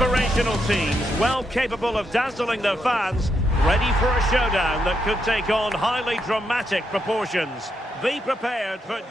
inspirational teams, well capable of dazzling their fans, ready for a showdown that could take on highly dramatic proportions. Be prepared for...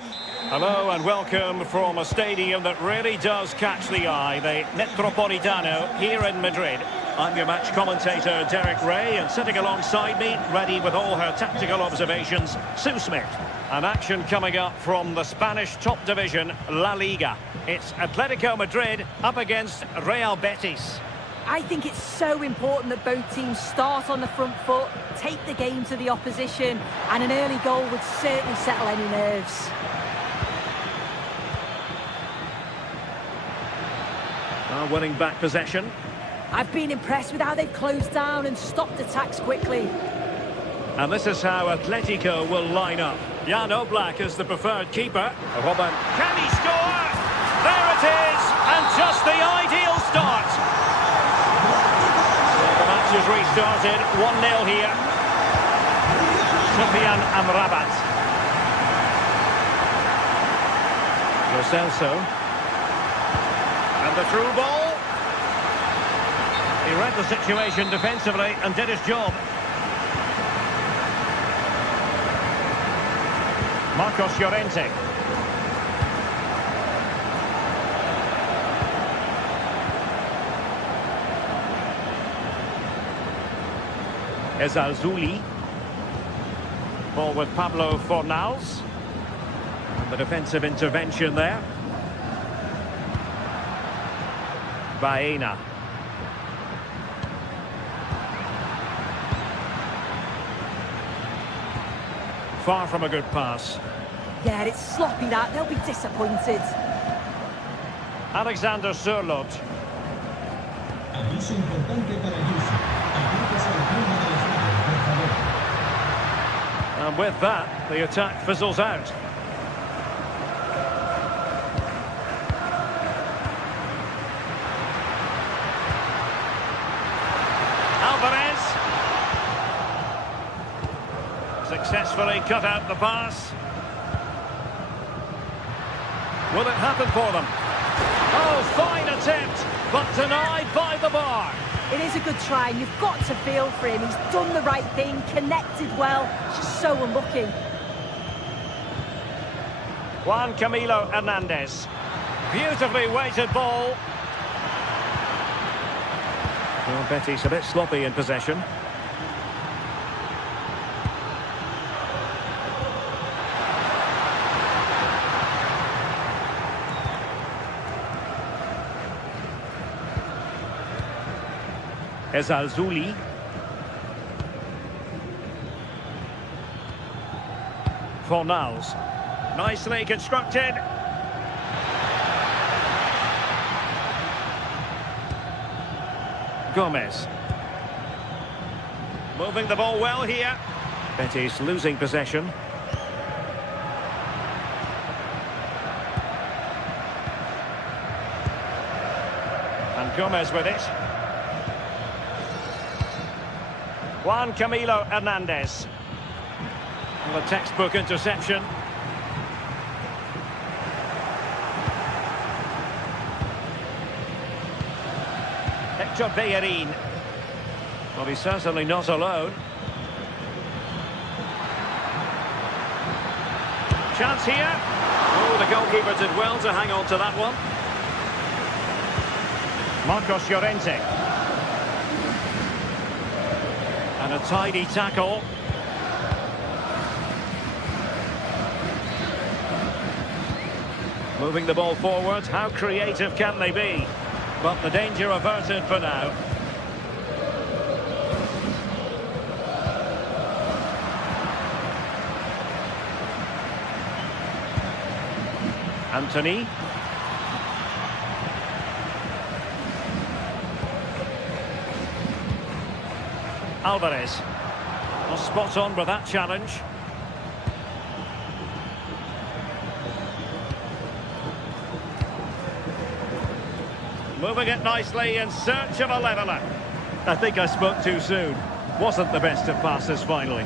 Hello and welcome from a stadium that really does catch the eye, the Metropolitano here in Madrid. I'm your match commentator, Derek Ray, and sitting alongside me, ready with all her tactical observations, Sue Smith. An action coming up from the Spanish top division, La Liga. It's Atletico Madrid up against Real Betis. I think it's so important that both teams start on the front foot, take the game to the opposition, and an early goal would certainly settle any nerves. Winning back possession. I've been impressed with how they've closed down and stopped attacks quickly. And this is how Atletico will line up. Jan Oblak is the preferred keeper. Robin, can he score? There it is, and just the ideal start. The match has restarted, 1-0 here. Sufyan Amrabat. Lo Celso. And the through ball. He read the situation defensively and did his job. Marcos Llorente. Ezalzouli. Ball with Pablo Fornals. And the defensive intervention there. Baena. Far from a good pass. Yeah, it's sloppy that. They'll be disappointed. Alexander Sørloth. And with that, the attack fizzles out. Alvarez. Successfully cut out the pass. Will it happen for them? Oh, fine attempt, but denied by the bar. It is a good try, and you've got to feel for him. He's done the right thing, connected well, just so unlucky. Juan Camilo Hernandez. Beautifully weighted ball. Well, Betis a bit sloppy in possession. Ezalzouli. Fornals. Nicely constructed. Gomez. Moving the ball well here. Betis losing possession. And Gomez with it. Juan Camilo Hernandez. And the textbook interception. Hector Bellerin. Well, he's certainly not alone. Chance here. Oh, the goalkeeper did well to hang on to that one. Marcos Llorente. And a tidy tackle. Moving the ball forward. How creative can they be? But the danger averted for now. Anthony. Alvarez. Well, spot on with that challenge. Moving it nicely in search of a leveller. I think I spoke too soon. Wasn't the best of passes finally.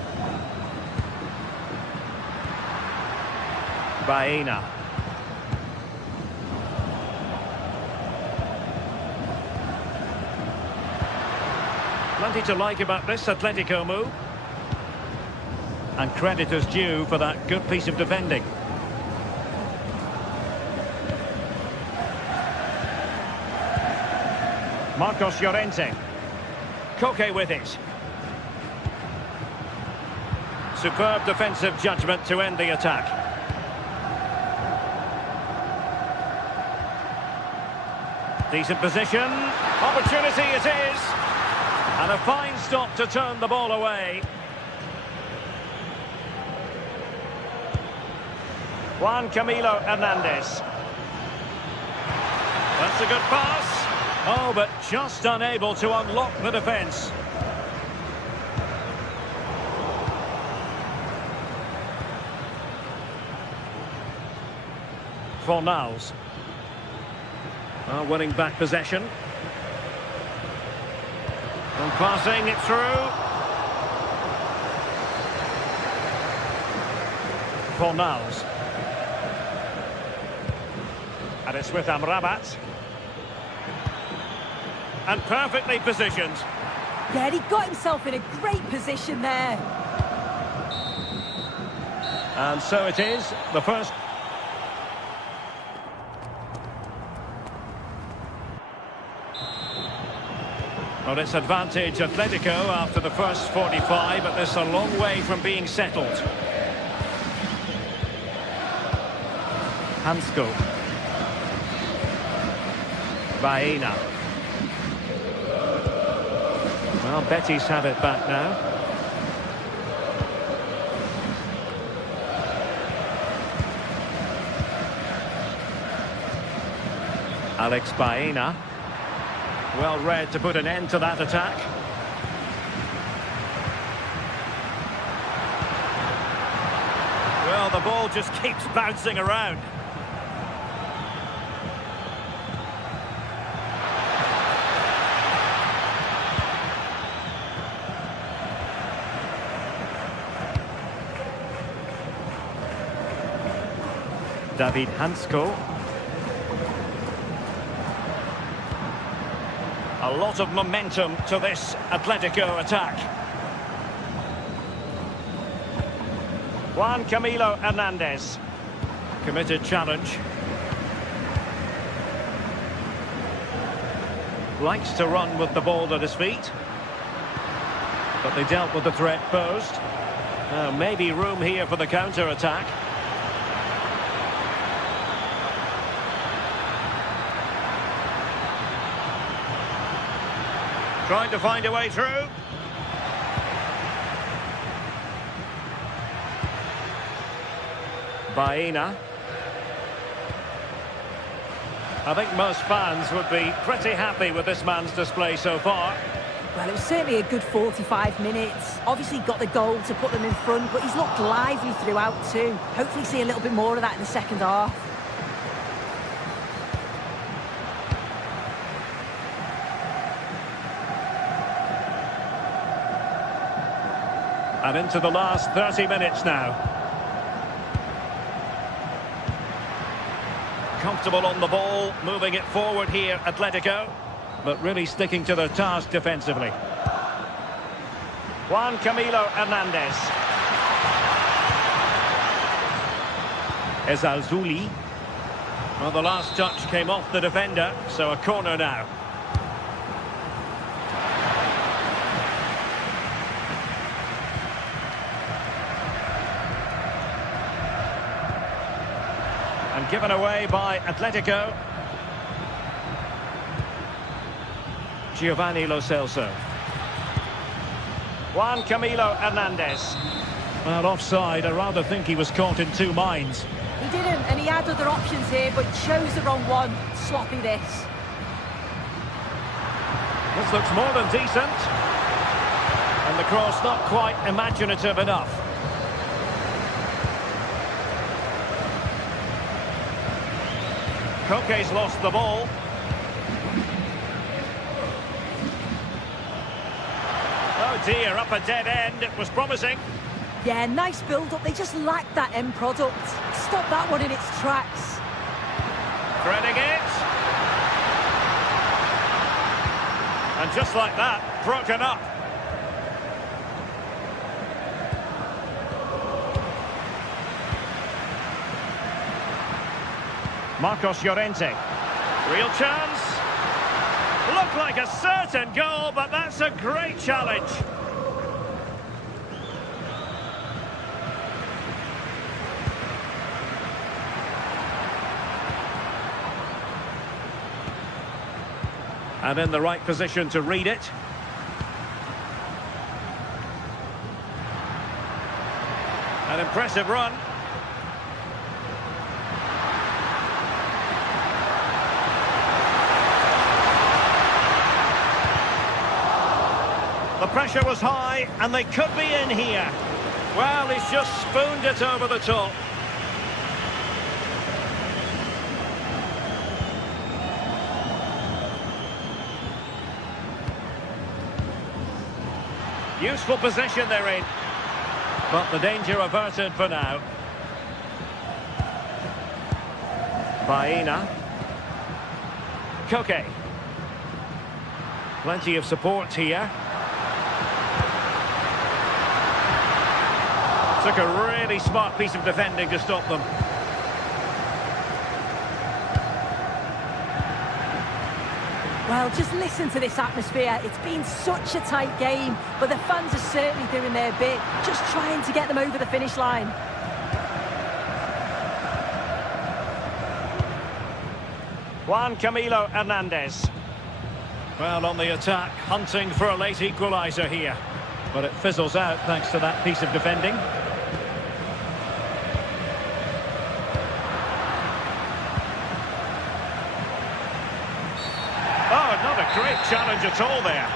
Baena. Plenty to like about this Atletico move. And credit is due for that good piece of defending. Marcos Llorente. Koke with it. Superb defensive judgment to end the attack. Decent position. Opportunity it is. And a fine stop to turn the ball away. Juan Camilo Hernandez. That's a good pass. Oh, but just unable to unlock the defence. Fornals. Winning back possession. And passing it through. Fornals. And it's with Amrabat. And perfectly positioned. Yeah, he got himself in a great position there. And so it is, the first. Well, it's advantage Atletico after the first 45, but this is a long way from being settled. Hansko. Baena. Well, Betis have it back now. Alex Baena. Well read to put an end to that attack. Well, the ball just keeps bouncing around. David Hansko. A lot of momentum to this Atletico attack. Juan Camilo Hernandez. Committed challenge. Likes to run with the ball at his feet. But they dealt with the threat posed. Maybe room here for the counter-attack. Trying to find a way through. Baena. I think most fans would be pretty happy with this man's display so far. Well, it was certainly a good 45 minutes. Obviously got the goal to put them in front, but he's looked lively throughout too. Hopefully see a little bit more of that in the second half. And into the last 30 minutes now. Comfortable on the ball, moving it forward here, Atletico. But really sticking to their task defensively. Juan Camilo Hernandez. Ezalzouli. Well, the last touch came off the defender, so a corner now. And given away by Atletico. Giovanni Lo Celso. Juan Camilo Hernandez. Well, offside. I rather think he was caught in two minds. He didn't, and he had other options here, but chose the wrong one. Sloppy this. This looks more than decent. And the cross not quite imaginative enough. Koke's lost the ball. Oh dear, up a dead end. It was promising. Yeah, nice build-up. They just lacked that end product. Stop that one in its tracks. Threading it. And just like that, broken up. Marcos Llorente. Real chance. Looked like a certain goal, but that's a great challenge. And in the right position to read it. An impressive run. The pressure was high, and they could be in here. Well, he's just spooned it over the top. Useful position they're in. But the danger averted for now. Baena. Koke. Plenty of support here. Took a really smart piece of defending to stop them. Well, just listen to this atmosphere. It's been such a tight game, but the fans are certainly doing their bit, just trying to get them over the finish line. Juan Camilo Hernandez. Well, on the attack, hunting for a late equaliser here. But it fizzles out thanks to that piece of defending. Oh, not a great challenge at all there.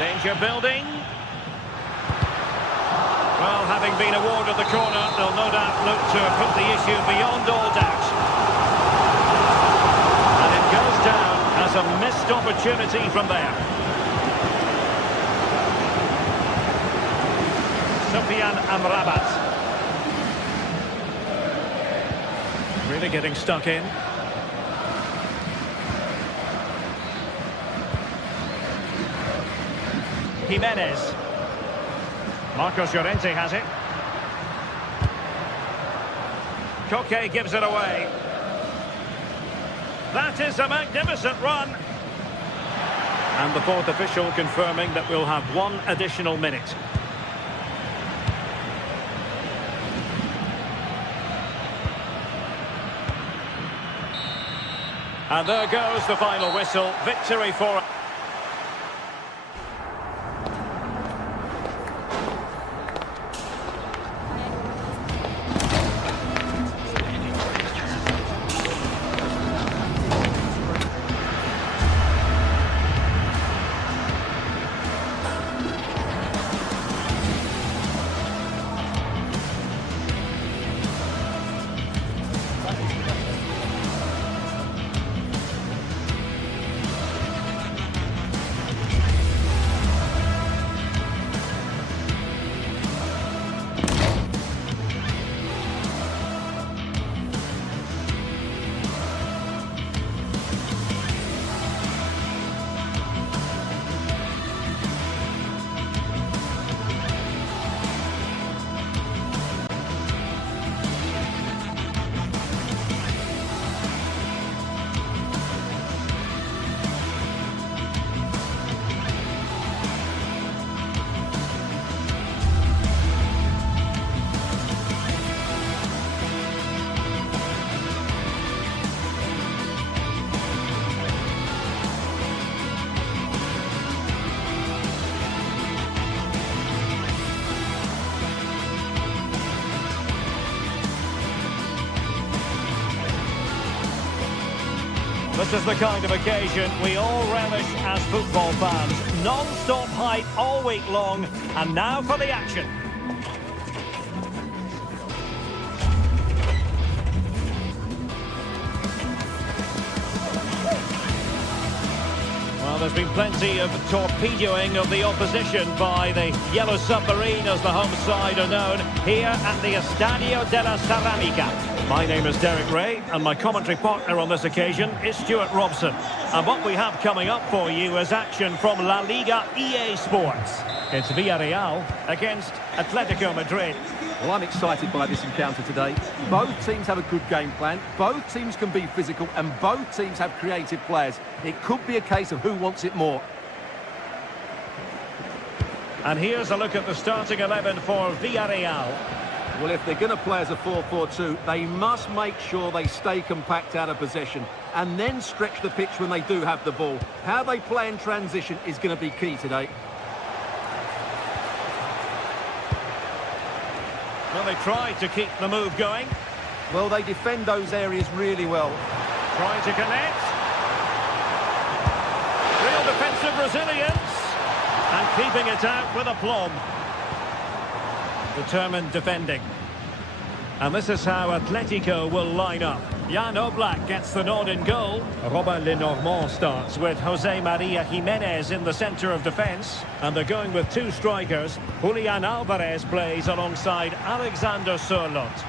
Danger building. Well, having been awarded the corner, they'll no doubt look to put the issue beyond all doubt. And it goes down as a missed opportunity from there. Sufyan Amrabat. Really getting stuck in. Jimenez. Marcos Llorente has it. Koke gives it away. That is a magnificent run. And the fourth official confirming that we'll have one additional minute. And there goes the final whistle. Victory for... This is the kind of occasion we all relish as football fans. Non-stop hype all week long, and now for the action. Well, there's been plenty of torpedoing of the opposition by the Yellow Submarine, as the home side are known, here at the Estadio de la Ceramica. My name is Derek Ray, and my commentary partner on this occasion is Stuart Robson. And what we have coming up for you is action from La Liga EA Sports. It's Villarreal against Atletico Madrid. Well, I'm excited by this encounter today. Both teams have a good game plan, both teams can be physical, and both teams have creative players. It could be a case of who wants it more. And here's a look at the starting 11 for Villarreal. Well, if they're going to play as a 4-4-2, they must make sure they stay compact out of possession and then stretch the pitch when they do have the ball. How they play in transition is going to be key today. Well, they tried to keep the move going. Well, they defend those areas really well. Trying to connect. Real defensive resilience. And keeping it out with aplomb. Determined defending. And this is how Atletico will line up. Jan Oblak gets the nod in goal. Robin Lenormand starts with Jose Maria Jimenez in the centre of defence. And they're going with two strikers. Julian Alvarez plays alongside Alexander Sørloth.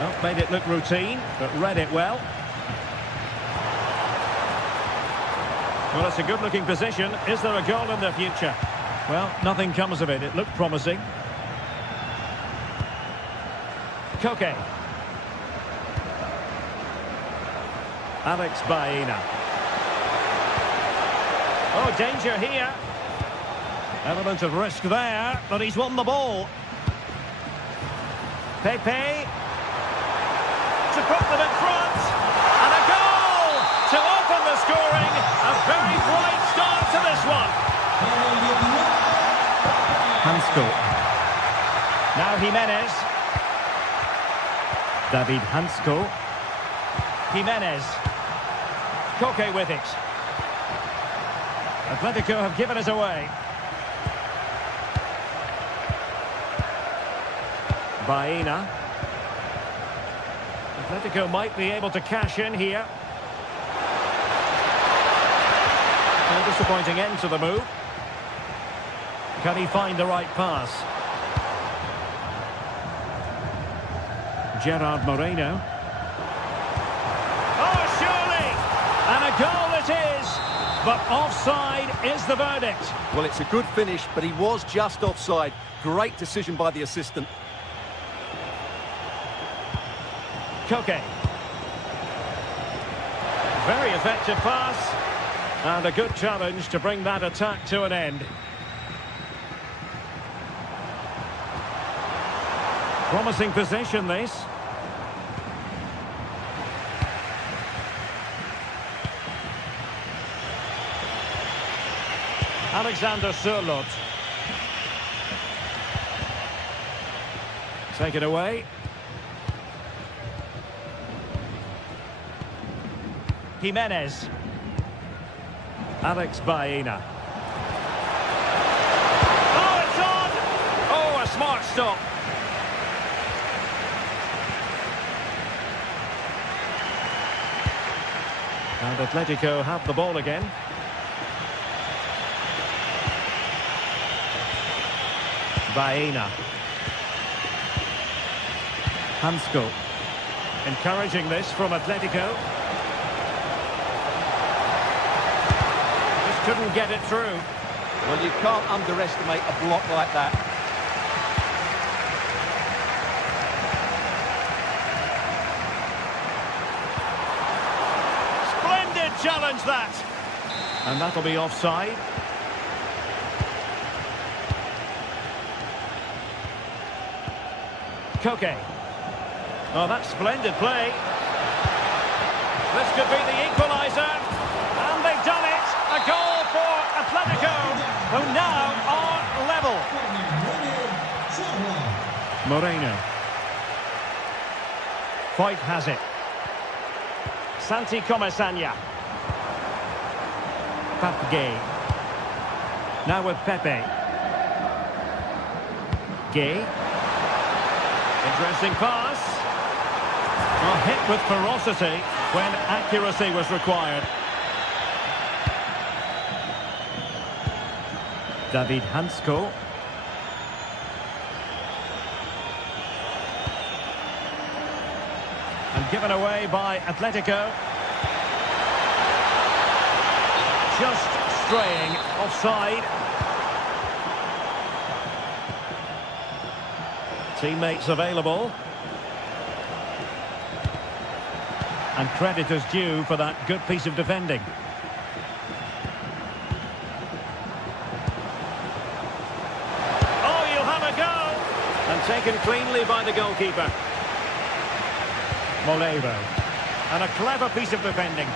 Well, made it look routine, but read it well. Well, it's a good-looking position. Is there a goal in the future? Well, nothing comes of it. It looked promising. Koke. Alex Baena. Oh, danger here. Element of risk there, but he's won the ball. Pepe. To put them in front. And a goal to open the scoring. A very bright start to this one. Hansko. Now Jimenez. David Hansko. Jimenez. Koke with it. Atletico have given it away. Baena. Atletico might be able to cash in here. A disappointing end to the move. Can he find the right pass? Gerard Moreno. Oh, surely! And a goal it is! But offside is the verdict. Well, it's a good finish, but he was just offside. Great decision by the assistant. Koke. Very effective pass. And a good challenge to bring that attack to an end. Promising position, this. Alexander Sørloth. Take it away. Jimenez. Alex Baena. Oh, it's on! Oh, a smart stop. And Atletico have the ball again. Baena. Hansko. Encouraging this from Atletico. Just couldn't get it through. Well, you can't underestimate a block like that. Splendid challenge, that. And that'll be offside. Koke. Oh, that's splendid play. This could be the equaliser. And they've done it. A goal for Atletico, who now are level. Moreno. Foyt has it. Santi Comesaña. Pape Gay. Now with Pepe. Gay. Interesting pass. Well, hit with ferocity when accuracy was required. David Hansko. And given away by Atletico. Just straying. Offside. Teammates available. And credit is due for that good piece of defending. Oh, you'll have a go! And taken cleanly by the goalkeeper. Molero. And a clever piece of defending.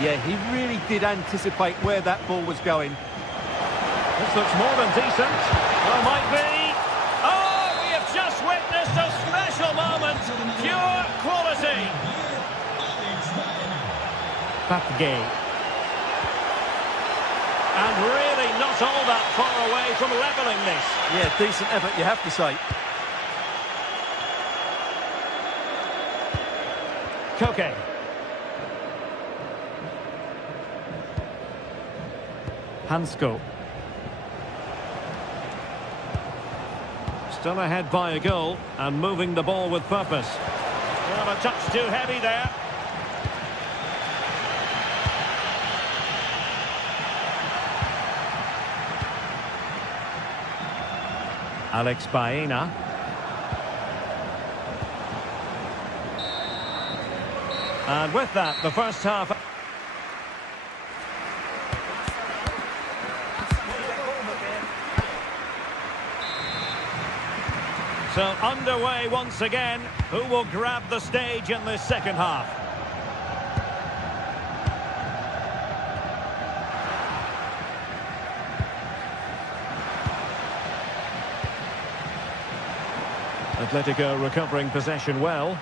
Yeah, he really did anticipate where that ball was going. This looks more than decent. Well, might be. Oh, we have just witnessed a special moment. Pure quality. Papgay. And really not all that far away from levelling this. Yeah, decent effort, you have to say. Koke. Hansko. Still ahead by a goal and moving the ball with purpose. Well, a touch too heavy there. Alex Baena. And with that, the first half... So underway once again. Who will grab the stage in this second half? Atletico recovering possession well.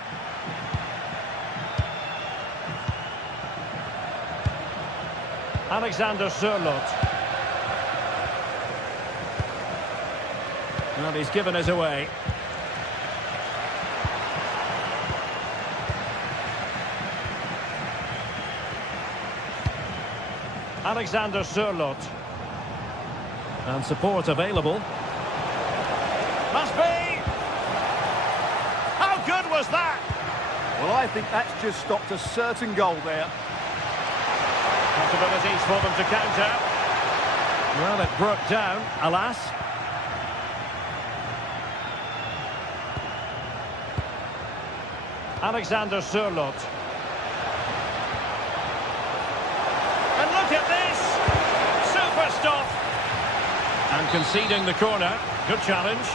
Alexander Sørloth. Well, he's given us away. Alexander Sørloth. And support available. Must be! How good was that? Well, I think that's just stopped a certain goal there. Possibilities for them to counter. Well, it broke down, alas. Alexander Sørloth. And look at this! Super stop! And conceding the corner. Good challenge.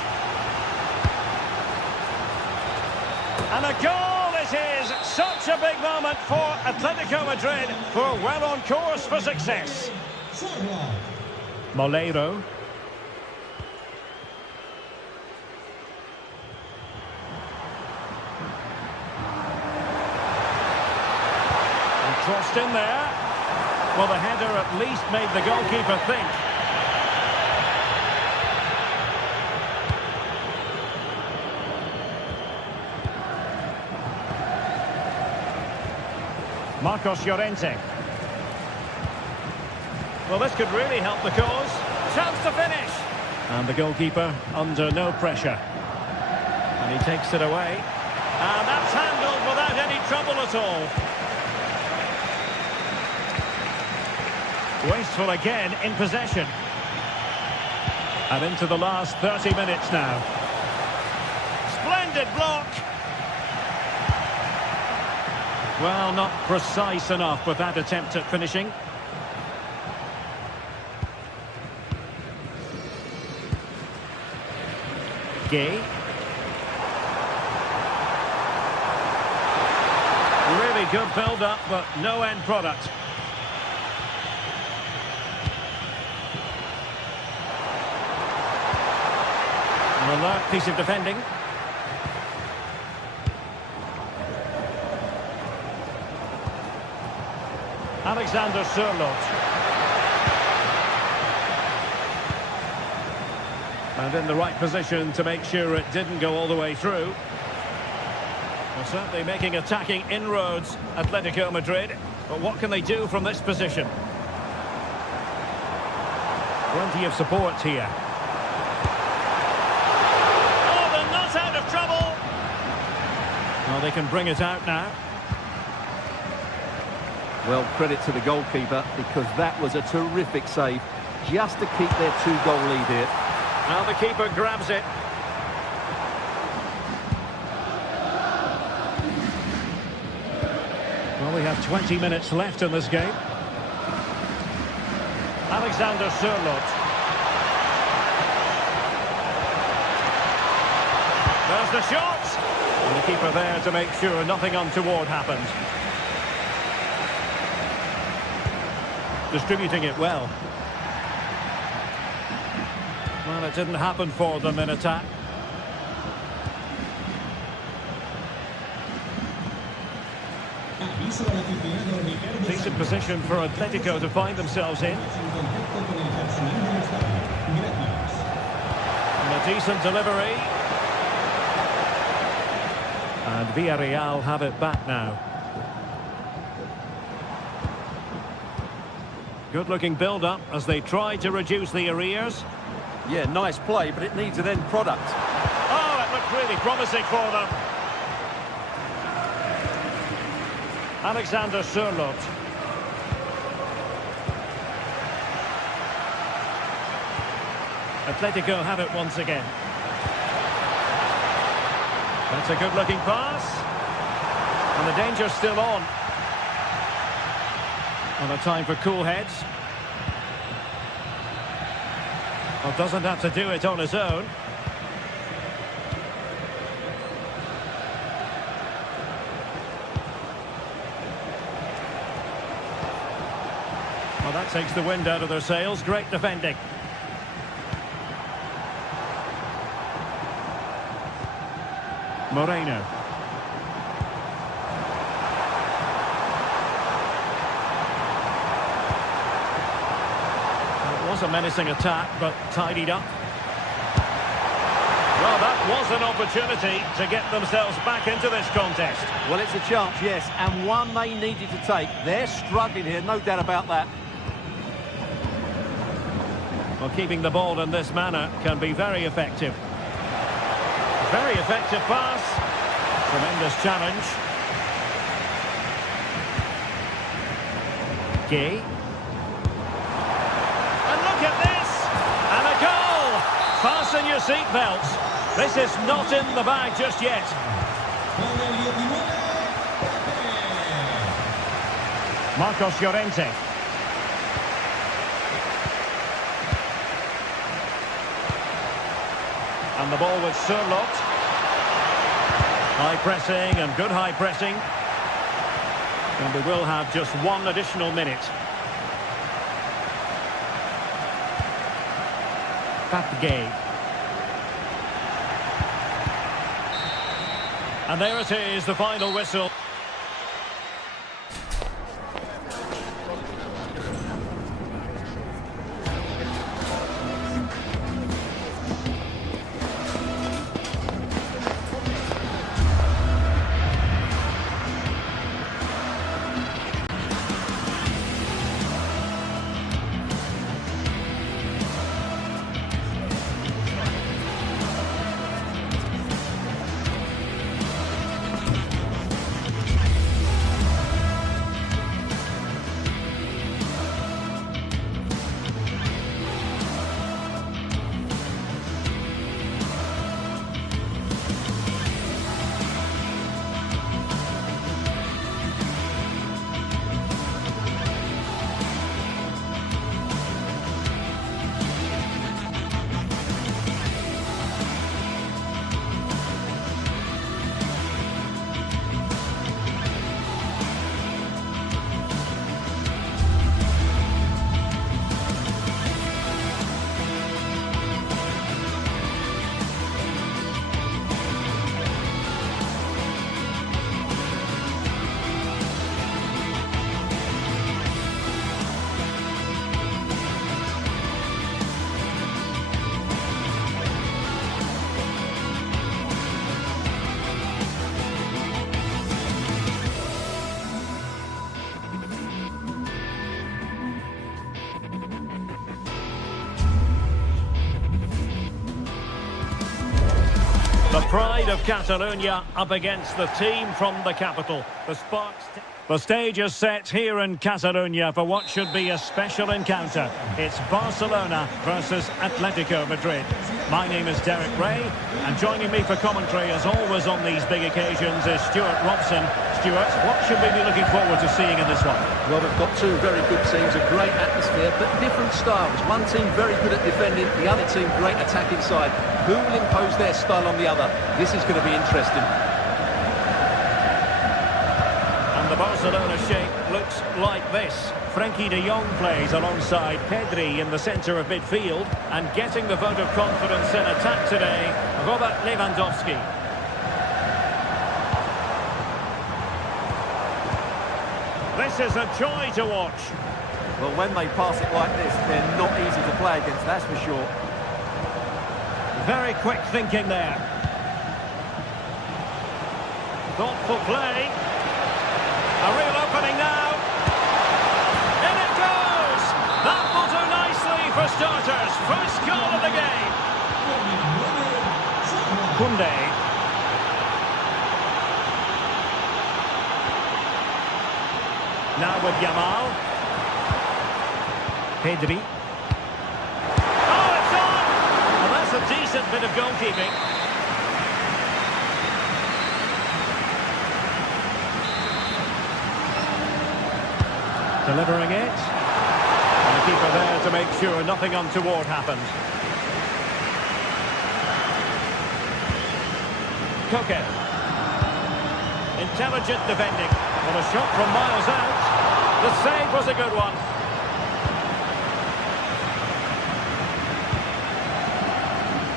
And a goal it is! Such a big moment for Atletico Madrid, who are well on course for success. Molero. And crossed in there. Well, the header at least made the goalkeeper think. Marcos Llorente. Well, this could really help the cause. Chance to finish. And the goalkeeper under no pressure. And he takes it away. And that's handled without any trouble at all. Wasteful again in possession. And into the last 30 minutes now. Splendid block. Well, not precise enough with that attempt at finishing. Gay. Really good build-up, but no end product. An alert piece of defending. Alexander Sørloth. And in the right position to make sure it didn't go all the way through. Well, certainly making attacking inroads, Atletico Madrid. But what can they do from this position? Plenty of support here. Oh, they're not out of trouble. Well, they can bring it out now. Well, credit to the goalkeeper, because that was a terrific save, just to keep their 2-goal lead here. Now the keeper grabs it. Well, we have 20 minutes left in this game. Alexander Sørloth. There's the shot! And the keeper there to make sure nothing untoward happened. Distributing it well. Well, it didn't happen for them in attack. Decent position for Atletico to find themselves in. And a decent delivery. And Villarreal have it back now. Good-looking build-up as they try to reduce the arrears. Yeah, nice play, but it needs an end product. Oh, it looked really promising for them. Alexander Sørloth. Atletico have it once again. That's a good-looking pass. And the danger's still on. And a time for cool heads. Well, doesn't have to do it on his own. Well, that takes the wind out of their sails. Great defending. Moreno. It was a menacing attack, but tidied up. Well, that was an opportunity to get themselves back into this contest. Well, it's a chance, yes, and one they needed to take. They're struggling here, no doubt about that. Well, keeping the ball in this manner can be very effective. Very effective pass. Tremendous challenge. Gay. And look at this! And a goal! Fasten your seatbelts. This is not in the bag just yet. Marcos Llorente. And the ball with Sørloth. High pressing and good high pressing. And we will have just one additional minute. Gay. And there it is, the final whistle. The pride of Catalonia up against the team from the capital. The Sparks... The stage is set here in Catalonia for what should be a special encounter. It's Barcelona versus Atletico Madrid. My name is Derek Ray, and joining me for commentary, as always on these big occasions, is Stuart Robson. Stuart, what should we be looking forward to seeing in this one? Well, we've got two very good teams, a great atmosphere, but different styles. One team very good at defending, the other team great attacking side. Who will impose their style on the other? This is going to be interesting. The Barcelona shape looks like this. Frenkie de Jong plays alongside Pedri in the centre of midfield, and getting the vote of confidence in attack today, Robert Lewandowski. This is a joy to watch. Well, when they pass it like this, they're not easy to play against, that's for sure. Very quick thinking there. Thoughtful play. A real opening now. In it goes! That will do nicely for starters. First goal of the game. Koundé. Now with Yamal. Pedri. Oh, it's on! Well, that's a decent bit of goalkeeping. Delivering it. And the keeper there to make sure nothing untoward happened. Koke. Intelligent defending. Well, a shot from miles out. The save was a good one.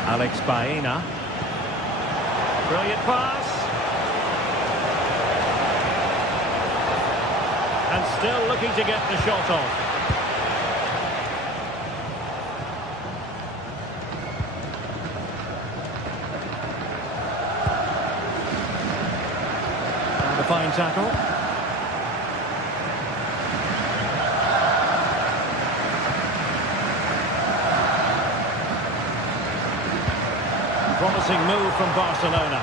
Alex Baena. Brilliant pass. And still looking to get the shot off. And a fine tackle. Promising move from Barcelona.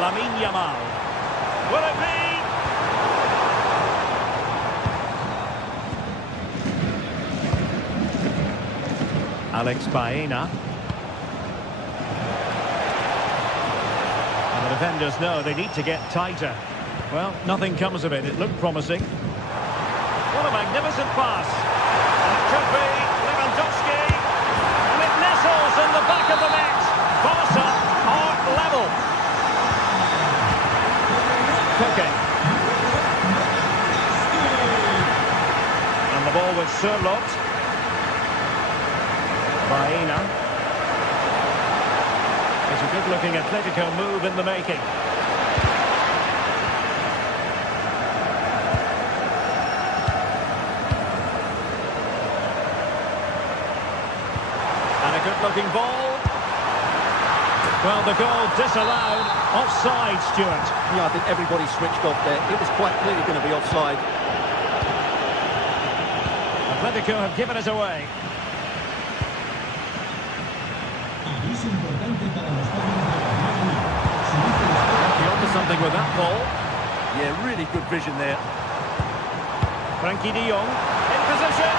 Lamine Yamal. Will it be? Alex Baena. And the defenders know they need to get tighter. Well, nothing comes of it. It looked promising. What a magnificent pass. And it could be Lewandowski. And it nestles in the back of the net. Barca are level. Koke. And the ball with Sørloth. Baena. It's a good-looking Atletico move in the making. And a good-looking ball. Well, the goal disallowed. Offside, Stuart. Yeah, I think everybody switched off there. It was quite clearly going to be offside. Atletico have given it away. Be on to something with that ball. Yeah, really good vision there. Frenkie de Jong in position.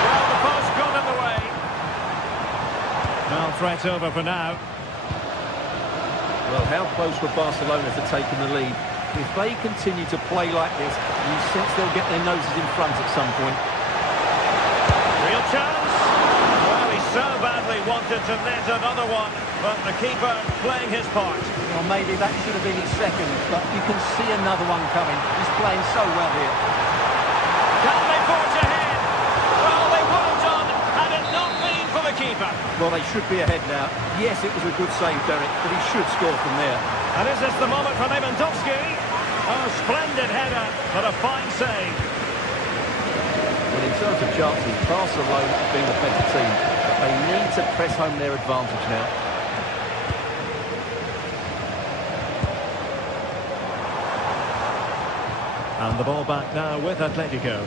Well, the post got in the way. Well, threat over for now. Well, how close were Barcelona to taking the lead? If they continue to play like this, you sense they'll get their noses in front at some point. Real chance. Well, he so badly wanted to net another one, but the keeper playing his part. Well, maybe that should have been his second, but you can see another one coming. He's playing so well here. Can they forge ahead? Well, they would have done had it not been for the keeper. Well, they should be ahead now. Yes, it was a good save, Derek, but he should score from there. And is this the moment for Lewandowski? Oh, splendid header, but a fine save. Well, in terms of chances, Barcelona have been the better team. They need to press home their advantage now. And the ball back now with Atletico.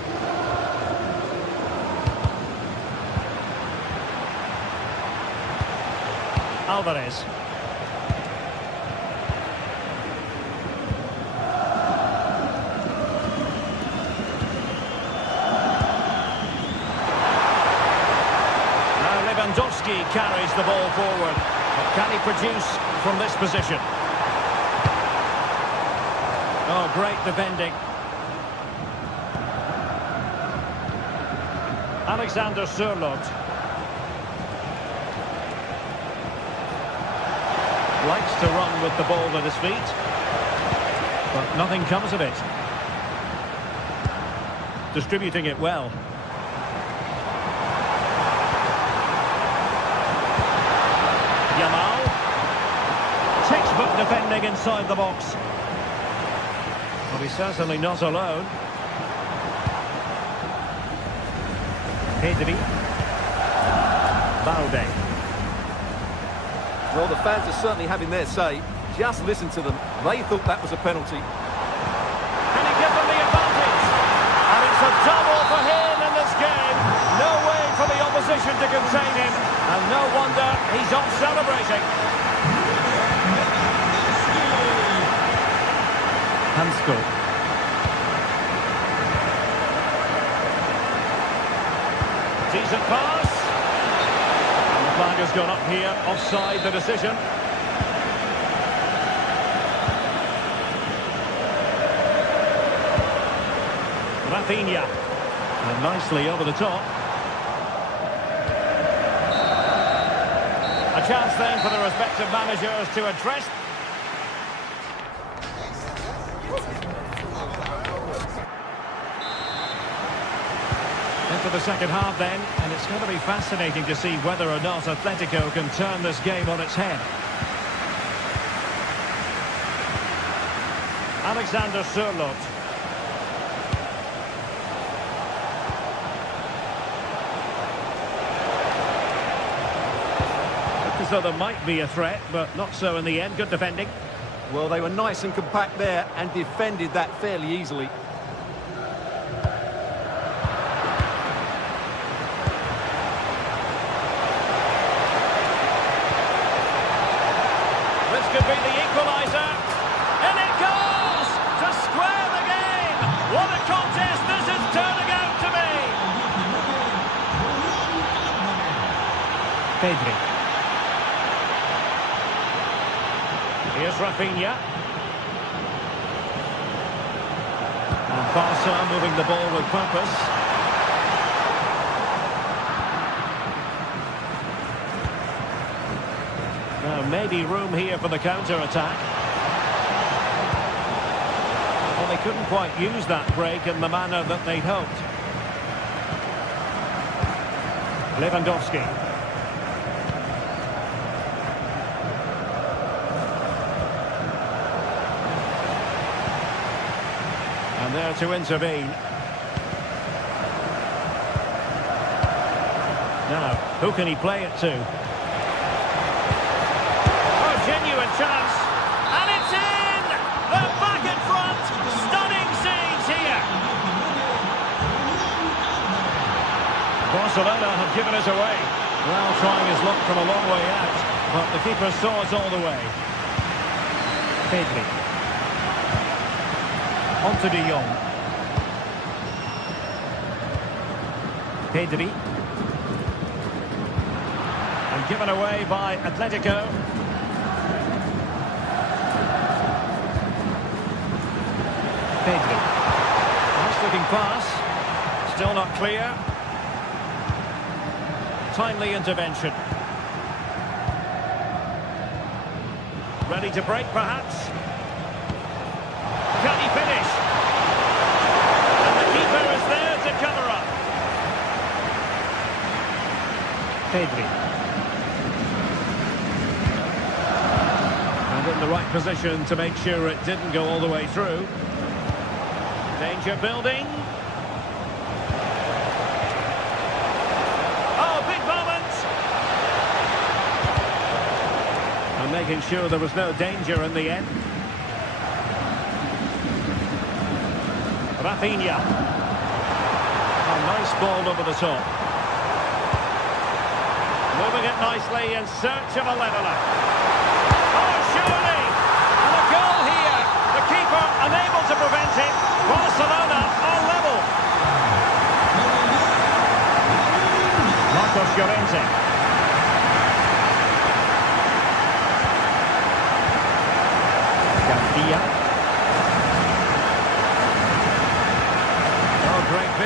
Alvarez. carries the ball forward. But can he produce from this position? Oh, great defending. Alexander Sørloth. Likes to run with the ball at his feet. But nothing comes of it. Distributing it well. Yamal. Textbook defending inside the box. Well, he's certainly not alone. Pedri. Balde. Well, the fans are certainly having their say. Just listen to them. They thought that was a penalty. Can he give them the advantage? And it's a double for him in this game. No way for the opposition to contain him. And no wonder he's off celebrating. Hansko. Decent pass. And the flag has gone up here, offside the decision. Rafinha. And nicely over the top. A chance then for the respective managers to address. Into the second half then, and it's going to be fascinating to see whether or not Atletico can turn this game on its head. Alexander Sørloth. Looked as though there might be a threat, but not so in the end. Good defending. Well, they were nice and compact there and defended that fairly easily. Could be the equaliser, and it goes to square the game. What a contest this is turning out to be. Pedri. Here's Rafinha. And Barca moving the ball with purpose. Maybe room here for the counter-attack. Well, they couldn't quite use that break in the manner that they'd hoped. Lewandowski. And there to intervene. Now, who can he play it to? Genuine chance, and it's in! They're back in front! Stunning scenes here! Barcelona have given us away. Well, trying his luck from a long way out, but the keeper saw it all the way. Pedri. On to De Jong. Pedri. And given away by Atletico. Pedri. Nice looking pass. Still not clear. Timely intervention. Ready to break, perhaps. Can he finish? And the keeper is there to cover up. Pedri. And in the right position to make sure it didn't go all the way through. Danger building. Oh, big moment! And making sure there was no danger in the end. Rafinha. A nice ball over the top. Moving it nicely in search of a leveller. Oh, surely! And a goal here. The keeper unable to prevent it. Barcelona are level. Marcos Llorente.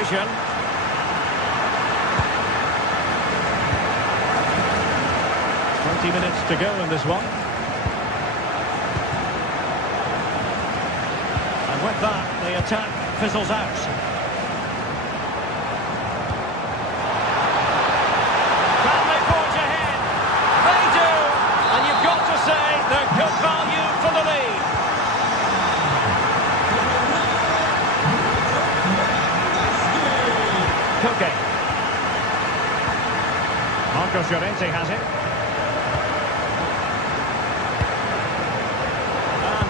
vision. Minutes to go in this one. And with that, the attack fizzles out. Can they forge ahead? They do! And you've got to say they're good value for the lead. Koke. Marcos Llorente has it.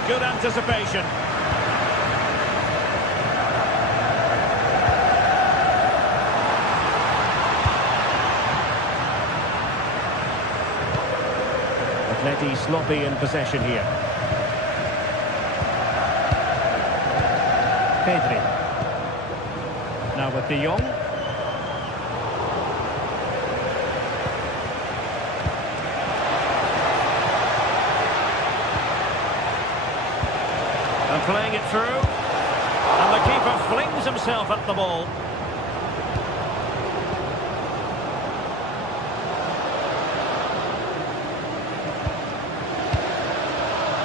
Good anticipation. Atleti sloppy in possession here. Pedri. Now with De Jong. And playing it through, and the keeper flings himself at the ball.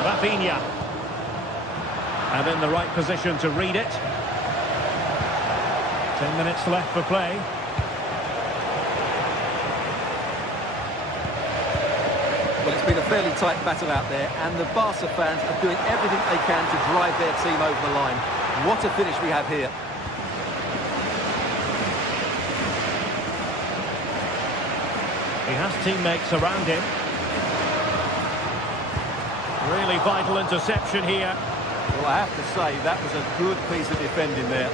Rafinha, and in the right position to read it. 10 minutes left for play. Well, it's been a fairly tight battle out there, and the Barca fans are doing everything they can to drive their team over the line. What a finish we have here. He has teammates around him. Really vital interception here. Well, I have to say, that was a good piece of defending there.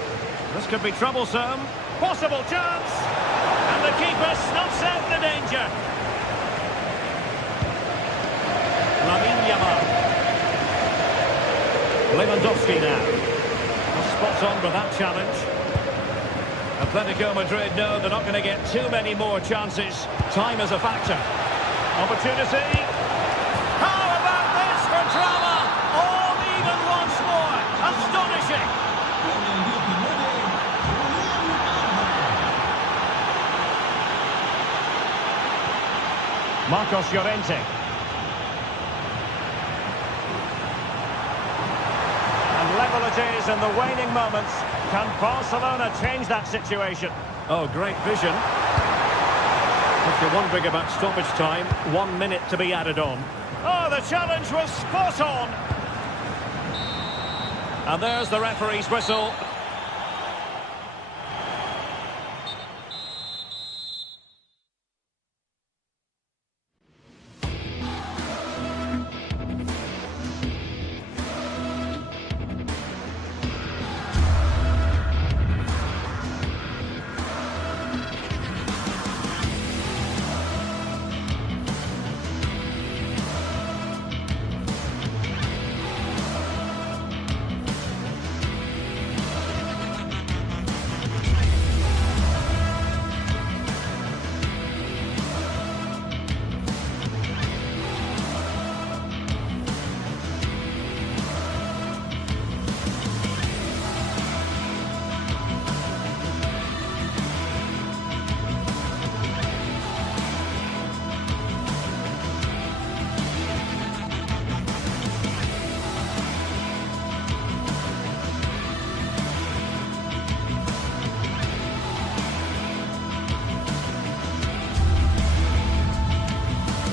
This could be troublesome. Possible chance! And the keeper snuffs out the danger. Lewandowski now. Spot on with that challenge. Atletico Madrid know they're not going to get too many more chances. Time is a factor. Opportunity. How about this for drama? All even once more. Astonishing. Marcos Llorente. Level it is in the waning moments. Can Barcelona change that situation? Oh, great vision. If you're wondering about stoppage time, 1 minute to be added on. Oh, the challenge was spot on. And there's the referee's whistle.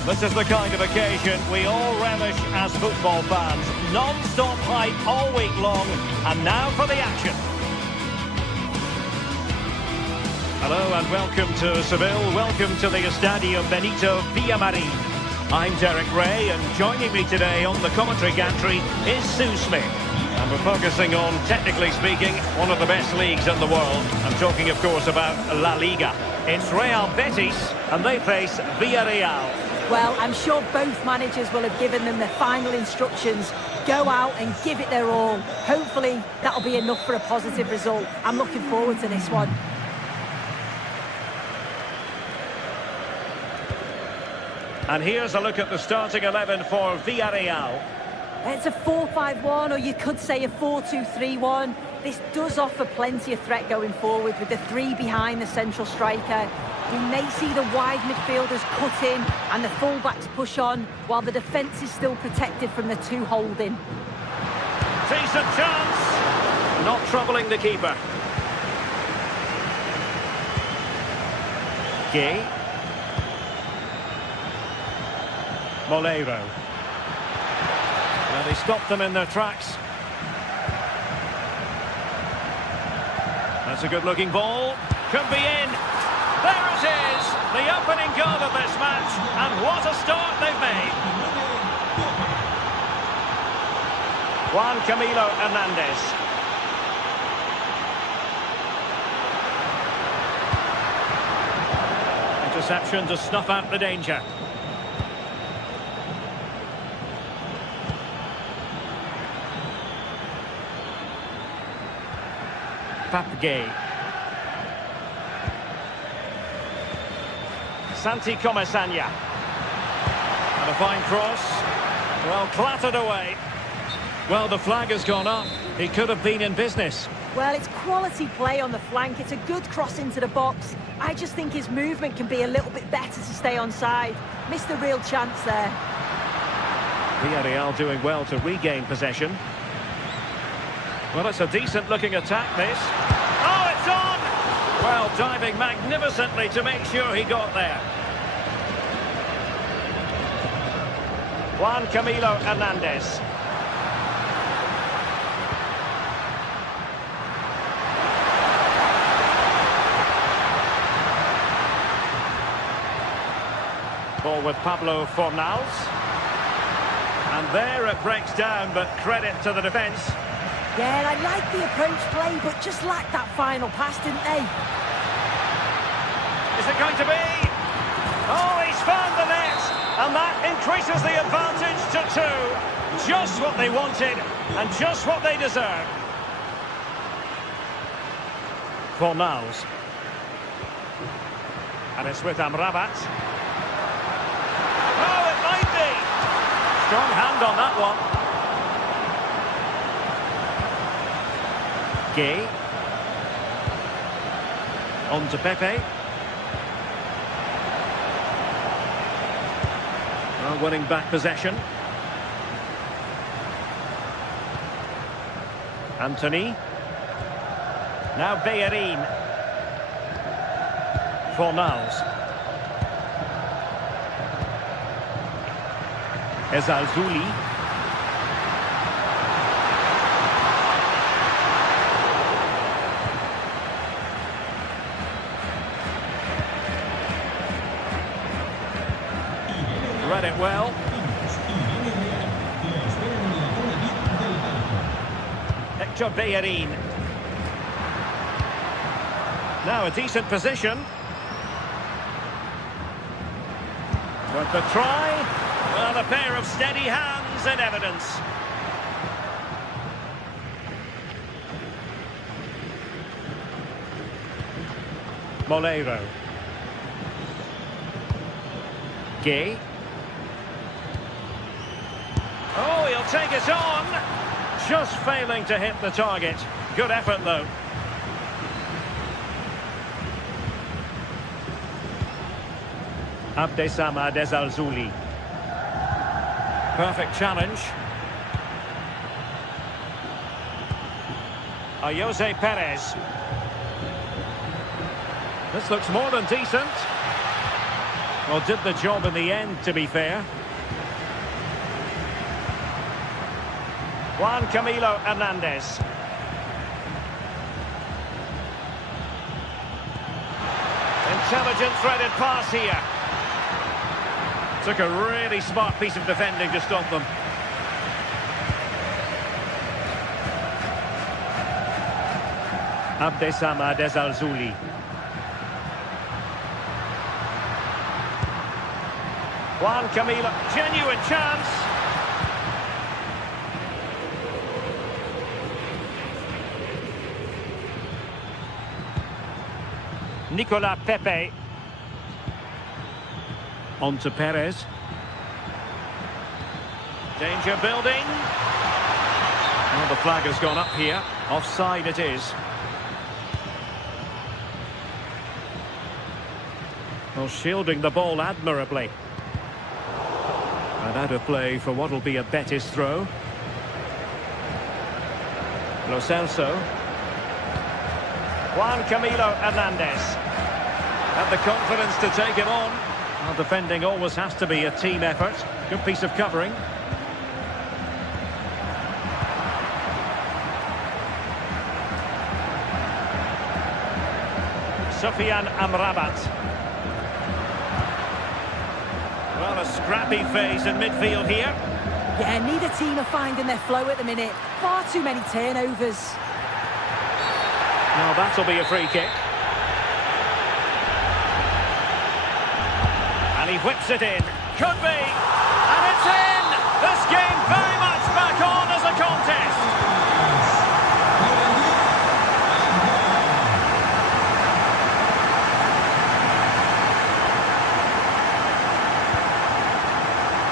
This is the kind of occasion we all relish as football fans. Non-stop hype all week long, and now for the action. Hello and welcome to Seville. Welcome to the Estadio Benito Villamarin. I'm Derek Ray, and joining me today on the commentary gantry is Sue Smith. And we're focusing on, technically speaking, one of the best leagues in the world. I'm talking, of course, about La Liga. It's Real Betis, and they face Villarreal. Well, I'm sure both managers will have given them their final instructions. Go out and give it their all. Hopefully, that'll be enough for a positive result. I'm looking forward to this one. And here's a look at the starting 11 for Villarreal. It's a 4-5-1, or you could say a 4-2-3-1. This does offer plenty of threat going forward with the three behind the central striker. We may see the wide midfielders cut in and the full-backs push on, while the defence is still protected from the two holding. Decent chance. Not troubling the keeper. Gay. Molero. Well, they stopped them in their tracks. That's a good-looking ball. Could be in. There it is. The opening goal of this match. And what a start they've made. Juan Camilo Hernandez. Interception to snuff out the danger. Papgay. Santi Comesaña. And a fine cross. Well, clattered away. Well, the flag has gone up. He could have been in business. Well, it's quality play on the flank. It's a good cross into the box. I just think his movement can be a little bit better to stay onside. Missed a real chance there. Villarreal doing well to regain possession. Well, it's a decent-looking attack, this. Oh, it's on! Well, diving magnificently to make sure he got there. Juan Camilo Hernandez. Ball with Pablo Fornals. And there it breaks down, but credit to the defence. Yeah, I like the approach play, but just lacked that final pass, didn't they? Is it going to be? Oh, he's found the net! And that increases the advantage to 2. Just what they wanted, and just what they deserve. Fornals. And it's with Amrabat. Oh, it might be! Strong hand on that one. Gay. On to Pepe. Well, winning back possession. Anthony. Now Bellerin. Fornals. Ezalzouli. Read it well. Hector Bellerin. Now a decent position. With the try. Well, a pair of steady hands in evidence. Molero. Gay. Oh, he'll take it on. Just failing to hit the target. Good effort, though. Abdessamad Ezalzouli. Perfect challenge. Jose Perez. This looks more than decent. Well, did the job in the end, to be fair. Juan Camilo Hernandez. Intelligent threaded pass here. Took a really smart piece of defending to stop them. Abdessamad Ezalzouli. Juan Camilo, genuine chance. Nicolas Pepe. On to Perez. Danger building. Well, the flag has gone up here. Offside it is. Well, shielding the ball admirably. And out of play for what will be a Betis throw. Lo Celso. Juan Camilo Hernandez. Had the confidence to take him on. Well, defending always has to be a team effort. Good piece of covering. Sofian Amrabat. Well, a scrappy phase in midfield here. Yeah, neither team are finding their flow at the minute. Far too many turnovers. Now that'll be a free kick. And he whips it in. Could be. And it's in! This game very much back on as a contest.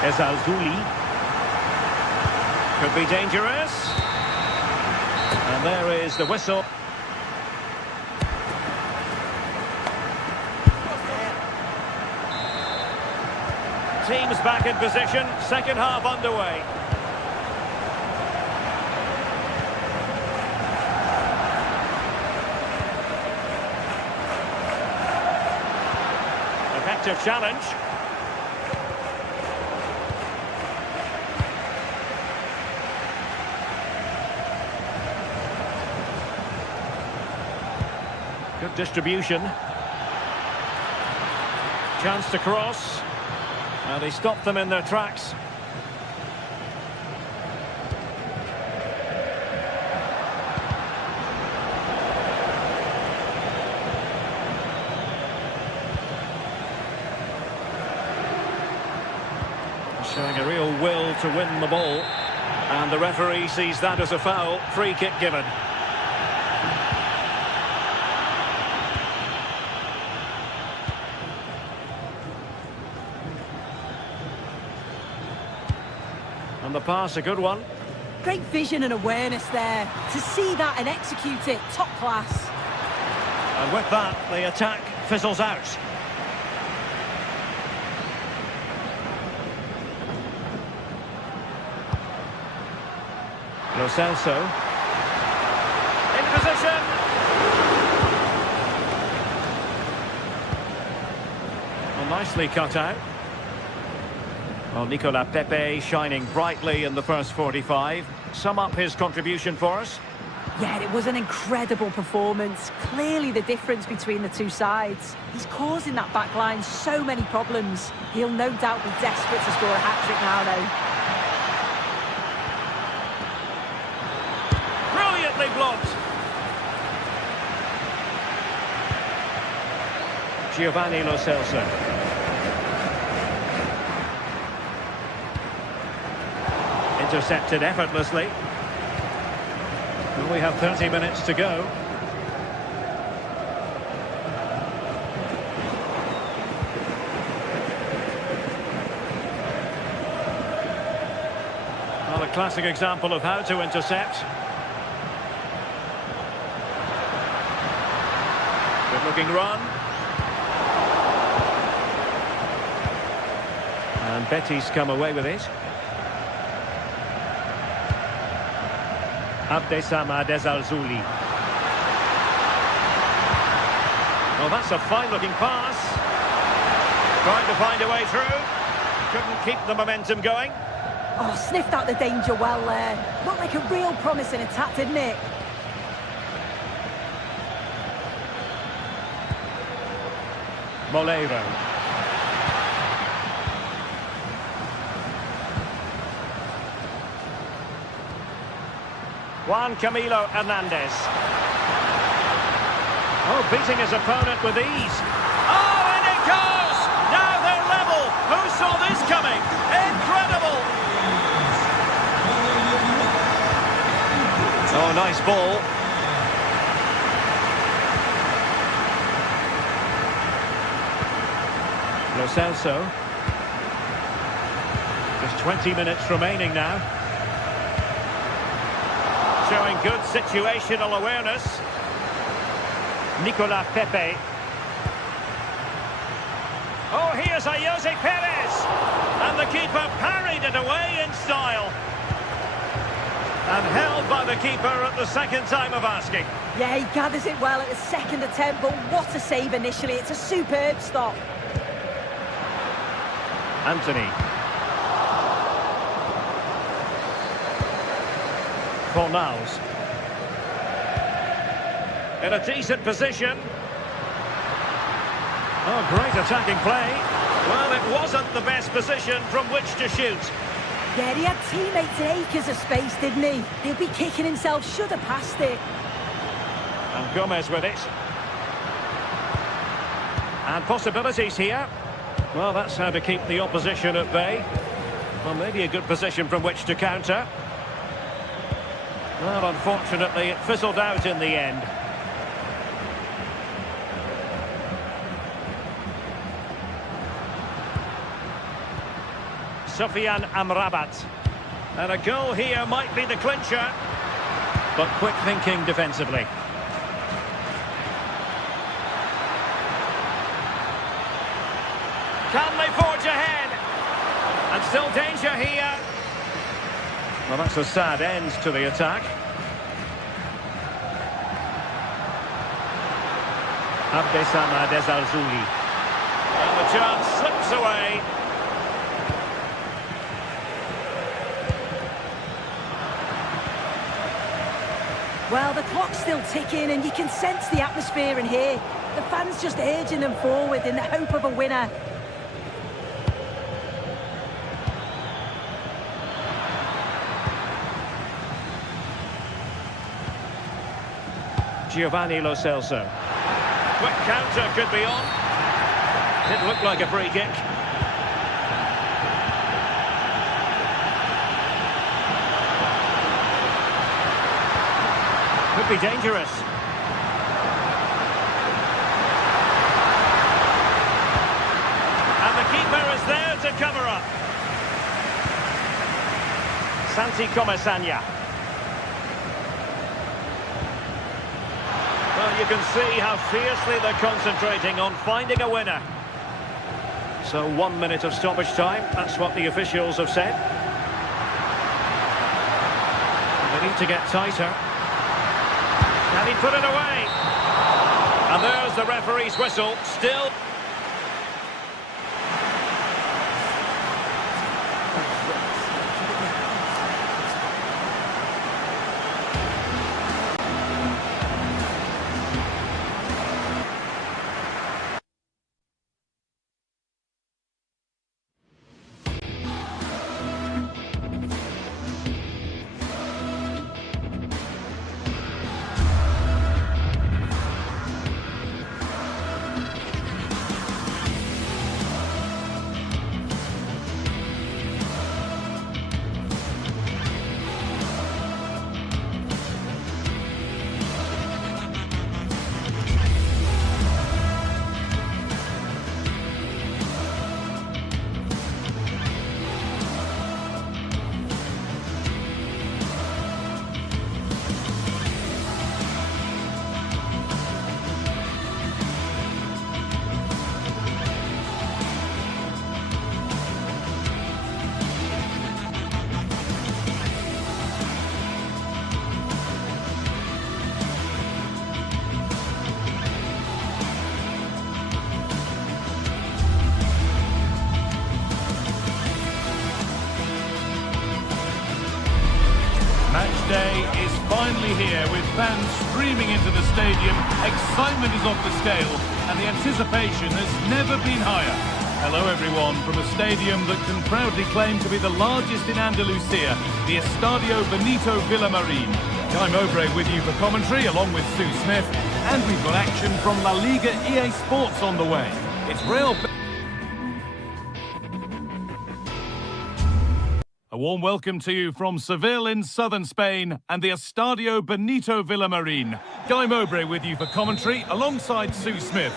Ezalzouli. Could be dangerous. And there is the whistle. Teams back in position. Second half underway. Effective challenge. Good distribution. Chance to cross. And he stopped them in their tracks. Showing a real will to win the ball. And the referee sees that as a foul. Free kick given. And the pass, a good one. Great vision and awareness there. To see that and execute it, top class. And with that, the attack fizzles out. Lo Celso. In position. Well, nicely cut out. Well, Nicolas Pepe shining brightly in the first 45. Sum up his contribution for us. Yeah, it was an incredible performance. Clearly the difference between the two sides. He's causing that back line so many problems. He'll no doubt be desperate to score a hat-trick now, though. Brilliantly blocked. Giovanni Lo Celso. Intercepted effortlessly. Well, we have 30 minutes to go. Well, a classic example of how to intercept. Good looking run. And Betis come away with it. Abdessamad Ezalzouli. Well, that's a fine-looking pass. Trying to find a way through. Couldn't keep the momentum going. Oh, sniffed out the danger well there. Looked like a real promising attack, didn't it? Moleiro. Juan Camilo Hernandez. Oh, beating his opponent with ease. Oh, and it goes! Now they're level. Who saw this coming? Incredible! Oh, nice ball. Lo Celso. Just 20 minutes remaining now. showing good situational awareness. Nicolas Pepe. Oh, here's a Jose Perez. And the keeper parried it away in style. And held by the keeper at the second time of asking. Yeah, he gathers it well at the second attempt, but what a save initially. It's a superb stop. Anthony. Fornals. In a decent position. Oh, great attacking play. Well, it wasn't the best position from which to shoot. Yeah, he had teammates in acres of space, didn't he? He'll be kicking himself, should have passed it. And Gomez with it. And possibilities here. Well, that's how to keep the opposition at bay. Well, maybe a good position from which to counter. Well, unfortunately, it fizzled out in the end. Sofian Amrabat. And a goal here might be the clincher. But quick thinking defensively. Can they forge ahead? And still danger here. Well, that's a sad end to the attack. Abdesama Desarzouli. And the chance slips away. Well, the clock's still ticking and you can sense the atmosphere in here. The fans just urging them forward in the hope of a winner. Giovanni Lo Celso. Quick counter could be on. It looked like a free kick. Could be dangerous. And the keeper is there to cover up. Santi Comesaña. Well, you can see how fiercely they're concentrating on finding a winner. So 1 minute of stoppage time, that's what the officials have said. They need to get tighter. Can he put it away? And there's the referee's whistle, still. Match day is finally here with fans streaming into the stadium. Excitement is off the scale and the anticipation has never been higher. Hello everyone from a stadium that can proudly claim to be the largest in Andalusia, the Estadio Benito Villamarín. Guy Mowbray with you for commentary along with Sue Smith, and we've got action from La Liga EA Sports on the way. It's Real. A warm welcome to you from Seville in southern Spain and the Estadio Benito Villamarín. Guy Mowbray with you for commentary alongside Sue Smith.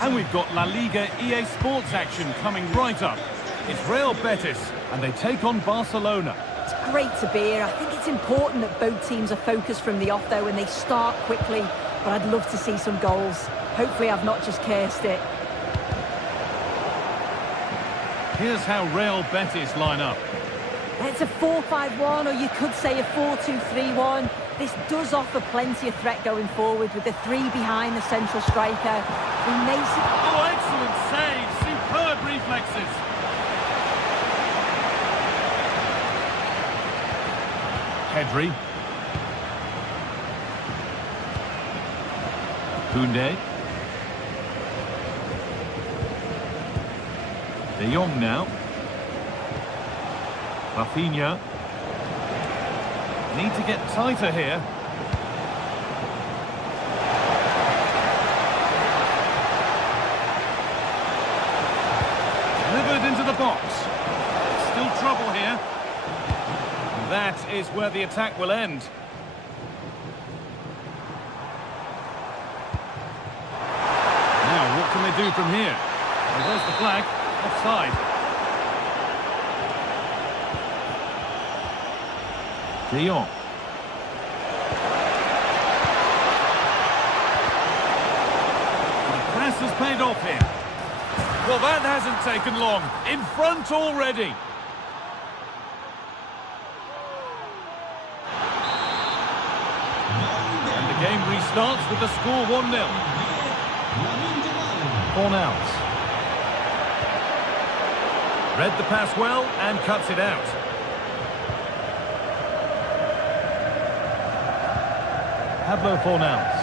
And we've got La Liga EA Sports action coming right up. It's Real Betis and they take on Barcelona. It's great to be here. I think it's important that both teams are focused from the off, though, and they start quickly. But I'd love to see some goals. Hopefully I've not just cursed it. Here's how Real Betis line up. It's a 4-5-1, or you could say a 4-2-3-1. This does offer plenty of threat going forward with the three behind the central striker. We may see... Oh, excellent save! Superb reflexes! Pedri. Koundé. De Jong now. Rafinha. Need to get tighter here. Delivered into the box. Still trouble here. That is where the attack will end. Now, what can they do from here? Well, there's the flag. Offside. De Jong. The press has paid off here. Well, that hasn't taken long. In front already. And the game restarts with the score 1-0. Fornals. Read the pass well and cuts it out. Pablo Fornals.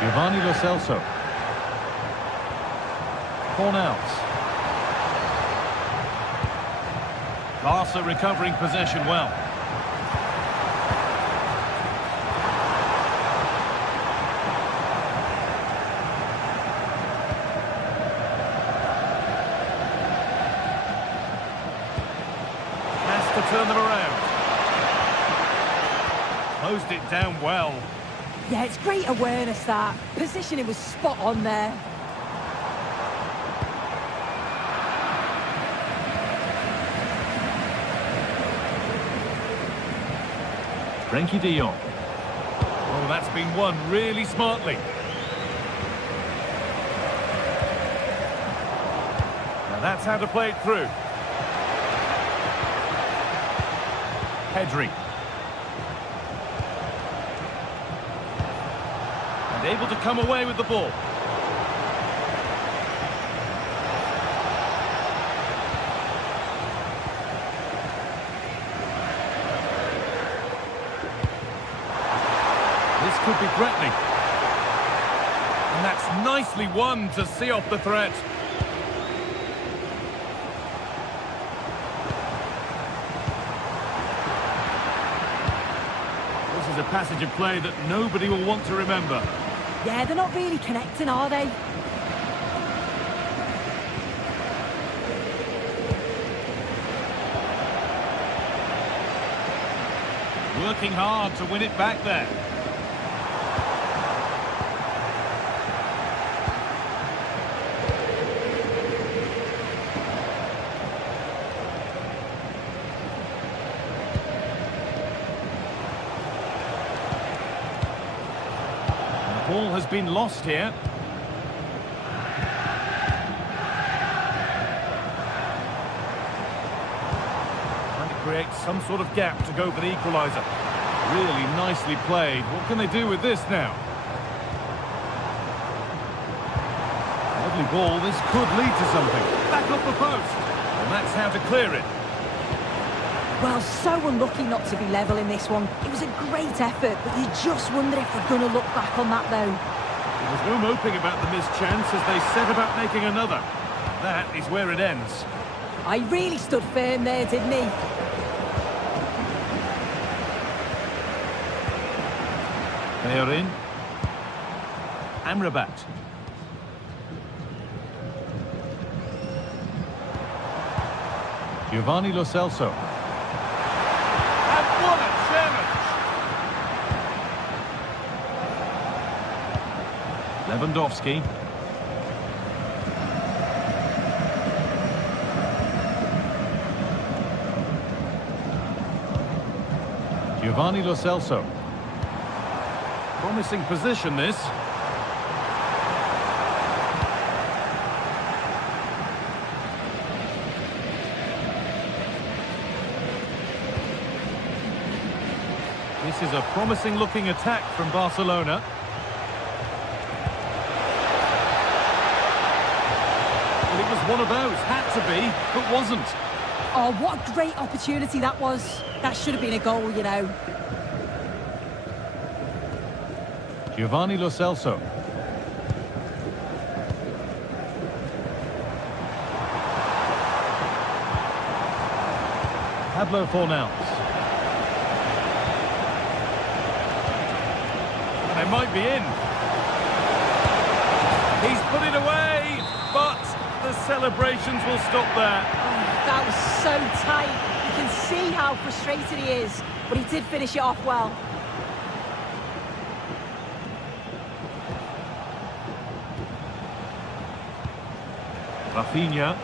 Giovanni Lo Celso. Fornals. Barca recovering possession well. Has to turn them around. Closed it down well. Yeah, it's great awareness, that. Positioning was spot on there. Frenkie de Jong. Oh, that's been won really smartly. Now that's how to play it through. Pedri. And able to come away with the ball. This could be threatening. And that's nicely won to see off the threat. This is a passage of play that nobody will want to remember. Yeah, they're not really connecting, are they? Working hard to win it back there. The ball has been lost here. Create some sort of gap to go for the equaliser. Really nicely played. What can they do with this now? Lovely ball. This could lead to something. Back off the post. And that's how to clear it. Well, so unlucky not to be level in this one. It was a great effort, but you just wonder if they're going to look back on that, though. There's no moping about the missed chance as they set about making another. That is where it ends. I really stood firm there, didn't he? They are in. Amrabat. Giovanni Lo Celso. And what a challenge! Lewandowski. Giovanni Lo Celso. Promising position, this. This is a promising looking attack from Barcelona. Well, it was one of those, had to be, but wasn't. Oh, what a great opportunity that was. That should have been a goal, you know. Giovanni Lo Celso. Pablo Fornals. They might be in. He's put it away, but the celebrations will stop there. Oh, that was so tight. You can see how frustrated he is, but he did finish it off well. Rafinha.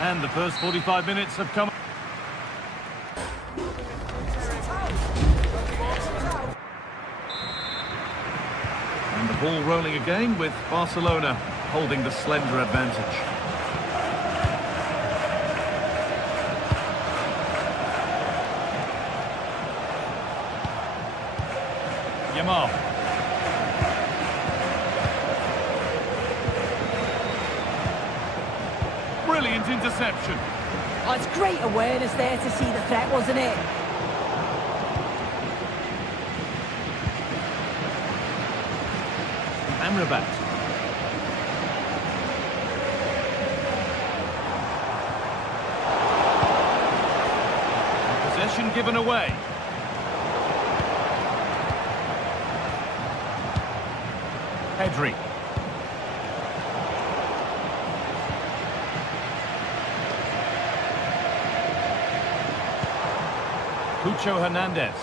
And the first 45 minutes have come. And the ball rolling again with Barcelona holding the slender advantage. Yamal. Brilliant interception. Oh, it's great awareness there to see the threat, wasn't it? Amrabat. Possession given away. Pedri. Pucho Hernandez.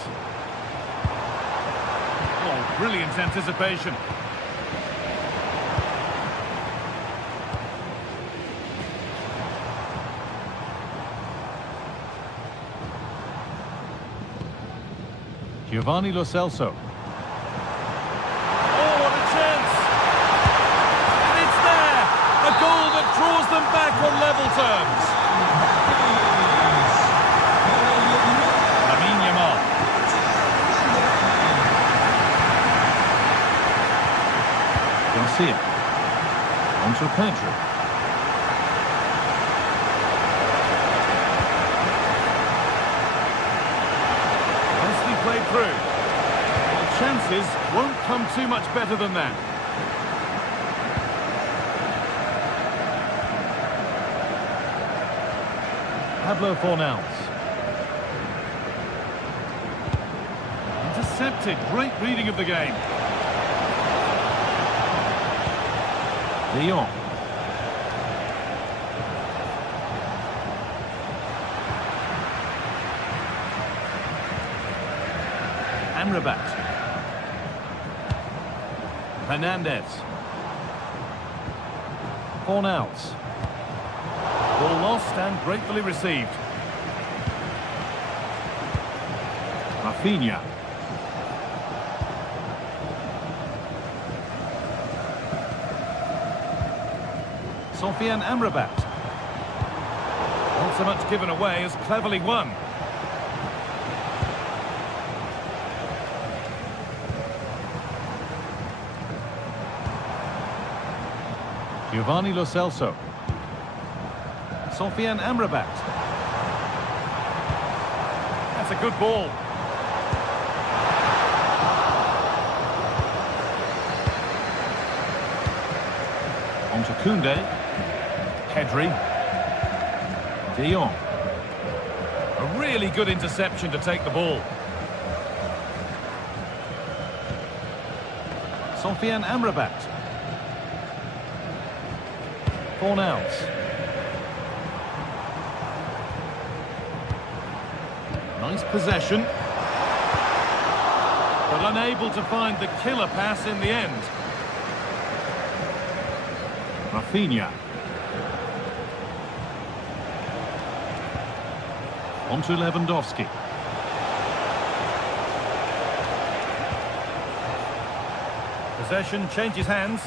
Oh, brilliant anticipation. Giovanni Lo Celso. Oh, what a chance! And it's there! A goal that draws them back on level terms. Yamal. Garcia. On to Pedri. Nicely played through. The chances won't come too much better than that. Pablo Fornals. Intercepted. Great reading of the game. De Jong. Amrabat. Hernandez. Fornals. Ball lost and gratefully received. Rafinha. Sofian Amrabat. Not so much given away as cleverly won. Giovanni Lo Celso. Sofian Amrabat. That's a good ball. On to Koundé. Pedri. De Jong. A really good interception to take the ball. Sofian Amrabat. Fornals. Nice possession. But unable to find the killer pass in the end. Rafinha. On to Lewandowski. Possession changes hands.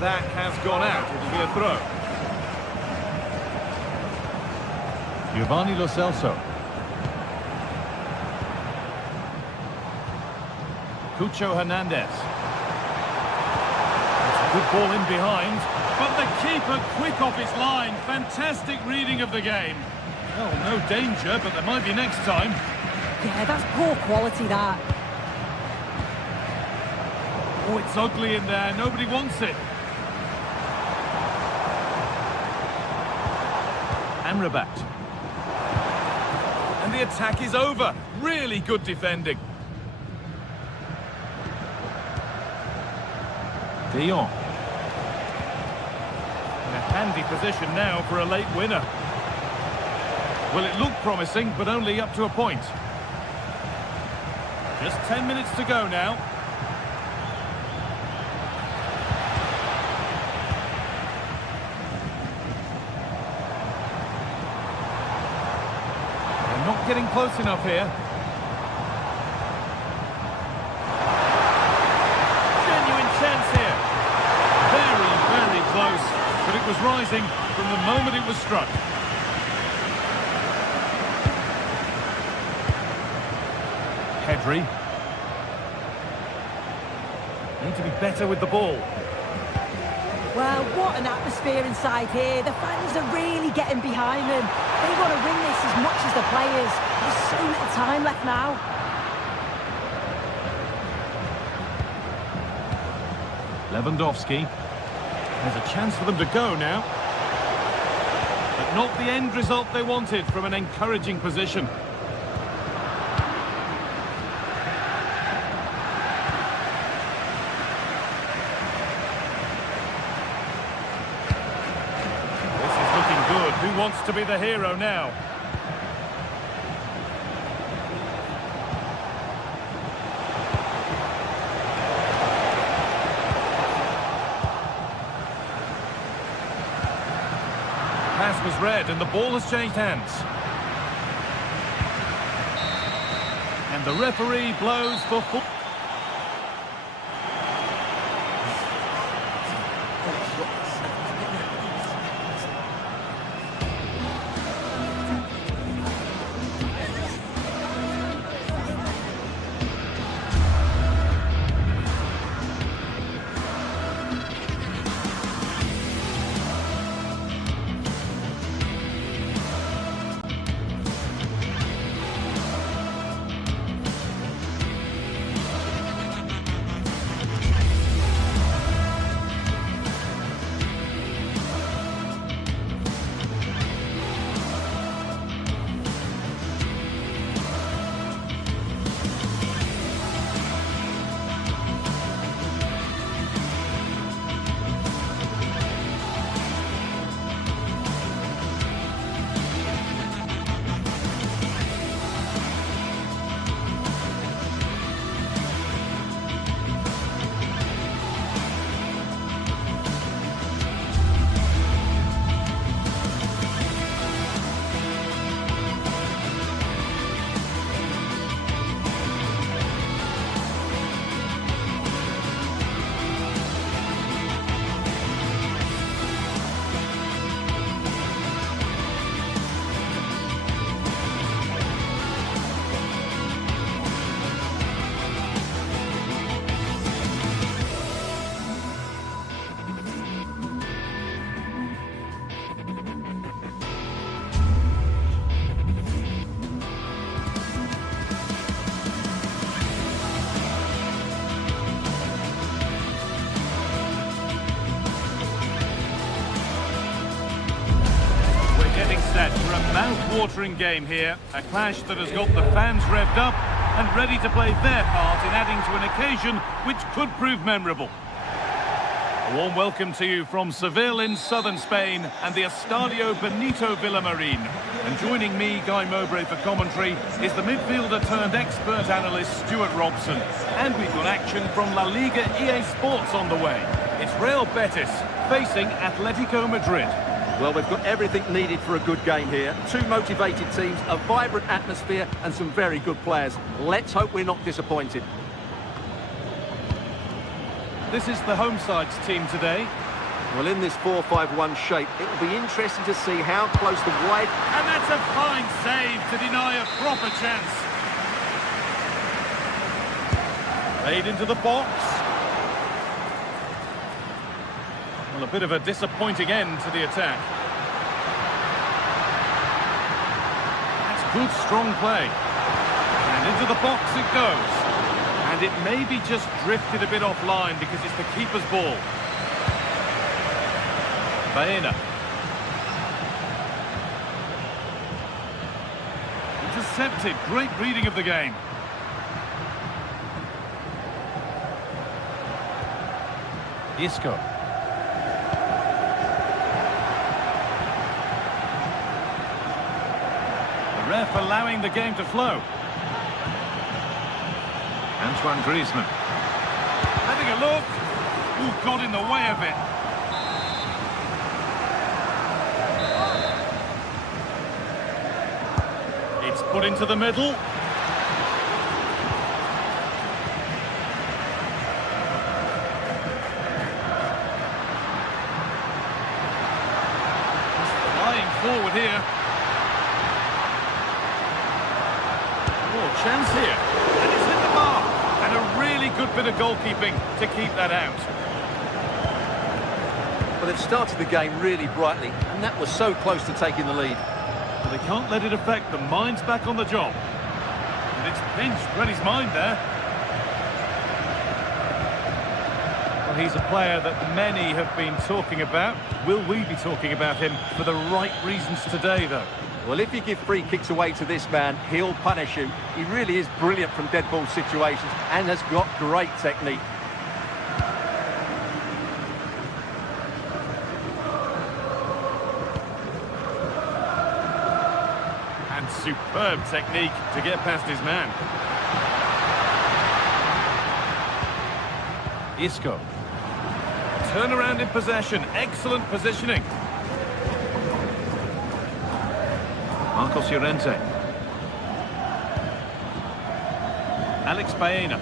That has gone out. It'll be a throw. Giovanni Lo Celso. Cucho Hernandez. It's a good ball in behind. But the keeper quick off his line. Fantastic reading of the game. Well, no danger, but there might be next time. Yeah, that's poor quality, that. Oh, it's ugly in there. Nobody wants it. Amrabat. And the attack is over. Really good defending. De Jong. In a handy position now for a late winner. Well, it looked promising, but only up to a point. Just 10 minutes to go now. They're not getting close enough here. Genuine chance here. Very, very close. But it was rising from the moment it was struck. Pedri. Need to be better with the ball. Well, what an atmosphere inside here. The fans are really getting behind them. They want to win this as much as the players. There's so little time left now. Lewandowski. There's a chance for them to go now. But not the end result they wanted from an encouraging position. This is looking good. Who wants to be the hero now? Pass was read and the ball has changed hands. And the referee blows for full. Set for a mouth-watering game here, a clash that has got the fans revved up and ready to play their part in adding to an occasion which could prove memorable. A warm welcome to you from Seville in southern Spain and the Estadio Benito Villamarín. And joining me, Guy Mowbray, for commentary is the midfielder turned expert analyst Stuart Robson. And we've got action from La Liga EA Sports on the way. It's Real Betis facing Atletico Madrid. Well, we've got everything needed for a good game here. Two motivated teams, a vibrant atmosphere and some very good players. Let's hope we're not disappointed. This is the home side's team today. Well, in this 4-5-1 shape, it will be interesting to see how close the wide... And that's a fine save to deny a proper chance. Played into the box. Well, a bit of a disappointing end to the attack. That's good, strong play. And into the box it goes. And it maybe just drifted a bit offline because it's the keeper's ball. Baena. Intercepted. Great reading of the game. Isco. The ref allowing the game to flow. Antoine Griezmann. Having a look. Ooh, got in the way of it. It's put into the middle. Flying forward here. Oh, chance here. And it's hit the bar. And a really good bit of goalkeeping to keep that out. Well, they've started the game really brightly, and that was so close to taking the lead. They can't let it affect them. Mind's back on the job. And it's pinched. Read his mind there. Well, he's a player that many have been talking about. Will we be talking about him for the right reasons today, though? Well, if you give free kicks away to this man, he'll punish you. He really is brilliant from dead ball situations and has got great technique. Superb technique to get past his man. Isco. Turn around in possession. Excellent positioning. Marcos Llorente. Alex Baena.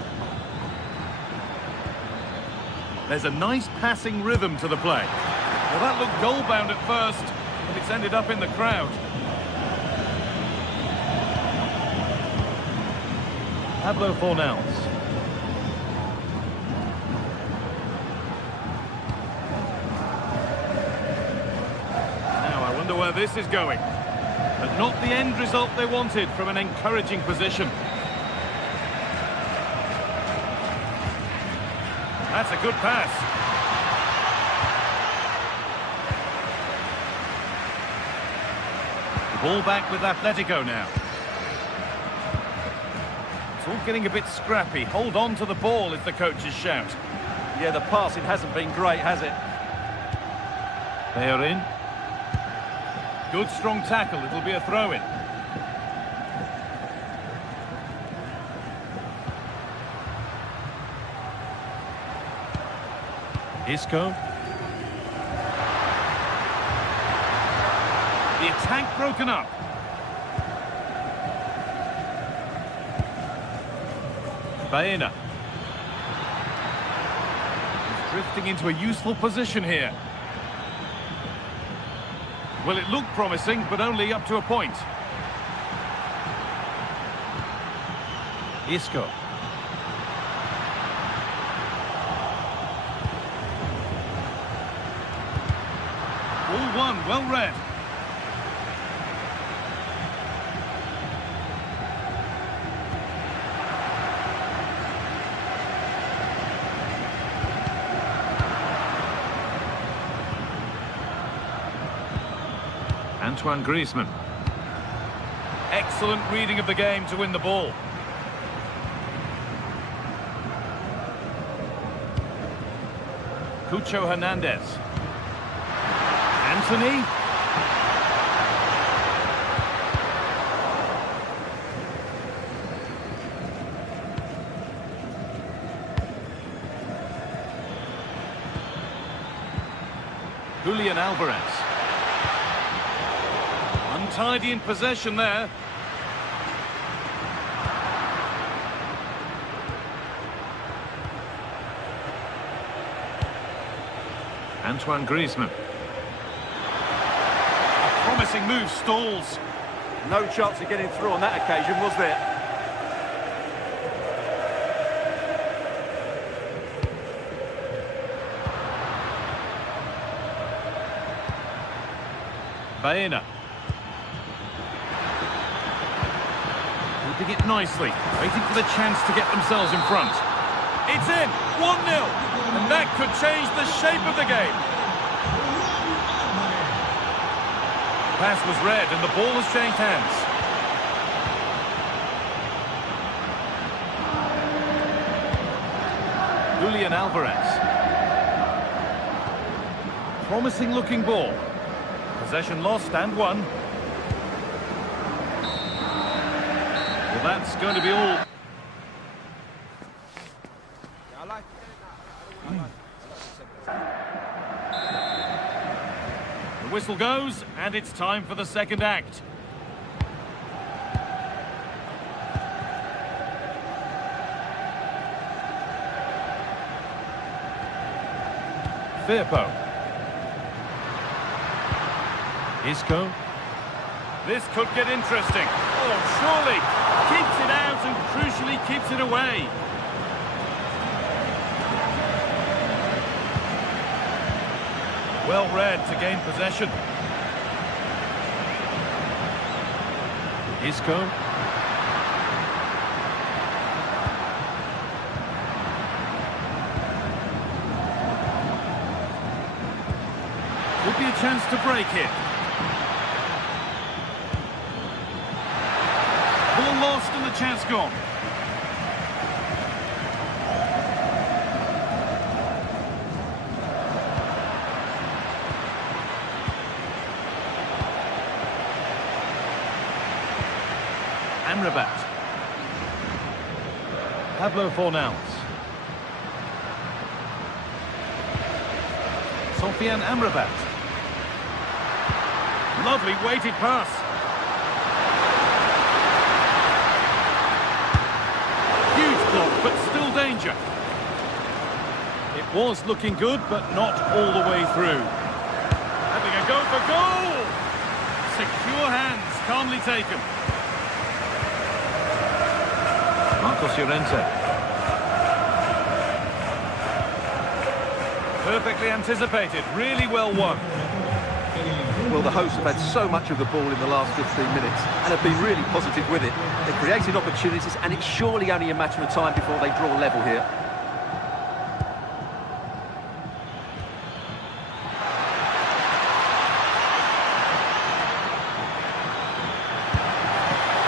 There's a nice passing rhythm to the play. Well, that looked goal-bound at first, but it's ended up in the crowd. Pablo Fornals. Now I wonder where this is going. But not the end result they wanted from an encouraging position. That's a good pass. The ball back with Atletico now. All getting a bit scrappy. Hold on to the ball is the coach's shout. Yeah, the passing hasn't been great, has it? They are in. Good strong tackle. It'll be a throw-in. Isco. The attack broken up. Baena. He's drifting into a useful position here. Well, it looked promising, but only up to a point. Isco. Ball one, well read. Antoine Griezmann. Excellent reading of the game to win the ball. Cucho Hernandez. Anthony. Julian Alvarez. Untidy in possession there. Antoine Griezmann. A promising move stalls. No chance of getting through on that occasion, was there? Baena. Keeping it nicely, waiting for the chance to get themselves in front. It's in! 1-0! And that could change the shape of the game. Pass was read and the ball has changed hands. Julian Alvarez. Promising looking ball. Possession lost and won. Well, that's going to be all. The whistle goes, and it's time for the second act. Firpo. Isco. This could get interesting. Oh, surely. Keeps it out and crucially keeps it away. Well read to gain possession. Isco. Could be a chance to break it. Ball lost and the chance gone. Amrabat. Pablo Fornals. Sofiane Amrabat. Lovely weighted pass. Huge block, but still danger. It was looking good, but not all the way through. Having a go for goal! Secure hands, calmly taken. Marcos Llorente. Perfectly anticipated, really well won. Well, the hosts have had so much of the ball in the last 15 minutes and have been really positive with it. They've created opportunities and it's surely only a matter of time before they draw level here.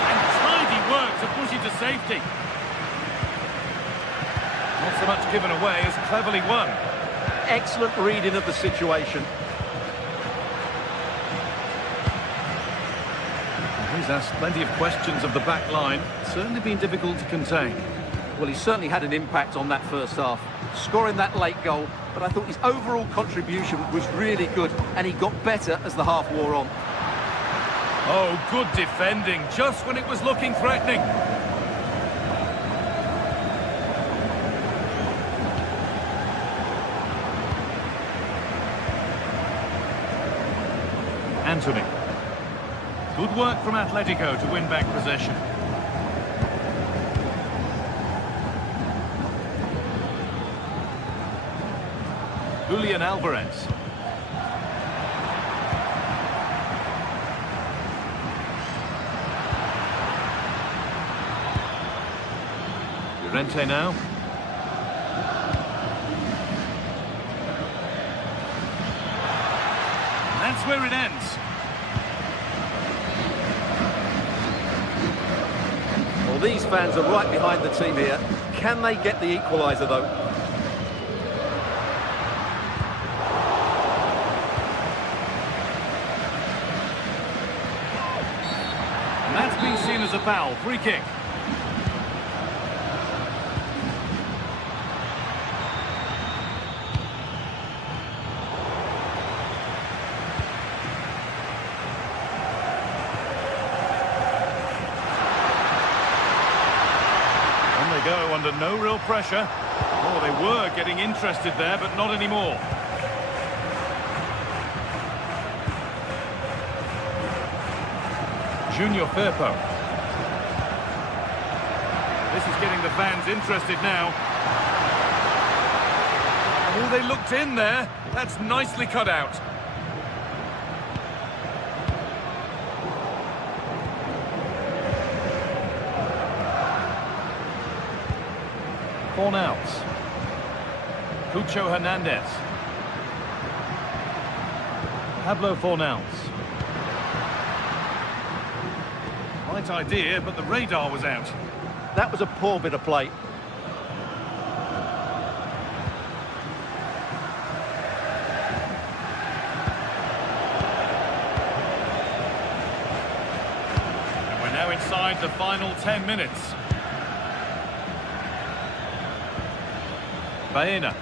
And tidy work to push it to safety. Not so much given away as cleverly won. Excellent reading of the situation. He's asked plenty of questions of the back line. Certainly been difficult to contain. Well, he certainly had an impact on that first half, scoring that late goal, but I thought his overall contribution was really good, and he got better as the half wore on. Oh, good defending, just when it was looking threatening. Anthony. Good work from Atletico to win back possession. Julian Alvarez. Llorente now. And that's where it ends. Well, these fans are right behind the team here. Can they get the equaliser, though? And that's been seen as a foul. Free kick. they go, under no real pressure. Oh, they were getting interested there, but not anymore. Junior Firpo. This is getting the fans interested now. Oh, they looked in there. That's nicely cut out. Fornals. Cucho Hernandez. Pablo Fornals. Right idea, but the radar was out. That was a poor bit of play. And we're now inside the final 10 minutes. Baena.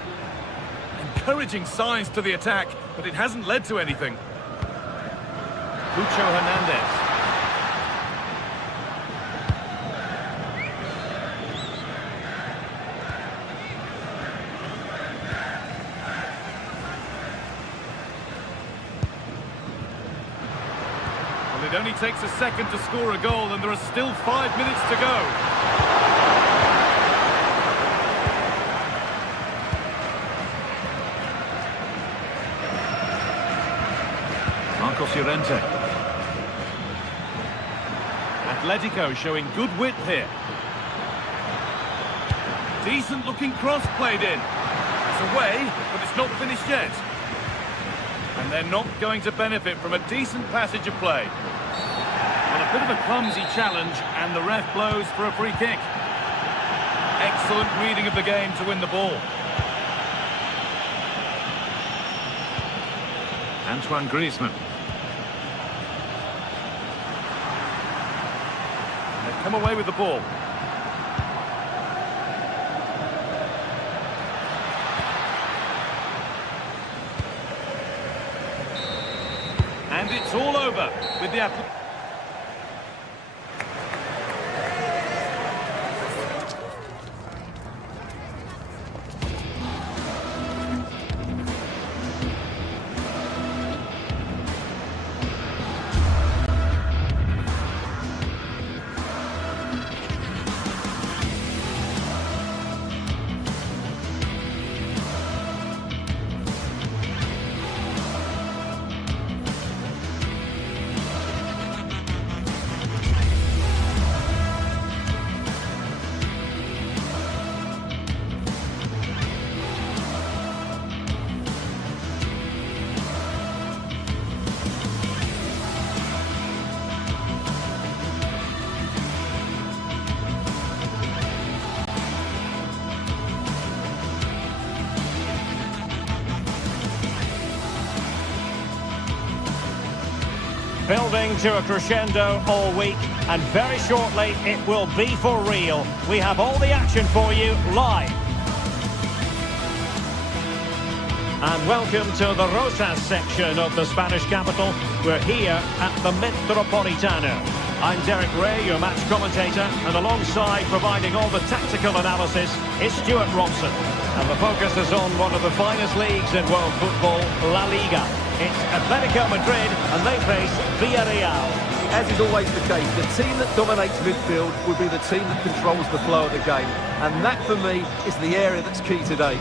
Encouraging signs to the attack, but it hasn't led to anything. Cucho Hernandez. Well, it only takes a second to score a goal, and there are still 5 minutes to go. Llorente. Atletico showing good width here. Decent looking cross played in. It's away, but it's not finished yet. And they're not going to benefit from a decent passage of play. Well, a bit of a clumsy challenge, and the ref blows for a free kick. Excellent reading of the game to win the ball. Antoine Griezmann. Come away with the ball. And it's all over with the Building to a crescendo all week, and very shortly it will be for real. We have all the action for you live. And welcome to the Rosas section of the Spanish capital. We're here at the Metropolitano. I'm Derek Ray, your match commentator, and alongside providing all the tactical analysis is Stuart Robson. And the focus is on one of the finest leagues in world football, La Liga. It's Atletico Madrid, and they face Villarreal. As is always the case, the team that dominates midfield will be the team that controls the flow of the game. And that, for me, is the area that's key today.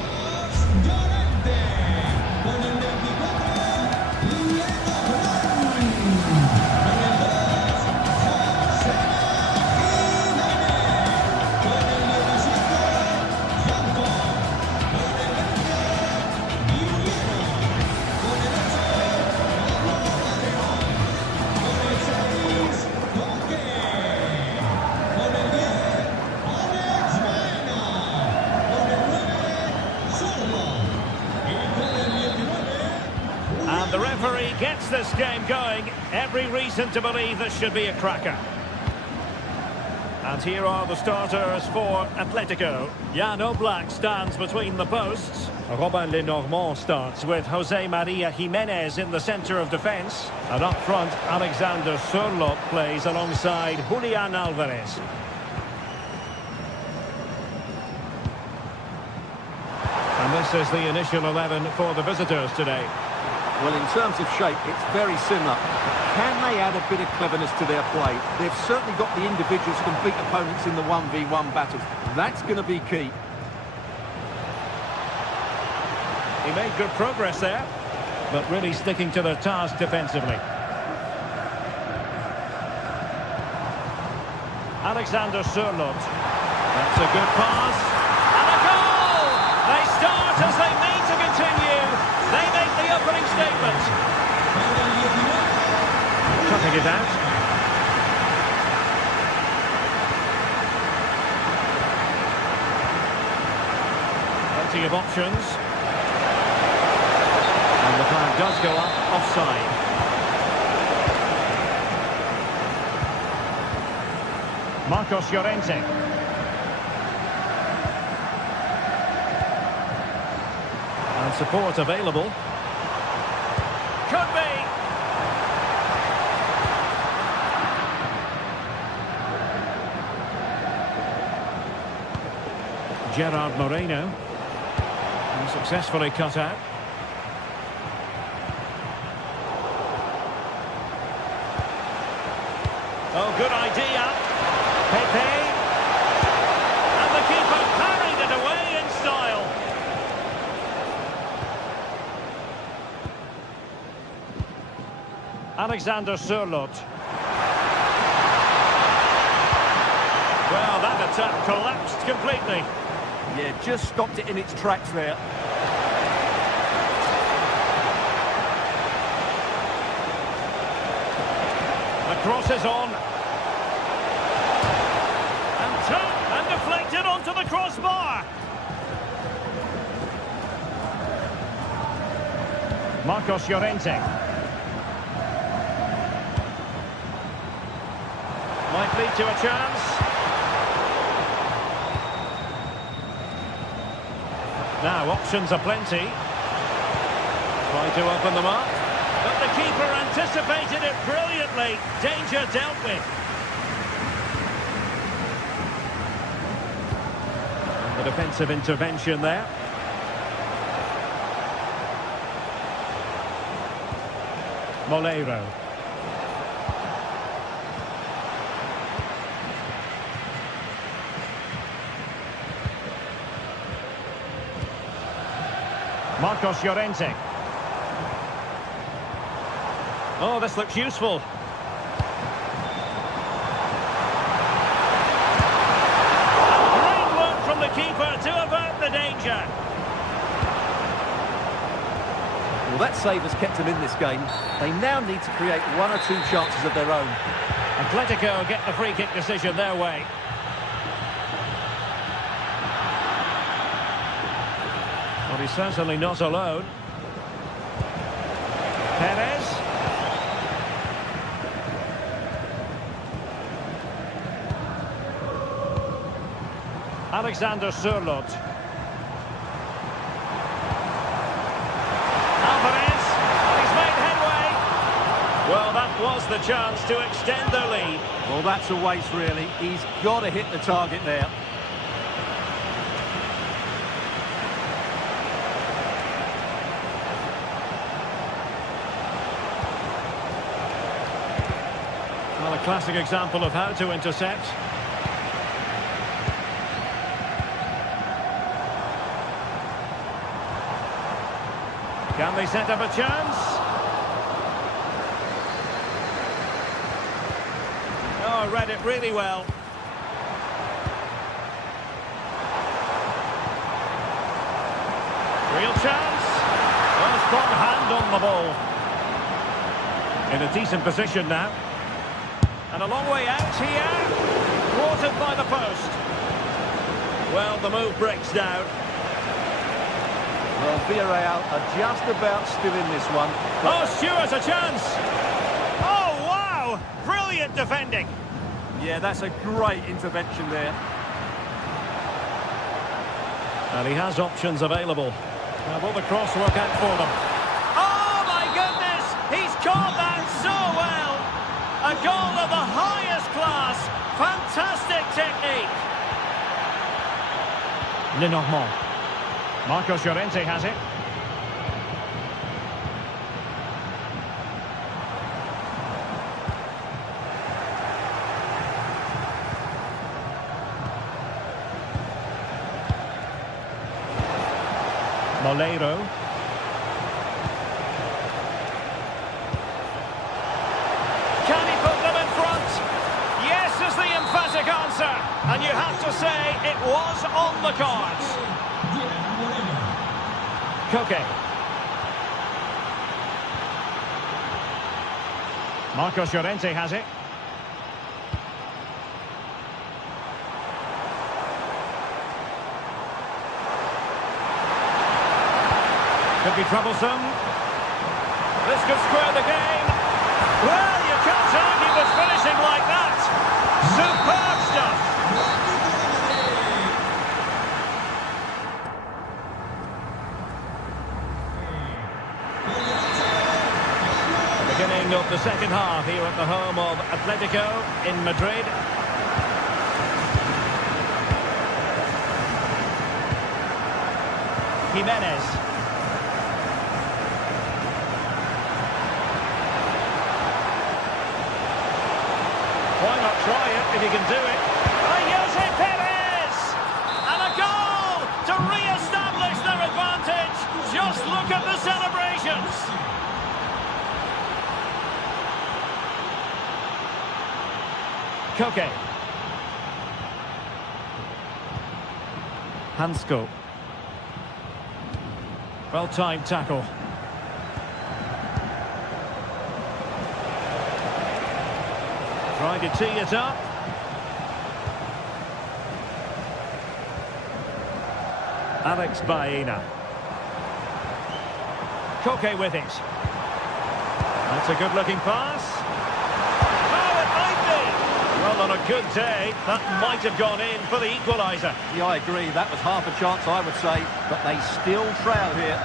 The referee gets this game going. Every reason to believe this should be a cracker. And here are the starters for Atletico. Jan Oblak stands between the posts. Robin Lenormand starts with Jose Maria Jimenez in the centre of defence. And up front, Alexander Sørloth plays alongside Julian Alvarez. And this is the initial 11 for the visitors today. Well, in terms of shape, it's very similar. Can they add a bit of cleverness to their play? They've certainly got the individuals to beat opponents in the 1v1 battles. That's going to be key. He made good progress there, but really sticking to the task defensively. Alexander Sørloth. That's a good pass. And a goal! They start as they mean to continue. They make the opening statement. Cutting it out. Plenty of options. And the flag does go up offside. Marcos Llorente. And support available. Could be. Gerard Moreno. And successfully cut out. Oh, good idea. Pepe. And the keeper parried it away in style. Alexander Sørloth. Well, that attack collapsed completely. Yeah, just stopped it in its tracks there. The cross is on. And tapped and deflected onto the crossbar. Marcos Llorente. Might lead to a chance. Now, options are plenty. Trying to open them up. But the keeper anticipated it brilliantly. Danger dealt with. The defensive intervention there. Moleiro. Marcos Llorente. Oh, this looks useful. Great work from the keeper to avert the danger. Well, that save has kept them in this game. They now need to create one or two chances of their own. Atletico get the free kick decision their way. Well, he's certainly not alone. Perez. Alexander Sørloth. Alvarez. He's made headway. Well, that was the chance to extend the lead. Well, that's a waste, really. He's got to hit the target there. Well, a classic example of how to intercept. Can they set up a chance? Oh, read it really well. Real chance. Well, strong hand on the ball. In a decent position now. And a long way out here. Thwarted by the post. Well, the move breaks down. Well, Villarreal are just about still in this one. Oh, Stewart, a chance! Oh, wow! Brilliant defending! Yeah, that's a great intervention there. And he has options available. Now, will the cross work out for them? Oh, my goodness! He's caught that so well! A goal of the highest class! Fantastic technique! Lenormand. Marcos Llorente has it. Moleiro. Can he put them in front? Yes is the emphatic answer. And you have to say it was on the cards. Koke. Marcos Llorente has it. Could be troublesome. This could square the game. Well, you can't argue with finishing like that. Superb stuff. Beginning of the second half here at the home of Atletico in Madrid. Jimenez. Why not try it if you can do it? Jose Perez! And a goal to re-establish their advantage. Just look at the celebrations. Koke. Hansko. Well-timed tackle. Trying to tee it up. Alex Baena. Koke with it. That's a good-looking pass. Oh, it might be! Well, on a good day, that might have gone in for the equaliser. Yeah, I agree. That was half a chance, I would say. But they still trail here.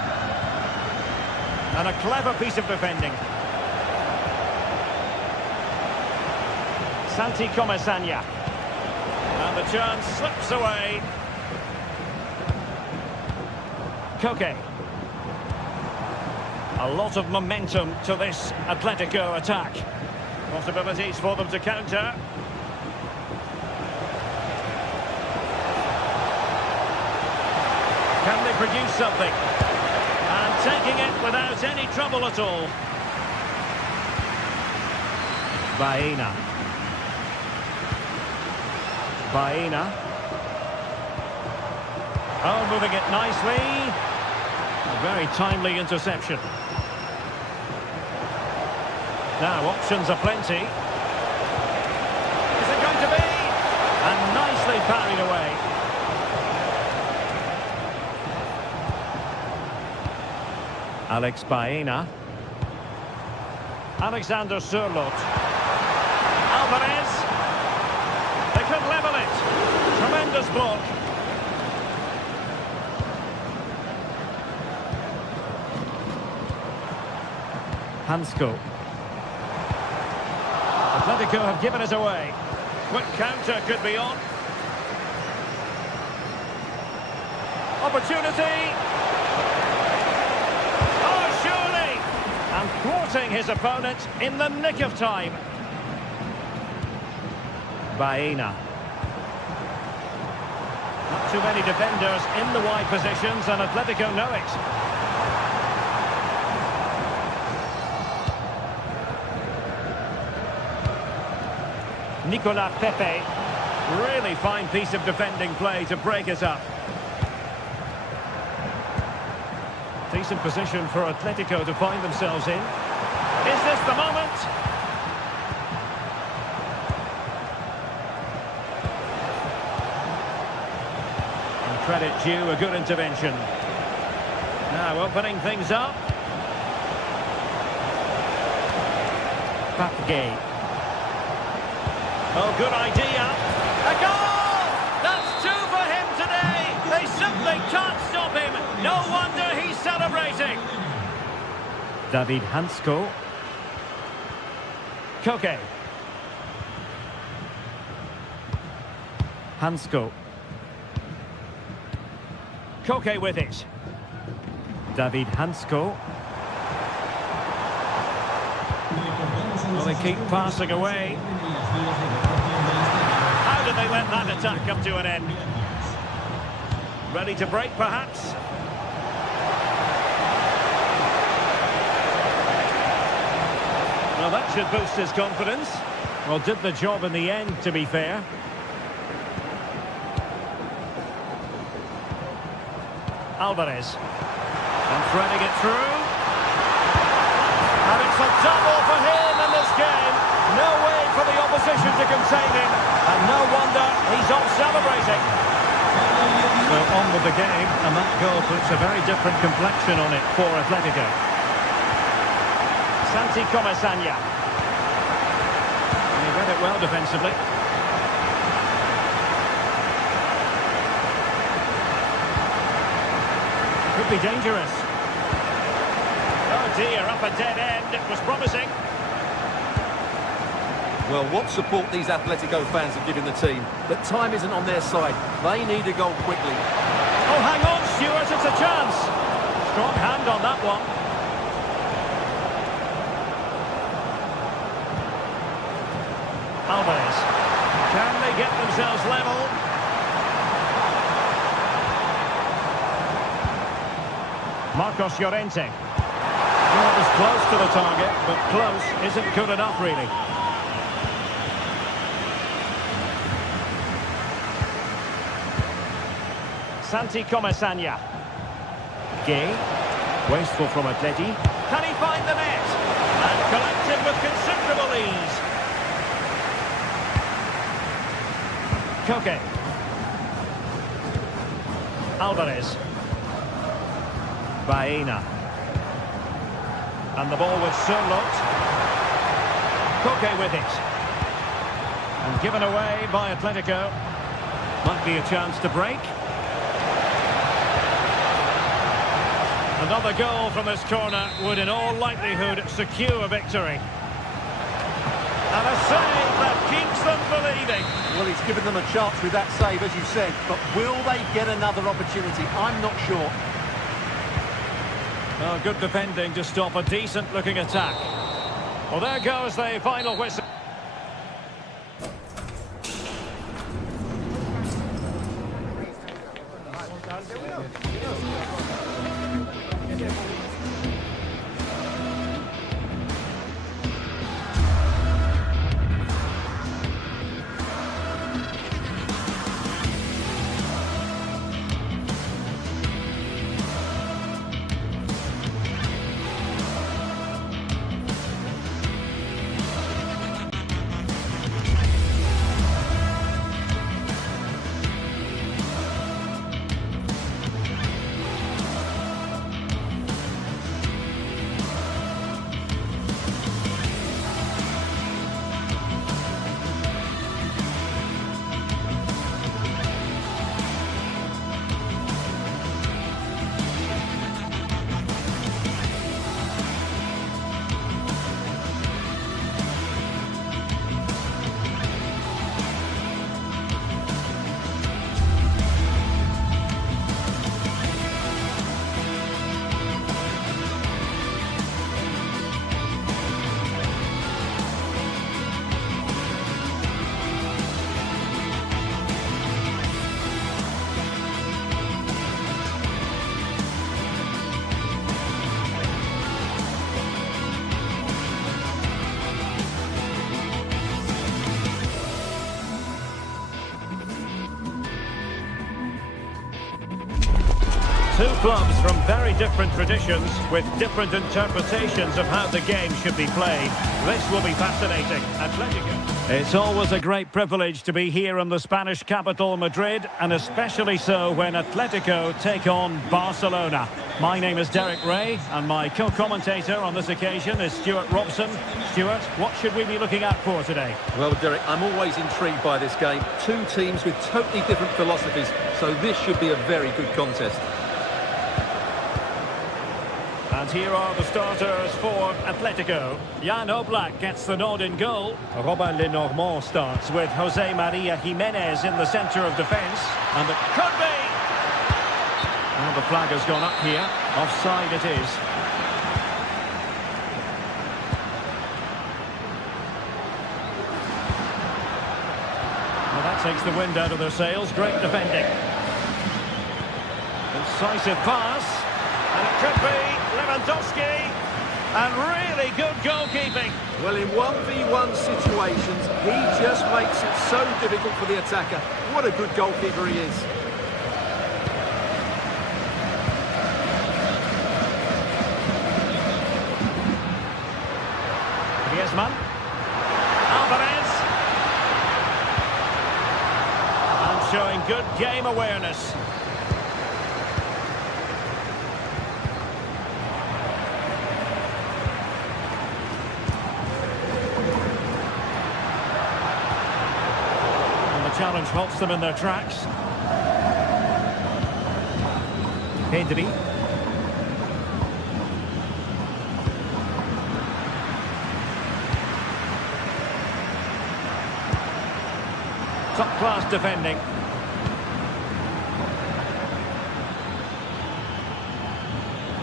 And a clever piece of defending. Santi Comesaña. And the chance slips away. Koke. A lot of momentum to this Atletico attack. Possibilities for them to counter. Can they produce something? And taking it without any trouble at all. Baena. Baena. Oh, moving it nicely. A very timely interception. Now, options are plenty. Is it going to be? And nicely parried away. Alex Baena. Alexander Sørloth. Alvarez. They could level it. Tremendous block. Hansko. Atletico have given it away. Quick counter could be on. Opportunity. Oh, surely. And thwarting his opponent in the nick of time. Baena. Not too many defenders in the wide positions, and Atletico know it. Nicolas Pepe. Really fine piece of defending play to break us up. Decent position for Atletico to find themselves in. Is this the moment? And credit due, a good intervention. Now opening things up. Papgay. Oh, good idea. A goal! That's two for him today. They simply can't stop him. No wonder he's celebrating. David Hansko. Koke. Hansko. Koke with it. David Hansko. Well, they keep passing away. How did they let that attack come to an end? Ready to break, perhaps? Well, that should boost his confidence. Well, did the job in the end, to be fair. Alvarez. And threading it through. And it's a double for him in this game. No way for the opposition to contain him. And no wonder he's off celebrating. So on with the game, and that goal puts a very different complexion on it for Atletico. Santi Comasagna. And he read it well defensively. Could be dangerous. Oh dear, up a dead end. It was promising. Well, what support these Atletico fans are giving the team. But time isn't on their side. They need a goal quickly. Oh, hang on, Stuart, it's a chance. Strong hand on that one. Alvarez. Can they get themselves level? Marcos Llorente. Well, it was close to the target, but close isn't good enough, really. Santi Comasagna. Gay. Wasteful from Atleti. Can he find the net? And collected with considerable ease. Koke. Alvarez. Baena. And the ball with Sørloth. Koke with it. And given away by Atletico. Might be a chance to break. Another goal from this corner would in all likelihood secure a victory. And a save that keeps them believing. Well, he's given them a chance with that save, as you said. But will they get another opportunity? I'm not sure. Oh, good defending to stop a decent-looking attack. Well, there goes the final whistle. Two clubs from very different traditions with different interpretations of how the game should be played. This will be fascinating. Atletico. It's always a great privilege to be here in the Spanish capital, Madrid, and especially so when Atletico take on Barcelona. My name is Derek Ray, and my co-commentator on this occasion is Stuart Robson. Stuart, what should we be looking out for today? Well, Derek, I'm always intrigued by this game. Two teams with totally different philosophies, so this should be a very good contest. And here are the starters for Atletico. Jan Oblak gets the nod in goal. Robin Lenormand starts with Jose Maria Jimenez in the centre of defence. And it could be! Well, the flag has gone up here. Offside it is. Well, that takes the wind out of their sails. Great defending. Incisive pass. And it could be Lewandowski. And really good goalkeeping. Well, in 1v1 situations, he just makes it so difficult for the attacker. What a good goalkeeper he is. Griezmann. Alvarez. And showing good game awareness. And the challenge halts them in their tracks. Pedri. Top-class defending.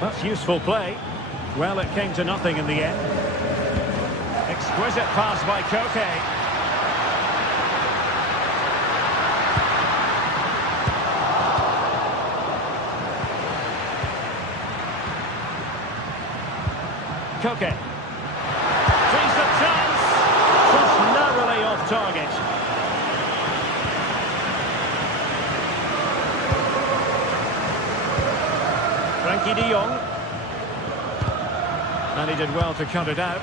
That's useful play. Well, it came to nothing in the end. Exquisite pass by Koke. Koke. Decent chance. Just narrowly off target. Frankie de Jong. And he did well to cut it out.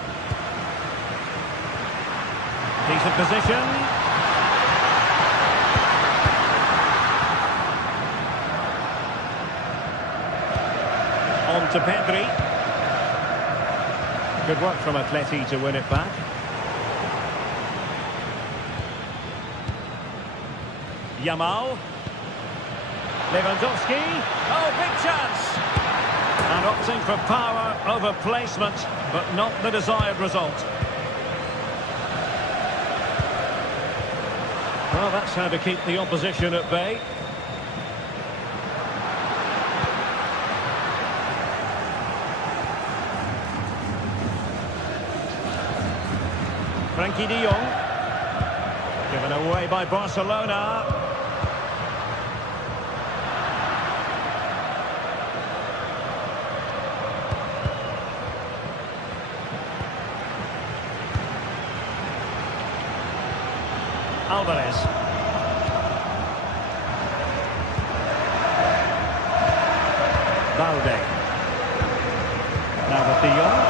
Decent position. On to Pedri. Good work from Atleti to win it back. Yamal. Lewandowski. Oh, big chance. And opting for power over placement, but not the desired result. Well, that's how to keep the opposition at bay. Frankie de Jong. Given away by Barcelona. Alvarez. Valde. Now with de Jong.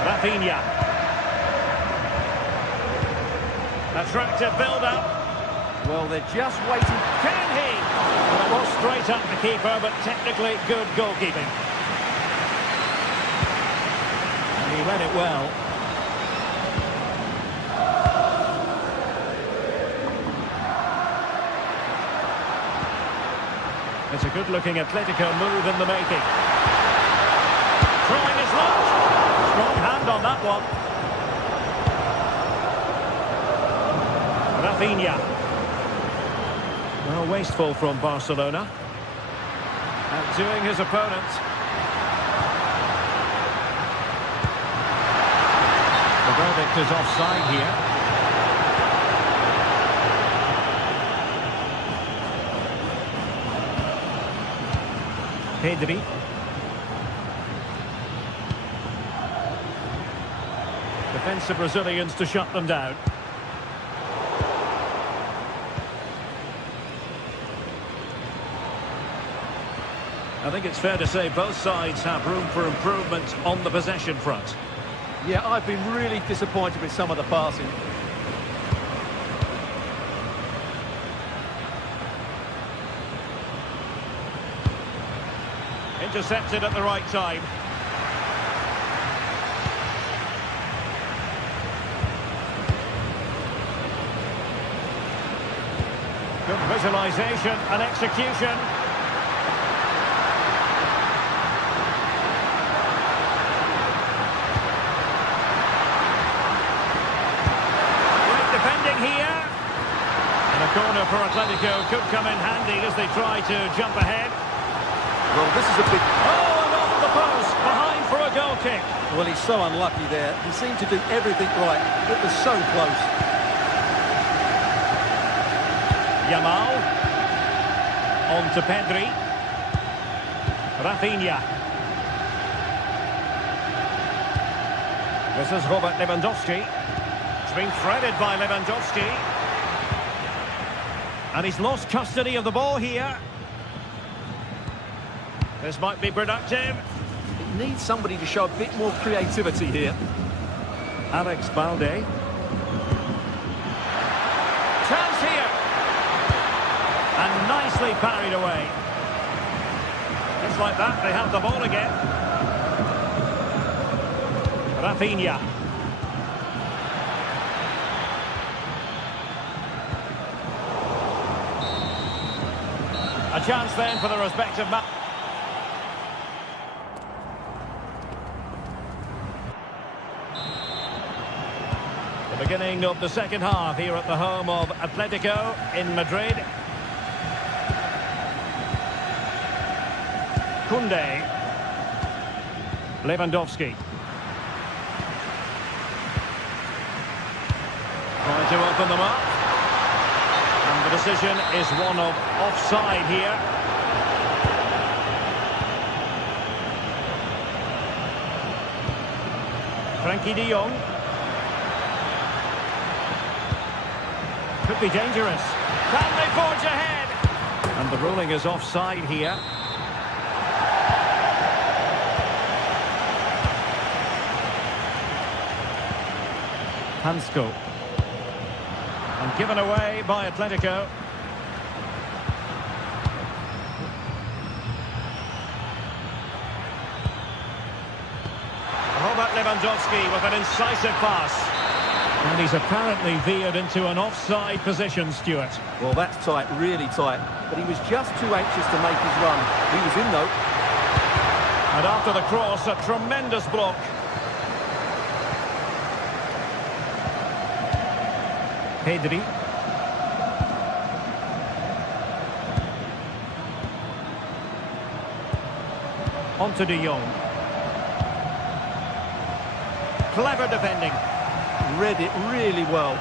Rafinha. Attractive build-up. Well, they're just waiting. Can he? Well, it was straight up the keeper, but technically good goalkeeping. And he read it well. It's a good-looking Atletico move in the making. Trying his luck. Strong hand on that one. Rafinha. Well, wasteful from Barcelona. Outdoing his opponent. The verdict is offside here. Pedri. Defensive Brazilians to shut them down. I think it's fair to say both sides have room for improvement on the possession front. Yeah, I've been really disappointed with some of the passing. Intercepted at the right time. Good visualisation and execution. Great defending here. And a corner for Atletico could come in handy as they try to jump ahead. Well, this is a big... Oh, and off the post, behind for a goal kick. Well, he's so unlucky there. He seemed to do everything right. It was so close. Yamal. On to Pedri. Rafinha. This is Robert Lewandowski. It's been threaded by Lewandowski. And he's lost custody of the ball here. This might be productive. It needs somebody to show a bit more creativity here. Alex Balde. Chance here. And nicely parried away. Just like that, they have the ball again. Rafinha. A chance then for the respective match. The beginning of the second half here at the home of Atletico in Madrid. Koundé. Lewandowski. Trying to open them up. And the decision is one of offside here. Frankie de Jong. Could be dangerous. Can they forge ahead? And the ruling is offside here. Hansko. And given away by Atletico. Robert Lewandowski with an incisive pass. And he's apparently veered into an offside position, Stuart. Well, that's tight, really tight. But he was just too anxious to make his run. He was in, though. And after the cross, a tremendous block. Pedri. On to de Jong. Clever defending. Read it really well.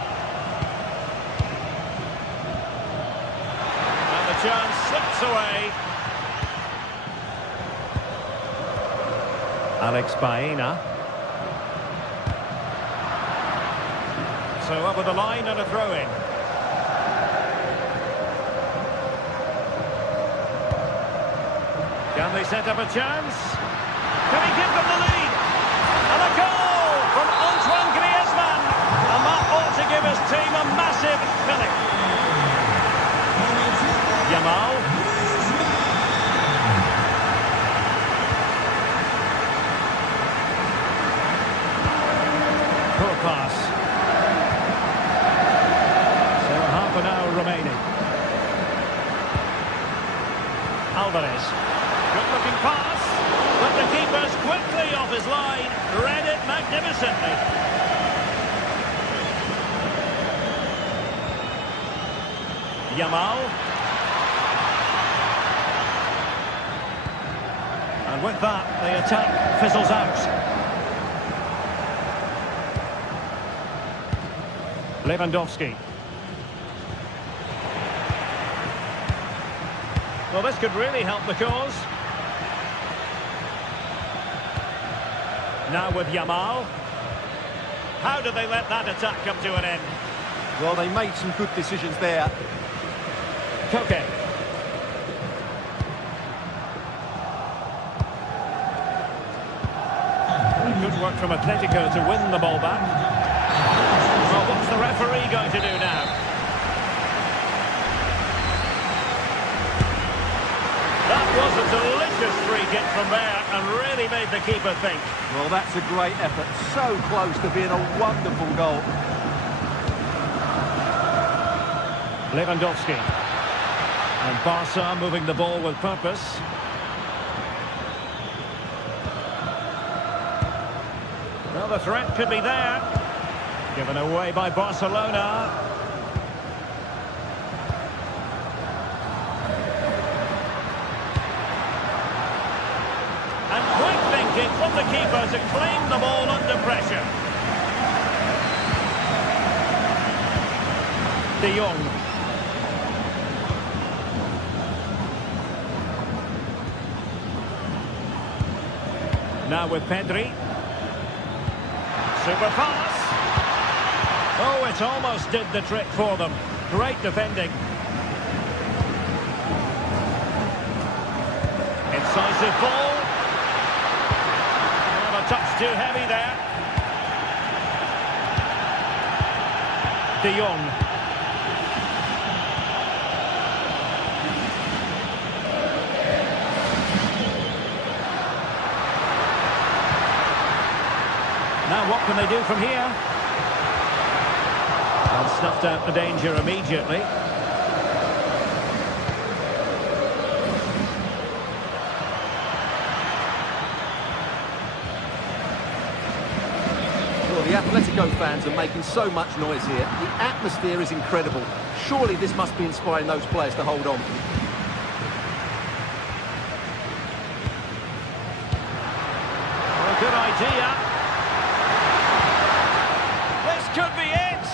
And the chance slips away. Alex Baena. So over the line and a throw-in. Can they set up a chance? Can he give them the lead? And a goal from Antoine Griezmann. And that ought to give his team a massive fillip. Yamal. Poor pass. So half an hour remaining. Alvarez. Good-looking pass. But the keeper's quickly off his line. Read it magnificently. Yamal. And with that, the attack fizzles out. Lewandowski. Well, this could really help the cause. Now with Yamal. How did they let that attack come to an end? Well, they made some good decisions there. Koke. Good work from Atletico to win the ball back. Well, what's the referee going to do now? That was a delicious free kick from there and really made the keeper think. Well, that's a great effort. So close to being a wonderful goal. Lewandowski. And Barca moving the ball with purpose. Well, the threat could be there. Given away by Barcelona. the keeper to claim the ball under pressure. De Jong. Now with Pedri. Super pass. Oh, it almost did the trick for them. Great defending. Incisive ball. Well, a touch too heavy there. De Jong. Now what can they do from here? And snuffed out the danger immediately. Well, the Atletico fans are making so much noise here. The atmosphere is incredible. Surely this must be inspiring those players to hold on. Well, good idea. Could be it.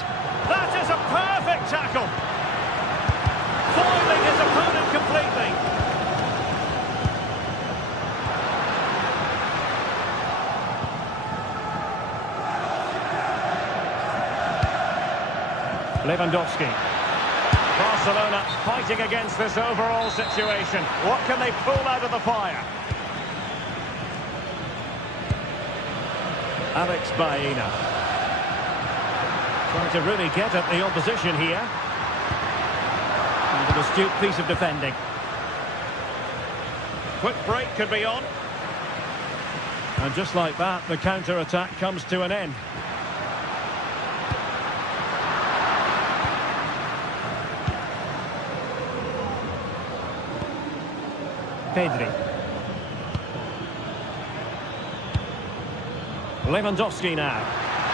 That is a perfect tackle. Foiling his opponent completely. Lewandowski. Barcelona fighting against this overall situation. What can they pull out of the fire? Alex Baena. Trying to really get at the opposition here. And an astute piece of defending. Quick break could be on. And just like that, the counter-attack comes to an end. Pedri. Lewandowski now.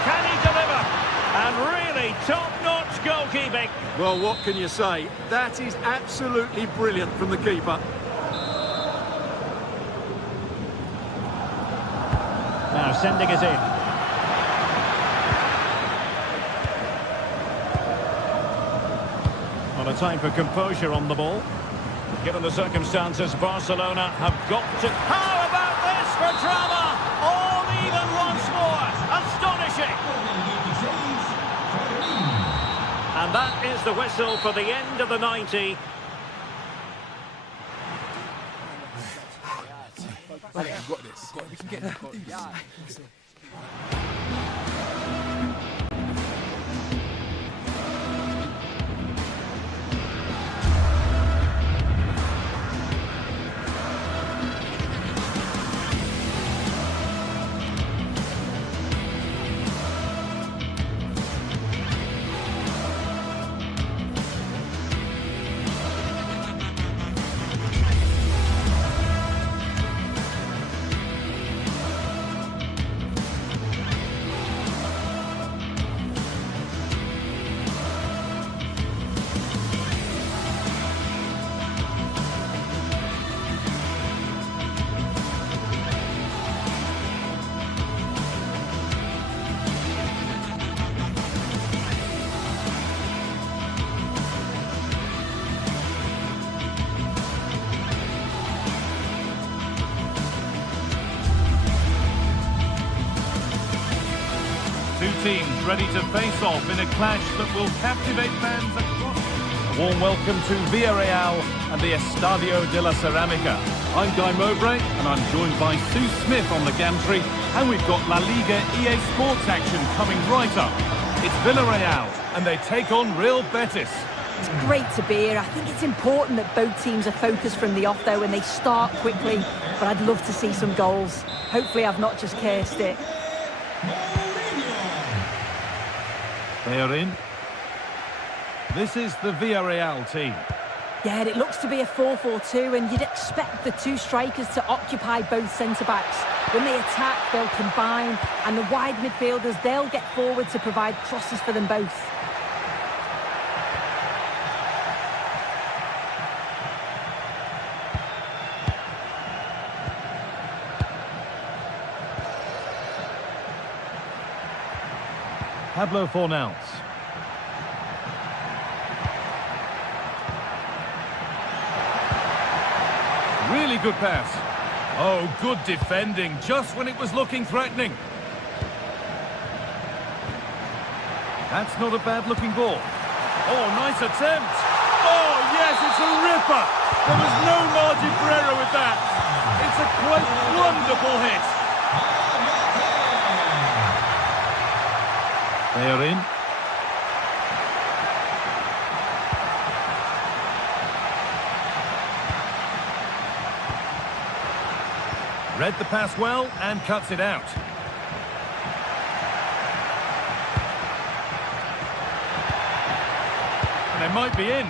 Can he deliver? And really top-notch goalkeeping. Well, what can you say? That is absolutely brilliant from the keeper. Now sending it in. Well, a time for composure on the ball. Given the circumstances, Barcelona have got to... How about this for drama? All even once more. Astonishing. And that is the whistle for the end of the 90. We've got this. We can get this. Two teams ready to face off in a clash that will captivate fans across. A warm welcome to Villarreal and the Estadio de la Ceramica. I'm Guy Mowbray and I'm joined by Sue Smith on the gantry, and we've got La Liga EA Sports action coming right up. It's Villarreal and they take on Real Betis. It's great to be here. I think it's important that both teams are focused from the off though and they start quickly, but I'd love to see some goals. Hopefully I've not just cursed it. They are in. This is the Villarreal team. Yeah, it looks to be a 4-4-2 and you'd expect the two strikers to occupy both centre-backs. When they attack, they'll combine, and the wide midfielders, they'll get forward to provide crosses for them both. Pablo Fornals. Really good pass. Oh, good defending, just when it was looking threatening. That's not a bad-looking ball. Oh, nice attempt. Oh, yes, it's a ripper. There was no margin for error with that. It's a quite wonderful hit. They are in. Read the pass well and cuts it out. And they might be in.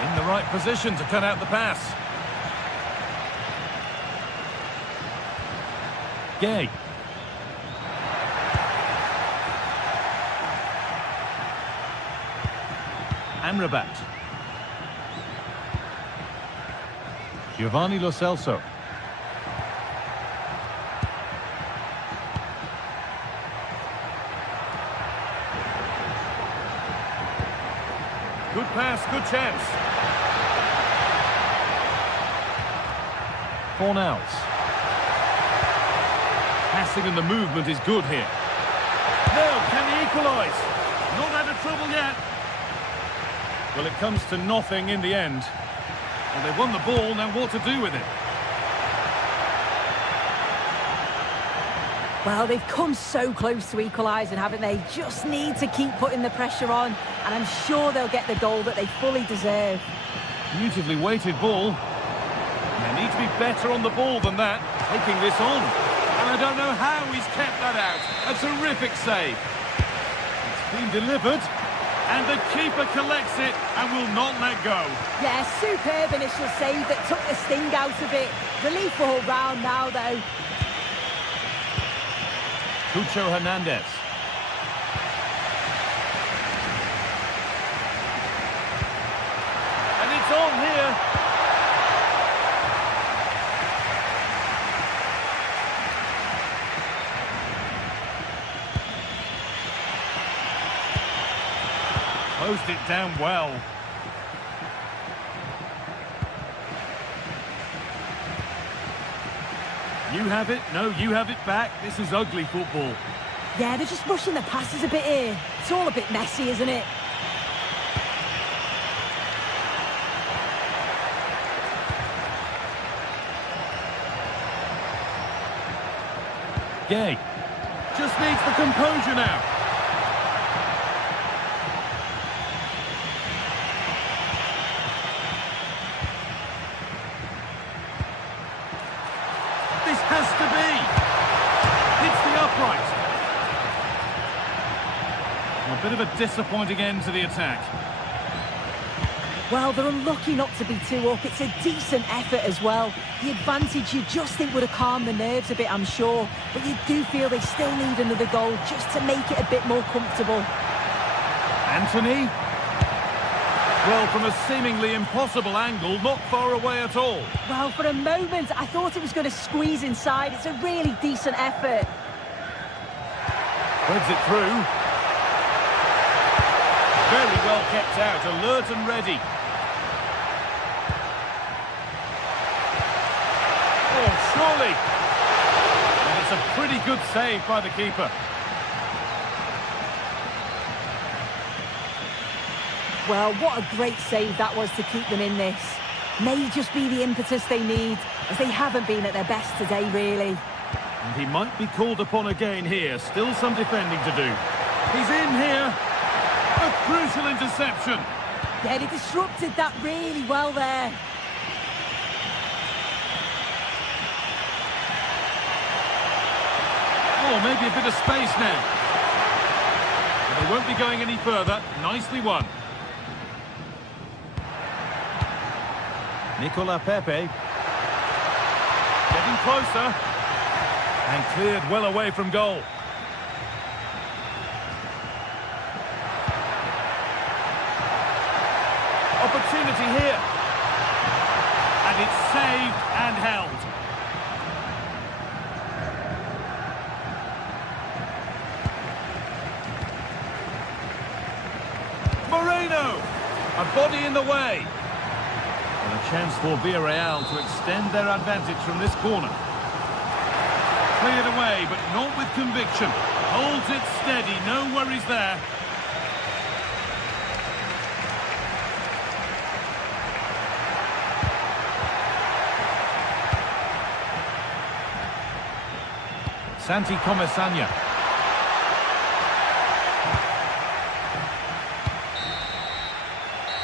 In the right position to cut out the pass. Gay. Amrabat. Giovanni Lo Celso. Good pass, good chance. Fornals. Passing and the movement is good here. Now, can he equalise? Not out of trouble yet. Well, it comes to nothing in the end. Well, they've won the ball, now what to do with it? Well, they've come so close to equalising, haven't they? Just need to keep putting the pressure on, and I'm sure they'll get the goal that they fully deserve. Beautifully weighted ball. And they need to be better on the ball than that, taking this on. And I don't know how he's kept that out. A terrific save. It's been delivered. And the keeper collects it and will not let go. Yeah, superb initial save that took the sting out of it. Relief all round now, though. Cucho Hernandez. And it's on here. Closed it down well. You have it, no, you have it back. This is ugly football. Yeah, they're just rushing the passes a bit here. It's all a bit messy, isn't it? Gay. Just needs the composure now. This has to be. Hits the upright. A bit of a disappointing end to the attack. Well, they're unlucky not to be 2 up. It's a decent effort as well. The advantage you just think would have calmed the nerves a bit, I'm sure. But you do feel they still need another goal just to make it a bit more comfortable. Anthony? Well, from a seemingly impossible angle, not far away at all. Well, for a moment, I thought it was going to squeeze inside. It's a really decent effort. Threads it through. Very well kept out, alert and ready. Oh, surely. And it's a pretty good save by the keeper. Well, what a great save that was to keep them in this. May just be the impetus they need, as they haven't been at their best today, really. And he might be called upon again here. Still some defending to do. He's in here. A crucial interception. Yeah, they disrupted that really well there. Oh, maybe a bit of space now. But they won't be going any further. Nicely won. Nicola Pepe. Getting closer. And cleared well away from goal. opportunity here. And it's saved and held. Moreno! A body in the way. And a chance for Villarreal to extend their advantage from this corner. Cleared away, but not with conviction. Holds it steady, no worries there. Santi Comesaña.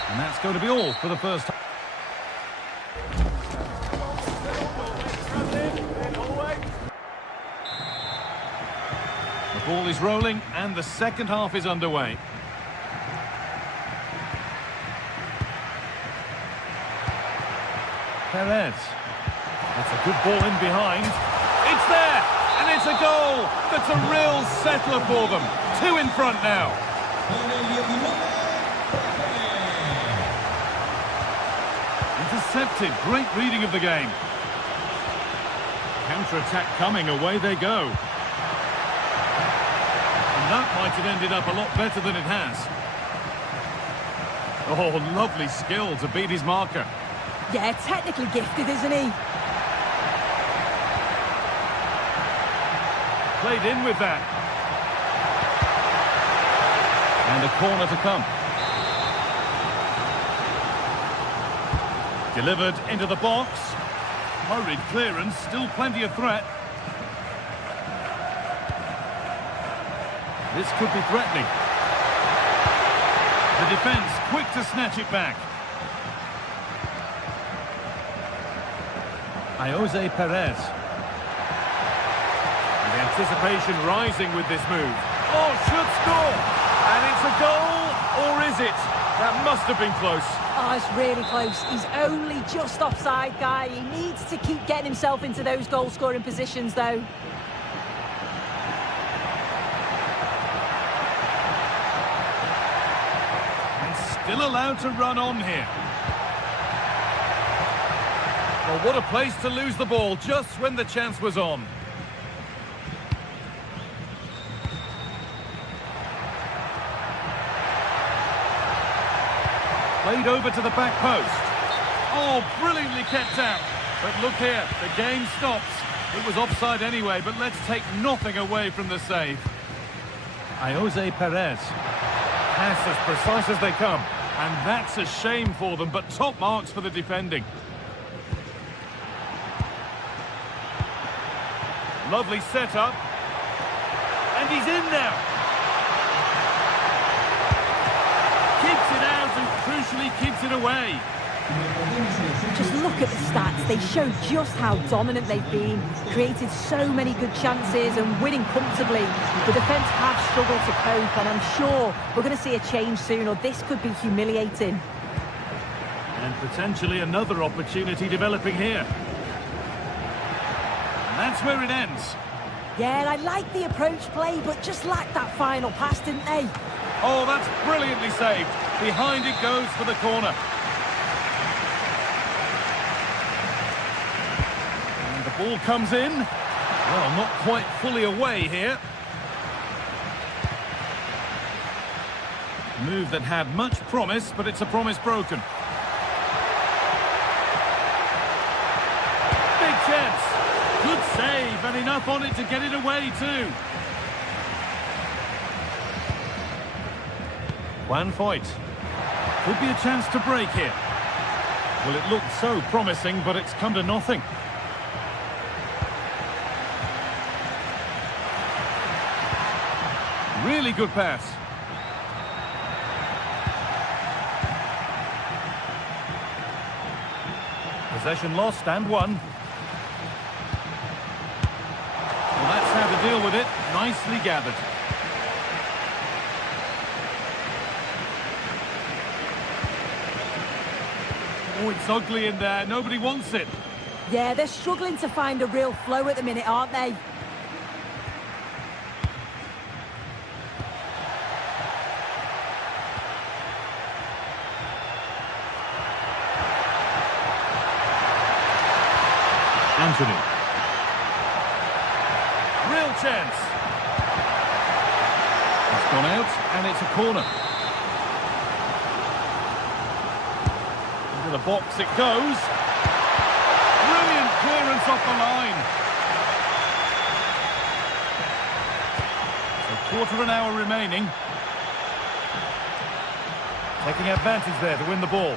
And that's going to be all for the first time. The ball is rolling and the second half is underway. Perez. That's a good ball in behind. It's there! And it's a goal! That's a real settler for them. 2 in front now. Intercepted. Great reading of the game. Counter-attack coming. Away they go. And that might have ended up a lot better than it has. Oh, lovely skill to beat his marker. Yeah, technically gifted, isn't he? Played in with that. And a corner to come. Delivered into the box. Hurried clearance, still plenty of threat. This could be threatening. The defence quick to snatch it back. Jose Perez. And the anticipation rising with this move. Oh, should score! And it's a goal, or is it? That must have been close. Oh, it's really close. He's only just offside, guy. He needs to keep getting himself into those goal-scoring positions, though. And still allowed to run on here. Well, what a place to lose the ball just when the chance was on. Played over to the back post. Oh, brilliantly kept out. But look here, the game stops. It was offside anyway, but let's take nothing away from the save. Jose Perez. Pass as precise as they come. And that's a shame for them, but top marks for the defending. Lovely setup. And he's in now. Keeps it out and crucially keeps it away. Just look at the stats. They show just how dominant they've been. Created so many good chances and winning comfortably. The defence have struggled to cope, and I'm sure we're going to see a change soon, or this could be humiliating. And potentially another opportunity developing here. And that's where it ends. Yeah, I like the approach play, but just lacked that final pass, didn't they? Oh, that's brilliantly saved. Behind it goes for the corner. And the ball comes in. Well, not quite fully away here. Move that had much promise, but it's a promise broken. Big chance. Good save, and enough on it to get it away too. Juan Foyt. Could be a chance to break here. Well, it looked so promising, but it's come to nothing. Really good pass. Possession lost and won. Well, that's how to deal with it. Nicely gathered. Oh, it's ugly in there. Nobody wants it. Yeah, they're struggling to find a real flow at the minute, aren't they? Anthony. Real chance. It's gone out, and it's a corner. Into the box it goes. Brilliant clearance off the line. So quarter of an hour remaining. Taking advantage there to win the ball.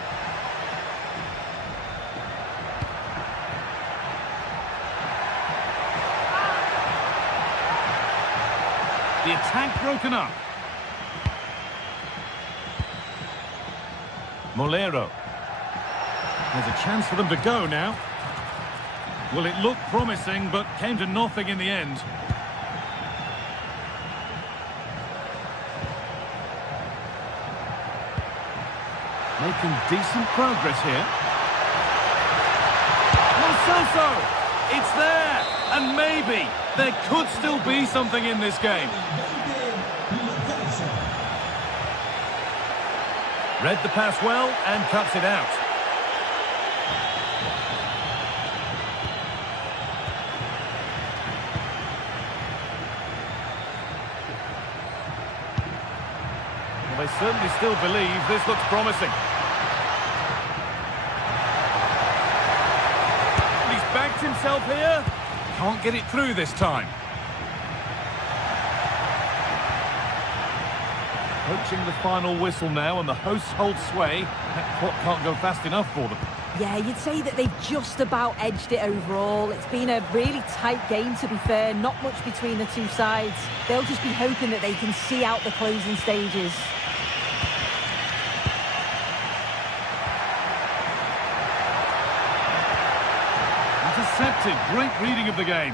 The attack broken up. Molero. There's a chance for them to go now. Well, it looked promising, but came to nothing in the end. Making decent progress here. Lo Celso! It's there! And maybe there could still be something in this game. Read the pass well and cuts it out. Well, they certainly still believe this looks promising. He's backed himself here. Can't get it through this time. Approaching the final whistle now, and the hosts hold sway. That clock can't go fast enough for them. Yeah, you'd say that they've just about edged it overall. It's been a really tight game, to be fair. Not much between the two sides. They'll just be hoping that they can see out the closing stages. Intercepted. Great reading of the game.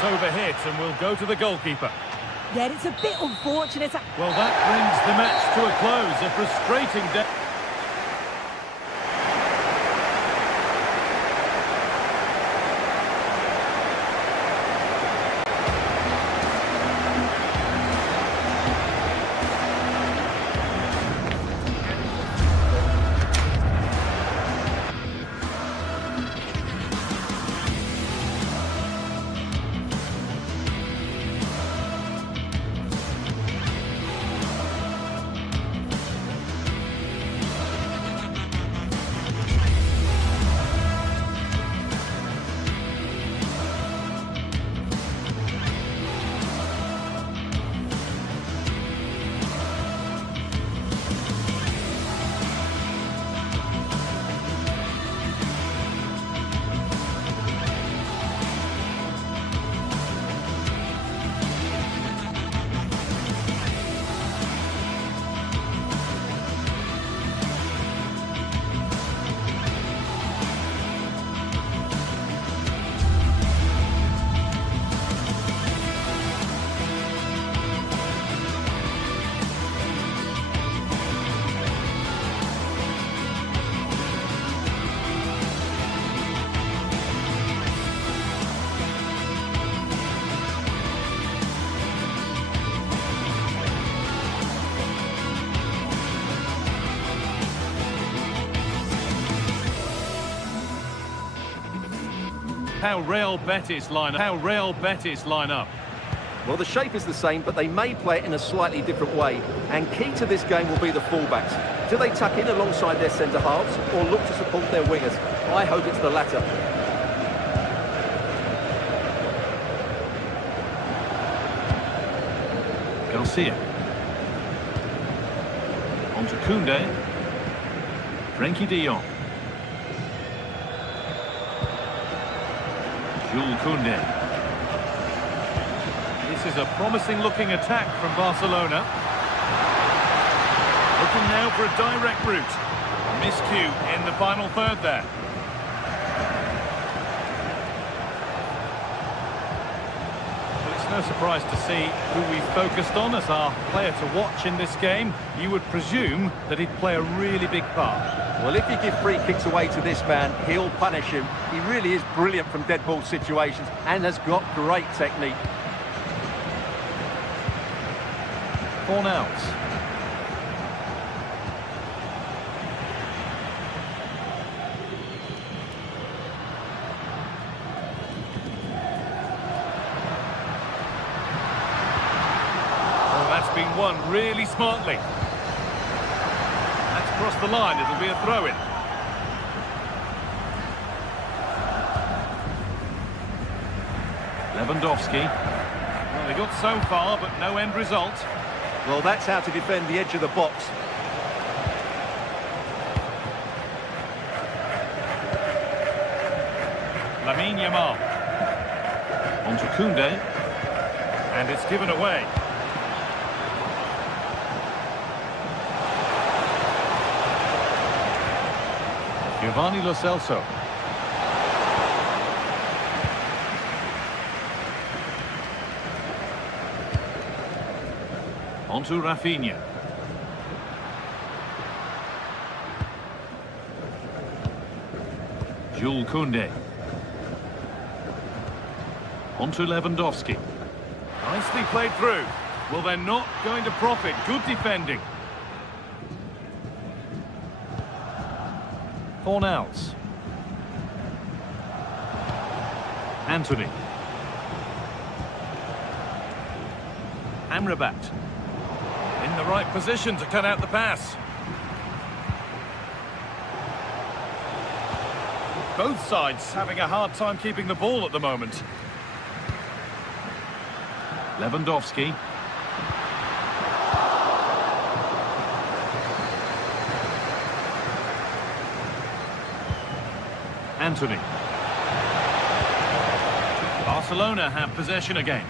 Overhit, and will go to the goalkeeper. Yeah, it's a bit unfortunate. Well, that brings the match to a close. A frustrating day. How Real Betis line up. Well, the shape is the same, but they may play it in a slightly different way. And key to this game will be the fullbacks. Do they tuck in alongside their centre-halves or look to support their wingers? I hope it's the latter. Garcia. On to Koundé. Frenkie de Jong. Jules Koundé. This is a promising-looking attack from Barcelona. Looking now for a direct route. Miscue in the final third there. Well, it's No surprise to see who we focused on as our player to watch in this game. You would presume that he'd play a really big part. Well, if you give free kicks away to this man, he'll punish him. He really is brilliant from dead ball situations and has got great technique. Cornels. Been won really smartly. That's crossed the line, it'll be a throw-in. Lewandowski. Well, they got so far, but no end result. Well, that's how to defend the edge of the box. Lamine Yamal. On to Koundé. And it's given away. Giovanni Lo Celso. On to Rafinha. Jules Koundé. On to Lewandowski. Nicely played through. Well, they're not going to profit. Good defending. Cornels. Anthony. Amrabat. In the right position to cut out the pass. Both sides having a hard time keeping the ball at the moment. Lewandowski. Anthony. Barcelona have possession again.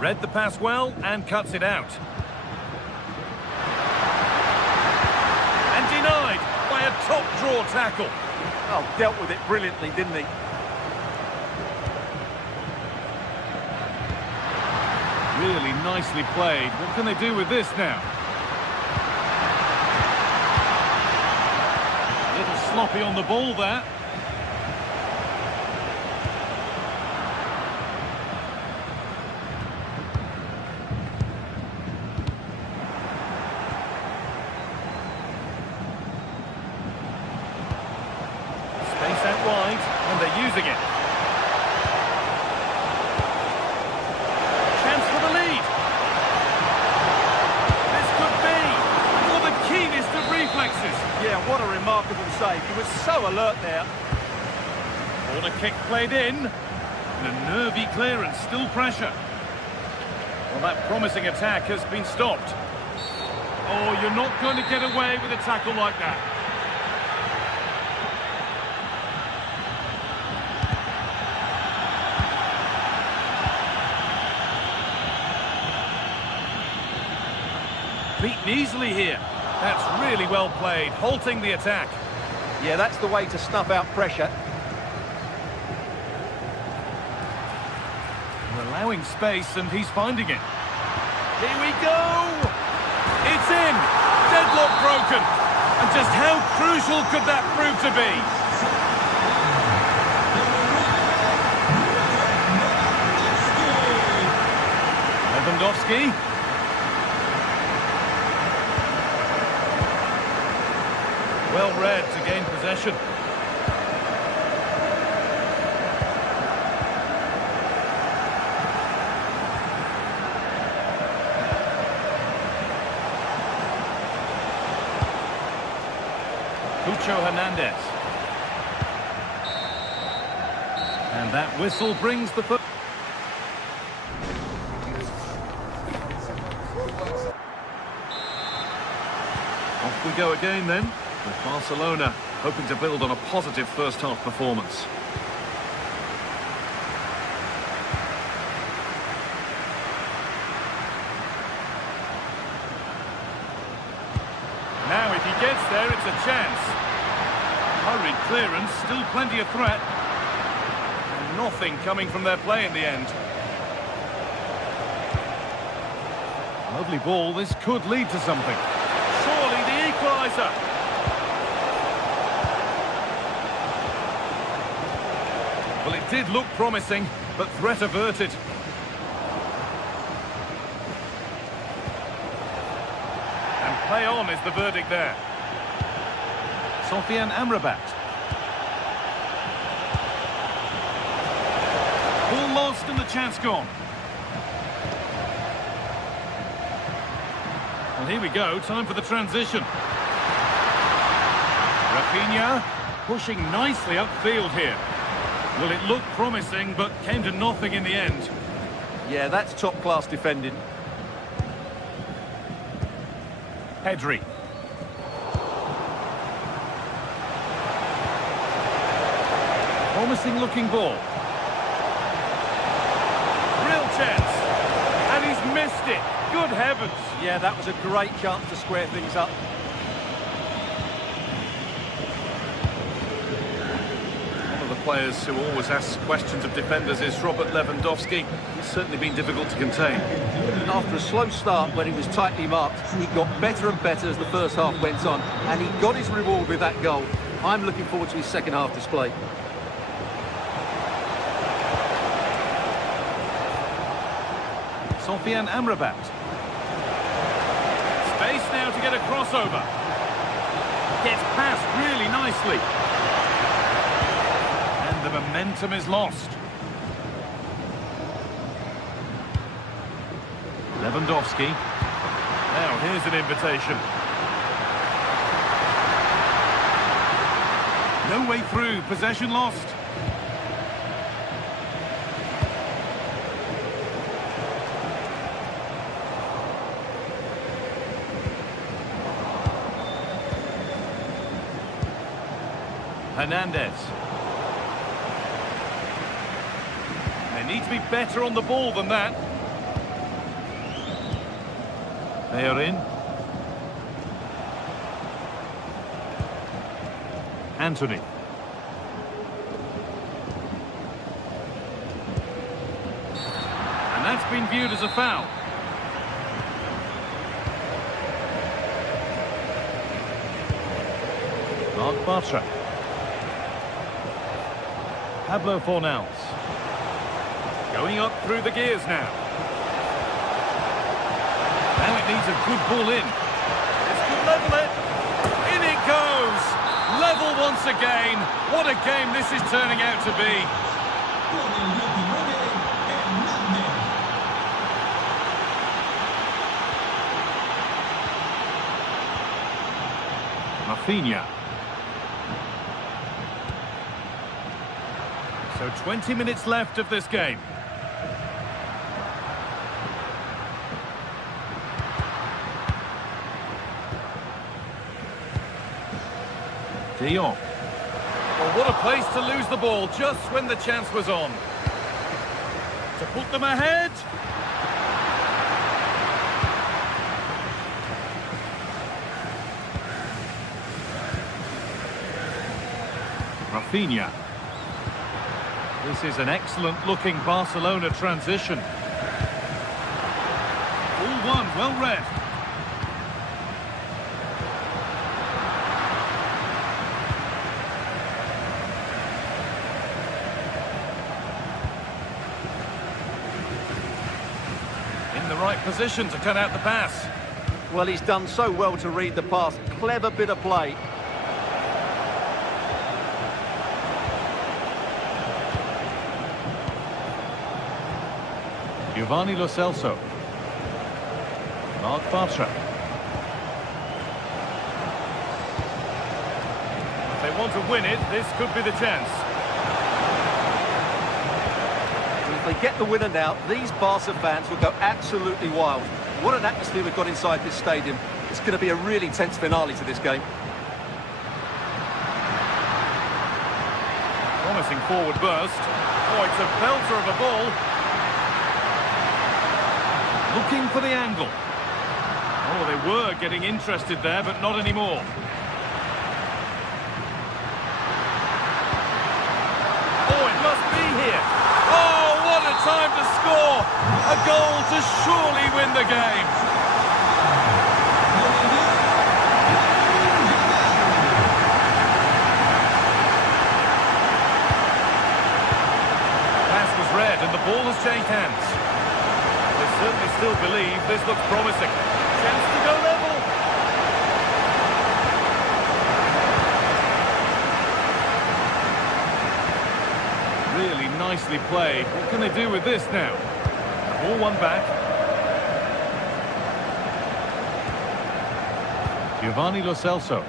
Read the pass well and cuts it out. And denied by a top draw tackle. Oh, dealt with it brilliantly, didn't he? Really nicely played. What can they do with this now? A little sloppy on the ball there. Space out wide, and they're using it. Yeah, what a remarkable save. He was so alert there. Corner kick played in. And a nervy clearance, still pressure. Well, that promising attack has been stopped. Oh, you're not going to get away with a tackle like that. Beaten easily here. That's really well played, halting the attack. Yeah, that's the way to snuff out pressure. They're allowing space, and he's finding it. Here we go! It's in! Deadlock broken! And just how crucial could that prove to be? Lewandowski. Well read to gain possession. Cucho Hernandez. And that whistle brings the first. Off we go again then, with Barcelona hoping to build on a positive first-half performance. Now, if he gets there, it's a chance. Hurried clearance, still plenty of threat. And nothing coming from their play in the end. Lovely ball, this could lead to something. Surely the equaliser. Well, it did look promising, but threat averted. And play on is the verdict there. Sofian Amrabat. Ball lost and the chance gone. Well, here we go, time for the transition. Rafinha pushing nicely upfield here. Well, it looked promising, but came to nothing in the end. Yeah, that's top-class defending. Pedri. Promising looking ball. Real chance. And he's missed it. Good heavens. Yeah, that was a great chance to square things up. One of the players who always asks questions of defenders is Robert Lewandowski. He's certainly been difficult to contain. After a slow start when he was tightly marked, he got better and better as the first half went on, and he got his reward with that goal. I'm looking forward to his second half display. Sofian Amrabat. Space now to get a crossover. Gets past really nicely. And the momentum is lost. Lewandowski. Now here's an invitation. No way through, possession lost. Hernandez. They need to be better on the ball than that. They are in. Anthony. And that's been viewed as a foul. Mark Bartra. Pablo Fornals. Going up through the gears now. Now it needs a good ball in. This could level it. In it goes. Level once again. What a game this is turning out to be. Rafinha. So 20 minutes left of this game. De Jong. Well, what a place to lose the ball just when the chance was on. To put them ahead. Rafinha. This is an excellent-looking Barcelona transition. All one, well read. In the right position to cut out the pass. Well, he's done so well to read the pass. Clever bit of play. Giovanni Lo Celso. Mark Bartra. If they want to win it, this could be the chance. If they get the winner now, these Barca fans will go absolutely wild. What an atmosphere we've got inside this stadium. It's going to be a really tense finale to this game. Promising forward burst. Oh, it's a belter of a ball. Looking for the angle. Oh, Well, they were getting interested there, but not anymore. Oh, it must be here. Oh, what a time to score! A goal to surely win the game. Pass was read and the ball has changed hands. They certainly still believe this looks promising. Chance to go level. Really nicely played. What can they do with this now? Ball one back. Giovanni Lo Celso.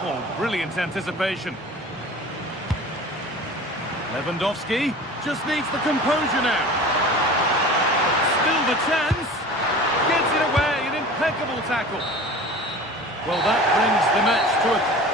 Oh, brilliant anticipation. Lewandowski just needs the composure now. Still the chance. Gets it away, an impeccable tackle. Well, that brings the match to a...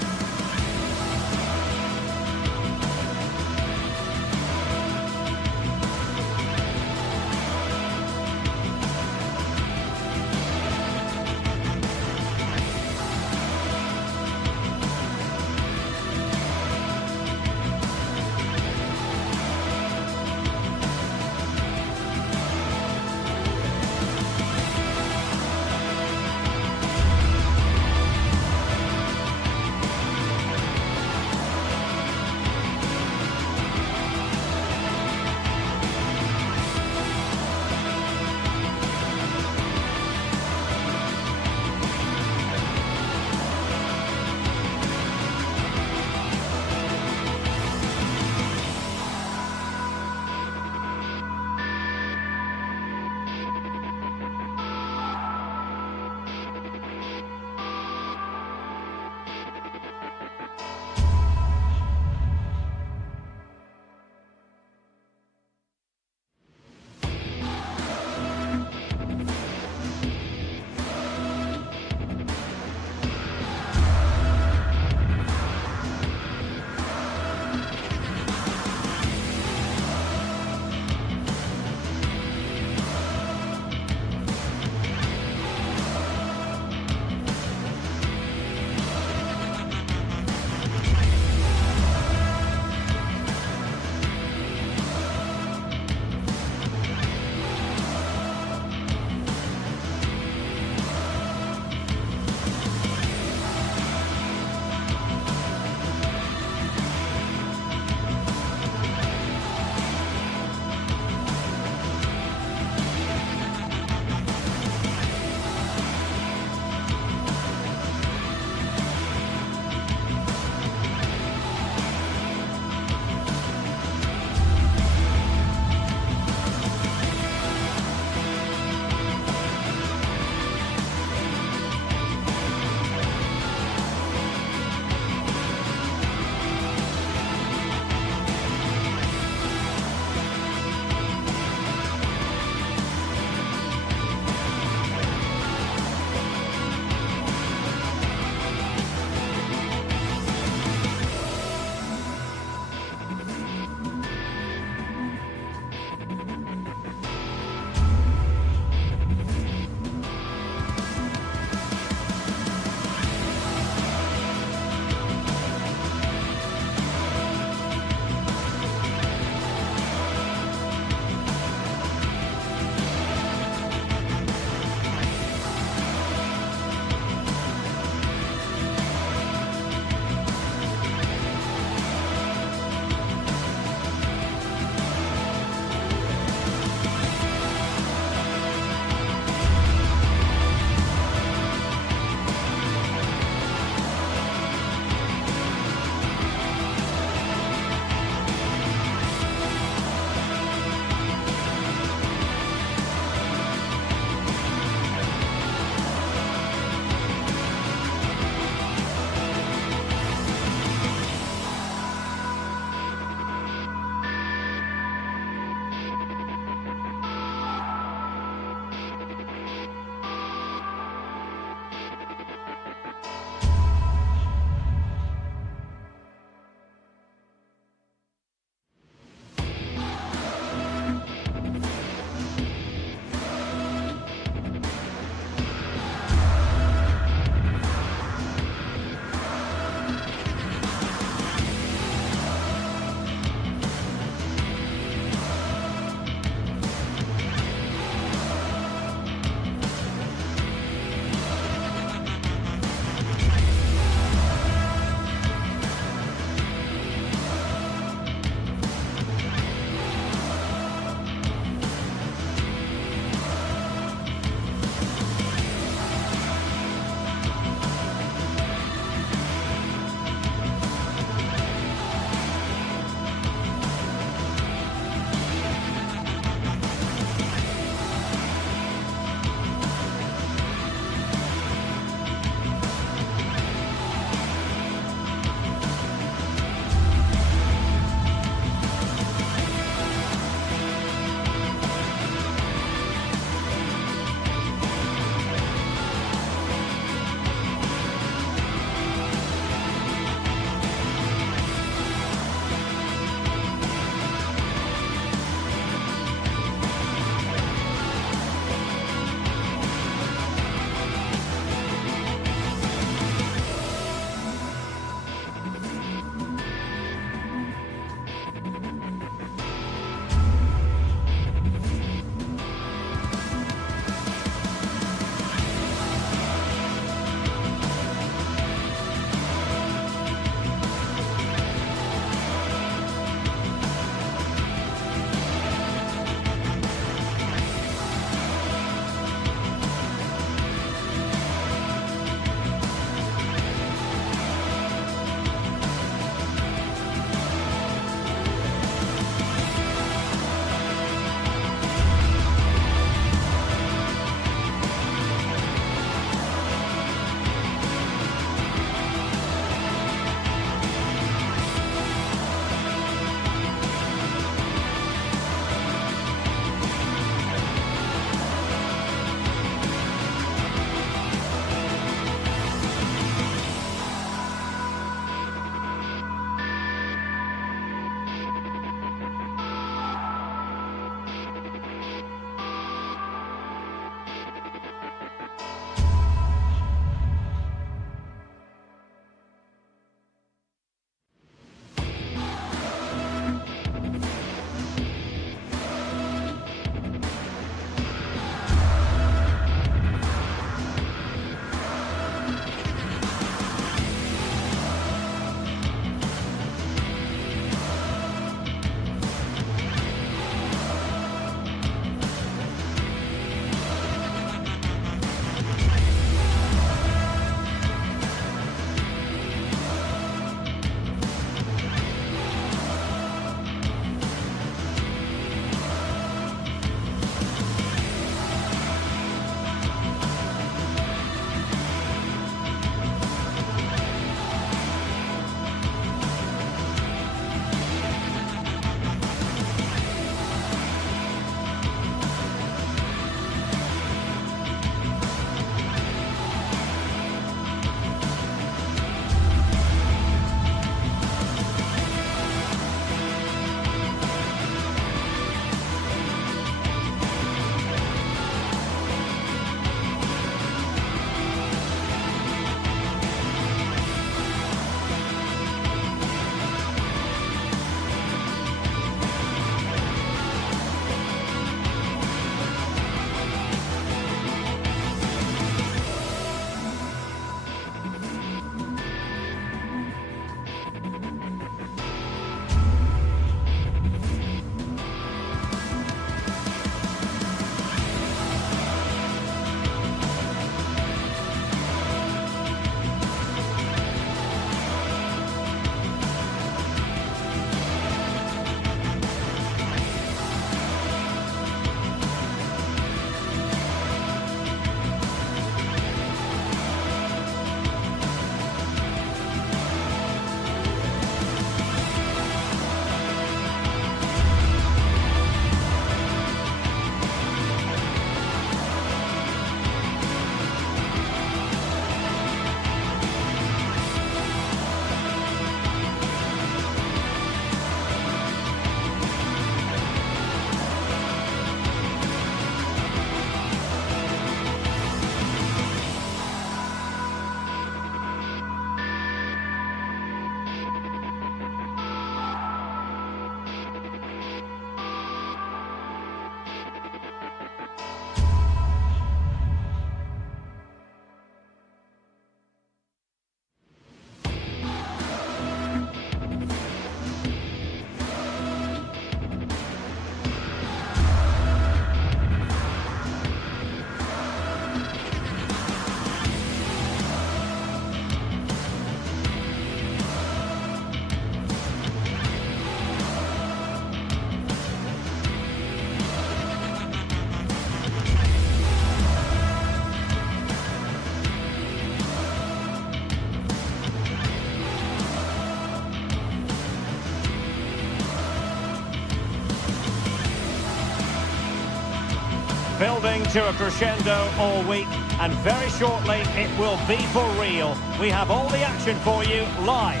Building to a crescendo all week, and very shortly it will be for real. We have all the action for you live.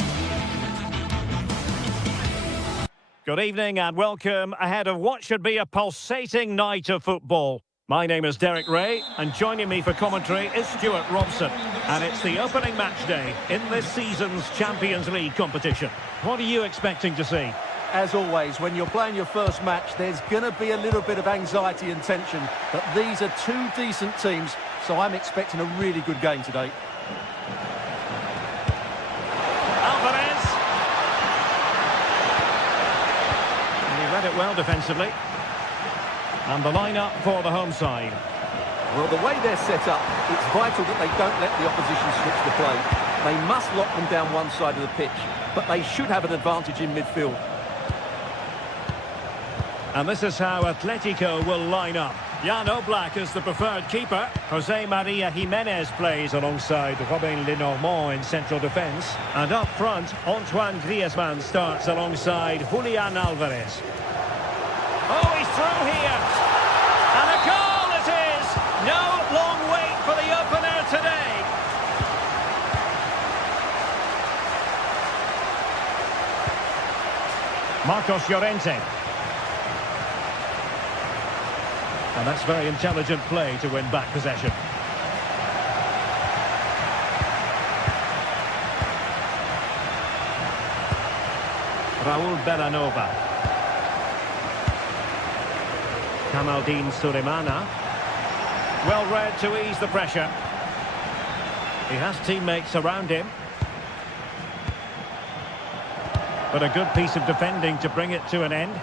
Good evening and welcome ahead of what should be a pulsating night of football. My name is Derek Ray, and joining me for commentary is Stuart Robson. And it's the opening match day in this season's Champions League competition. What are you expecting to see? As always, when you're playing your first match, there's going to be a little bit of anxiety and tension. But these are two decent teams, so I'm expecting a really good game today. Alvarez. And he read it well defensively. And the line-up for the home side. Well, the way they're set up, it's vital that they don't let the opposition switch the play. They must lock them down one side of the pitch, but they should have an advantage in midfield. And this is how Atletico will line up. Jan Oblak is the preferred keeper. Jose Maria Jimenez plays alongside Robin Lenormand in central defence. And up front, Antoine Griezmann starts alongside Julian Alvarez. Oh, he's through here. And a goal it is. No long wait for the opener today. Marcos Llorente. And that's very intelligent play to win back possession. Raul Bellanova. Kamaldeen Sulemana. Well read to ease the pressure. He has teammates around him. But a good piece of defending to bring it to an end.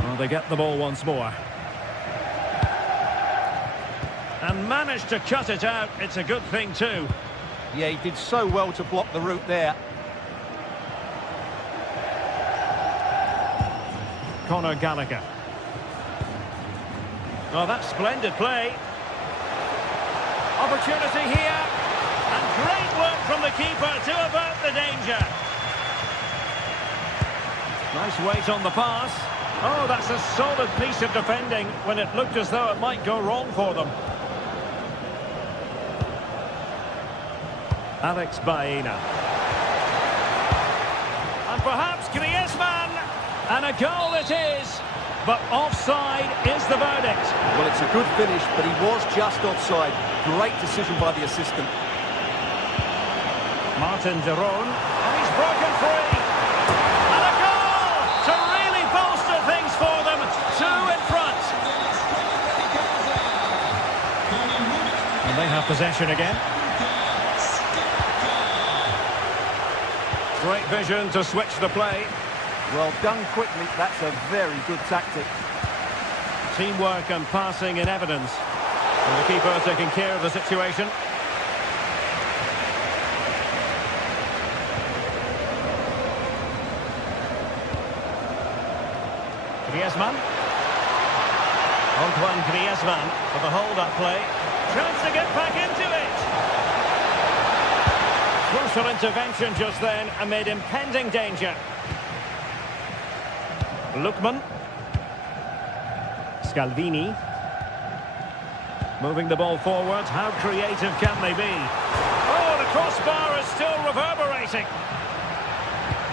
Well, they get the ball once more. And managed to cut it out. It's a good thing too. Yeah, he did so well to block the route there. Conor Gallagher. Oh, that's splendid play. Opportunity here. And great work from the keeper to avert the danger. Nice weight on the pass. Oh, that's a solid piece of defending when it looked as though it might go wrong for them. Alex Baena. And perhaps Griezmann. And a goal it is. But offside is the verdict. Well, it's a good finish, but he was just offside. Great decision by the assistant. Martin de Roon. And he's broken free. And a goal to really bolster things for them. Two in front. And they have possession again. Great vision to switch the play. Well done quickly, that's a very good tactic. Teamwork and passing in evidence. And the keeper taking care of the situation. Griezmann. Antoine Griezmann for the hold-up play. Chance to get back into it. Crucial intervention just then amid impending danger. Lookman. Scalvini. Moving the ball forward. How creative can they be? Oh, the crossbar is still reverberating.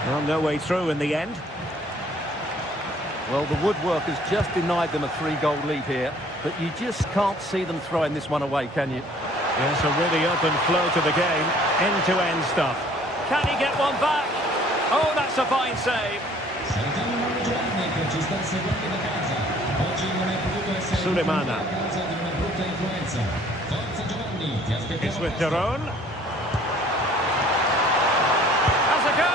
Well, no way through in the end. Well, the woodwork has just denied them a 3-goal lead here, but you just can't see them throwing this one away, can you? Yes, a really open flow to the game. End-to-end stuff. Can he get one back? Oh, that's a fine save. Sulemana. It's with de Roon. Has a go!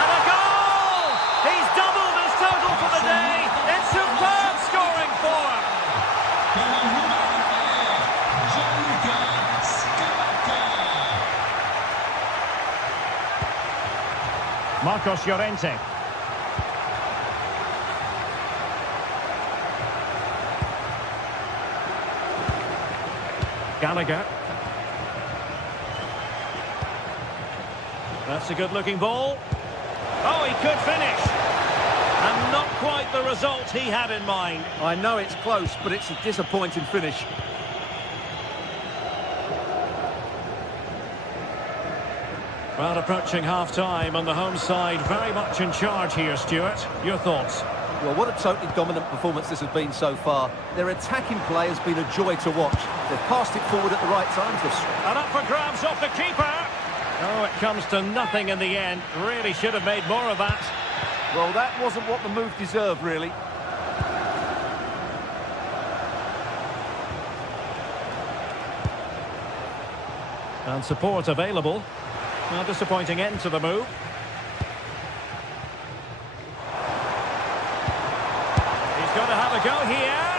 And a goal! He's doubled his total for the day. It's superb scoring form. Marcos Llorente. Gallagher. That's a good-looking ball. Oh, he could finish. And not quite the result he had in mind. I know it's close, but it's a disappointing finish. Well, approaching half-time on the home side, very much in charge here, Stuart. Your thoughts? Well, what a totally dominant performance this has been so far. Their attacking play has been a joy to watch. They've passed it forward at the right times. And up for grabs off the keeper. Oh, it comes to nothing in the end. Really should have made more of that. Well, that wasn't what the move deserved, really. And support available. A disappointing end to the move. He's going to have a go here.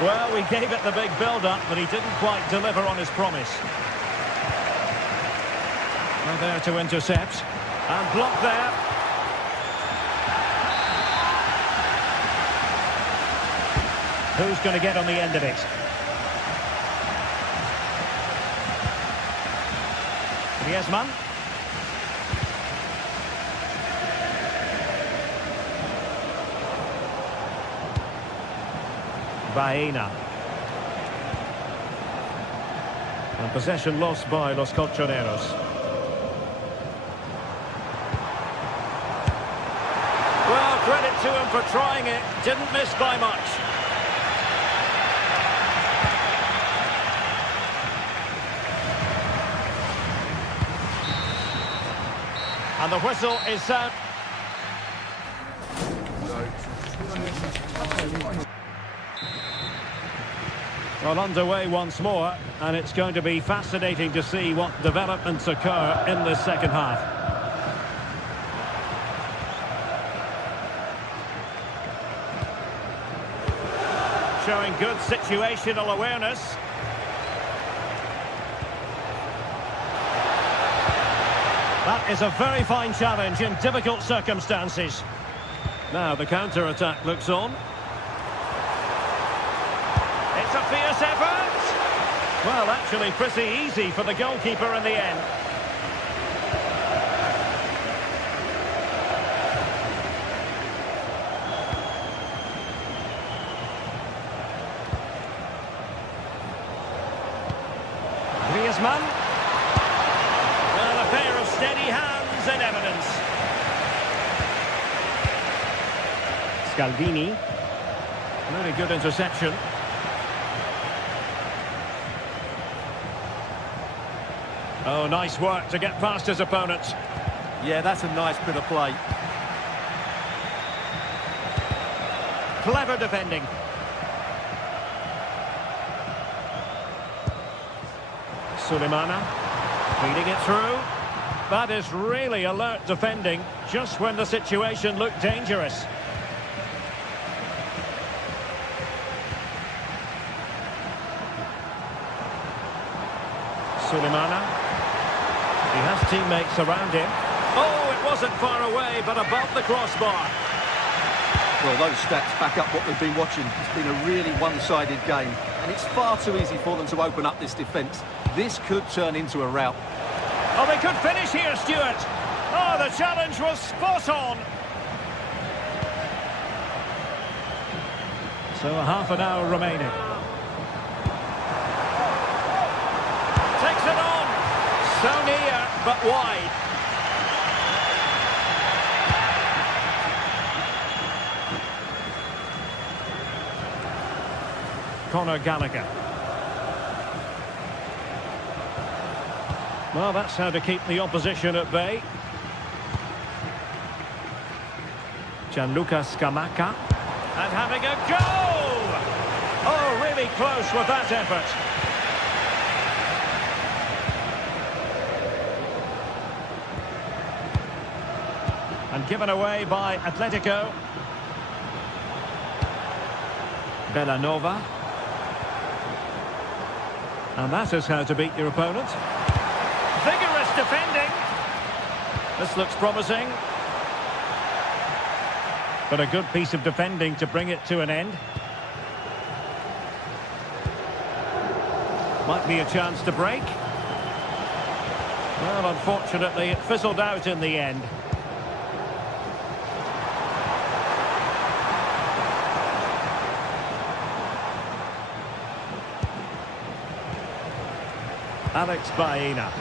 Well, we gave it the big build-up, but he didn't quite deliver on his promise. Well, there to intercept. And block there. Who's going to get on the end of it? Griezmann. Baena. And possession lost by Los Colchoneros. Well, credit to him for trying it. Didn't miss by much. And the whistle is sound. Well, underway once more, and it's going to be fascinating to see what developments occur in the second half. Showing good situational awareness. That is a very fine challenge in difficult circumstances. Now the counter-attack looks on. It's a fierce effort. Well, actually pretty easy for the goalkeeper in the end. Griezmann. Well, a pair of steady hands in evidence. Scaldini. Really good interception. Oh, nice work to get past his opponents. Yeah, that's a nice bit of play. Clever defending. Sulemana feeding it through. That is really alert defending, just when the situation looked dangerous. Sulemana. He has teammates around him. Oh, it wasn't far away, but above the crossbar. Well, those stats back up what we've been watching. It's been a really one-sided game, and it's far too easy for them to open up this defence. This could turn into a rout. Oh, they could finish here, Stuart. Oh, the challenge was spot on. So a half an hour remaining. Takes it on. So near, but wide. Conor Gallagher. Well, that's how to keep the opposition at bay. Gianluca Scamacca. And having a go! Oh, really close with that effort. And given away by Atletico. Bellanova. And that is how to beat your opponent. Vigorous defending. This looks promising. But a good piece of defending to bring it to an end. Might be a chance to break. Well, unfortunately, it fizzled out in the end. Alex Baena.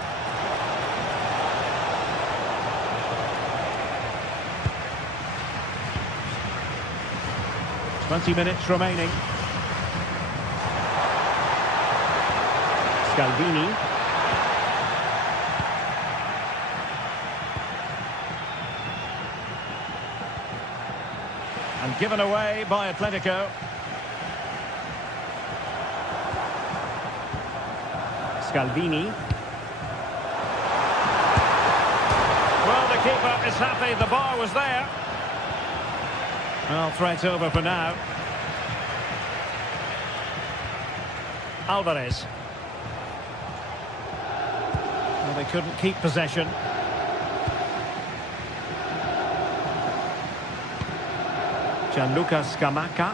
"20 minutes remaining. Scalvini. And given away by Atletico. Scalvini. Well, the keeper is happy the bar was there. Well, threat over for now. Alvarez. Well, they couldn't keep possession. Gianluca Scamacca.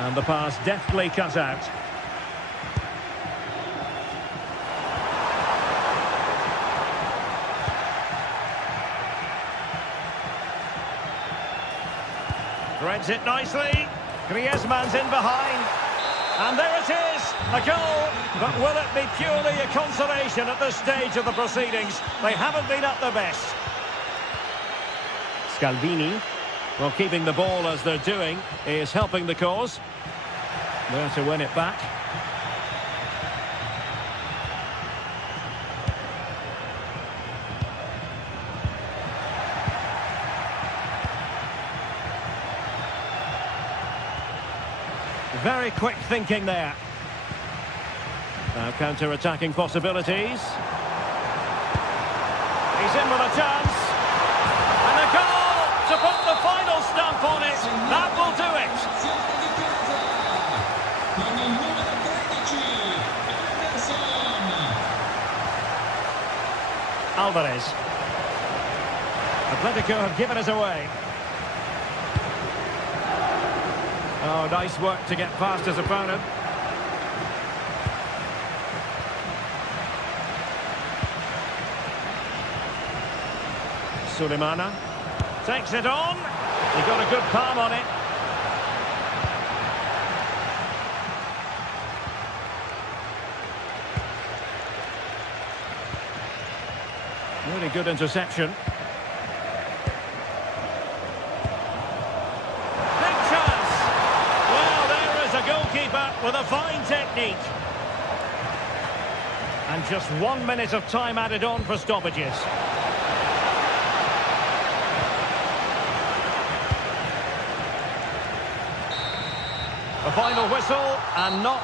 And the pass deftly cut out. Threads it nicely. Griezmann's in behind. And there it is, a goal. But will it be purely a consolation at this stage of the proceedings? They haven't been at their best. Scalvini, well, keeping the ball as they're doing is helping the cause. There to win it back. Very quick thinking there. Now counter-attacking possibilities. He's in with a chance. And a goal to put the final stamp on it. That will do it. Alvarez. Atletico have given us away. Oh, nice work to get past his opponent. Sulemana takes it on. He got a good palm on it. Really good interception. Big chance. Well, there is a goalkeeper with a fine technique. And just 1 minute of time added on for stoppages. The final whistle, and not...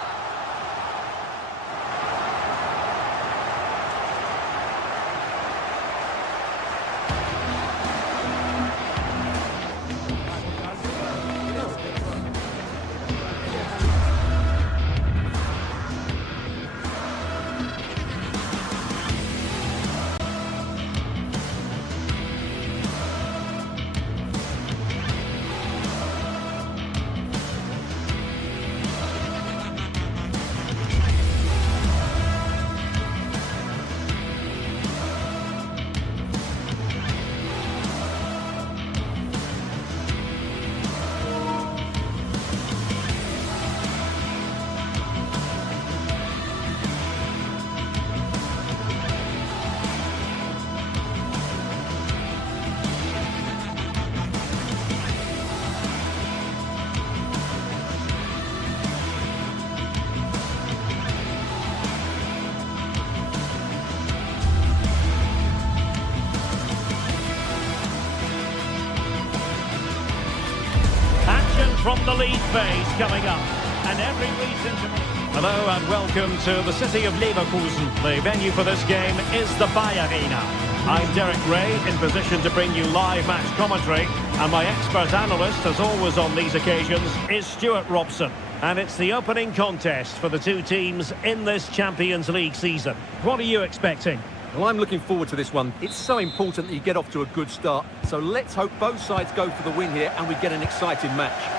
From the league phase coming up, and every reason to... Hello and welcome to the city of Leverkusen. The venue for this game is the Bayer Arena. I'm Derek Ray, in position to bring you live match commentary, and my expert analyst, as always on these occasions, is Stuart Robson. And it's the opening contest for the two teams in this Champions League season. What are you expecting? Well, I'm looking forward to this one. It's so important that you get off to a good start. So let's hope both sides go for the win here and we get an exciting match.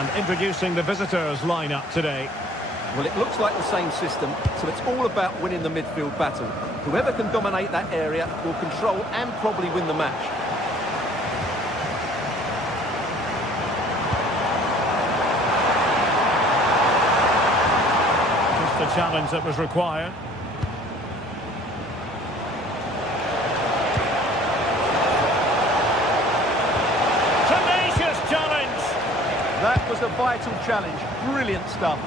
And introducing the visitors lineup today. Well, it looks like the same system, so it's all about winning the midfield battle. Whoever can dominate that area will control and probably win the match. Just the challenge that was required. Tenacious challenge! That was a vital challenge. Brilliant stuff.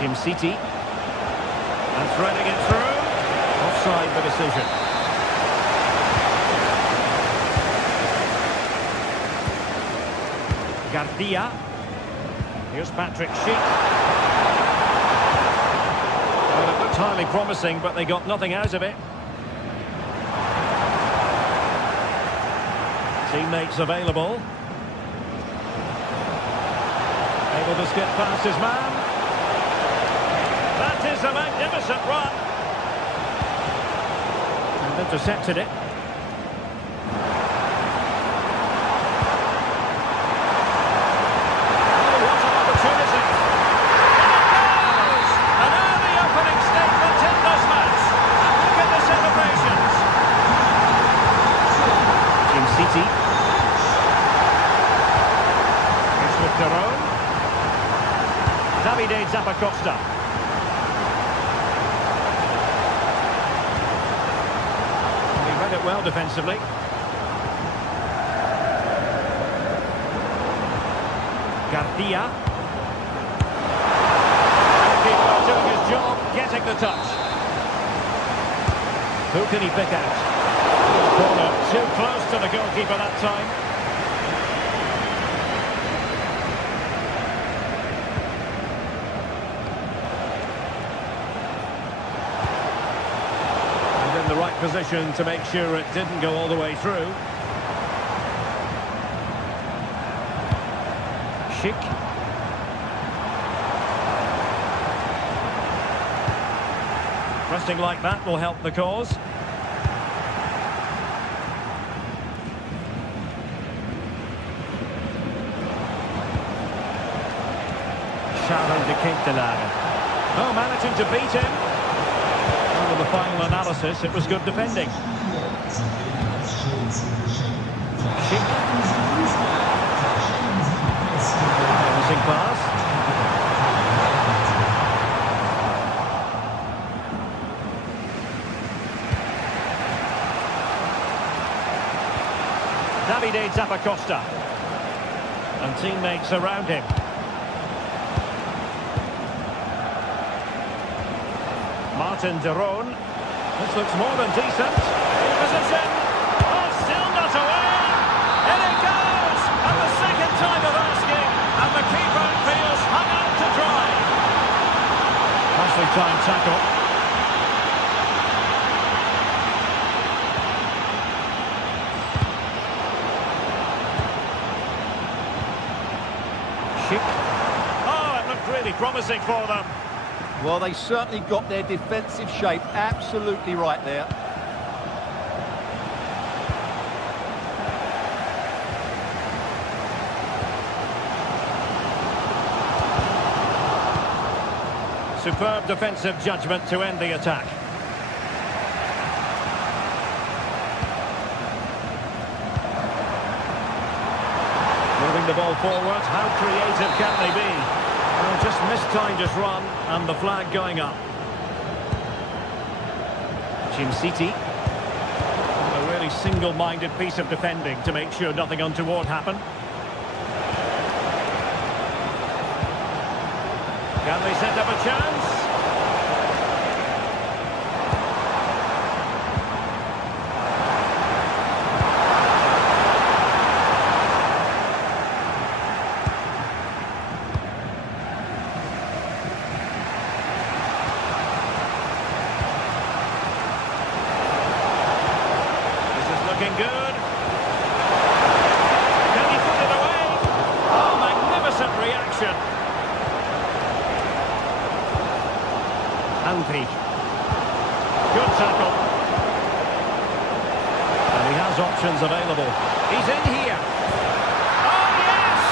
Jim City. And threading it through. Offside the decision. Garcia. Here's Patrick Schick. Well, it looked highly promising, but they got nothing out of it. Teammates available. Able to skip past his man. That is a magnificent run. And intercepted it. Oh, what an opportunity. And it goes! An early opening statement in this match. And look at the celebrations. Jim City. Here's with Daron. Davide Zappacosta. Read it well defensively. Garcia. Goalkeeper doing his job, getting the touch. Who can he pick out? Corner, too close to the goalkeeper that time. The right position to make sure it didn't go all the way through. Schick. Pressing like that will help the cause. Sharon de Quintelare. Oh, managing to beat him. With the final analysis, it was good defending. Schick. Promising pass. Davide Zappacosta. And teammates around him. Martin Daron. This looks more than decent. In position. Oh, still not away. In it goes. And the second time of asking. And the keeper feels hung out to dry. Nicely timed tackle. Schick. Oh, it looked really promising for them. Well, they certainly got their defensive shape absolutely right there. Superb defensive judgment to end the attack. Moving the ball forward, how creative can they be? Well, just mistimed his run and the flag going up. Jim City. A really single-minded piece of defending to make sure nothing untoward happened. Can they set up a chance? Looking good. Can he put it away? Oh, magnificent reaction. Andri. Good tackle. And he has has options available. He's in here. Oh, yes!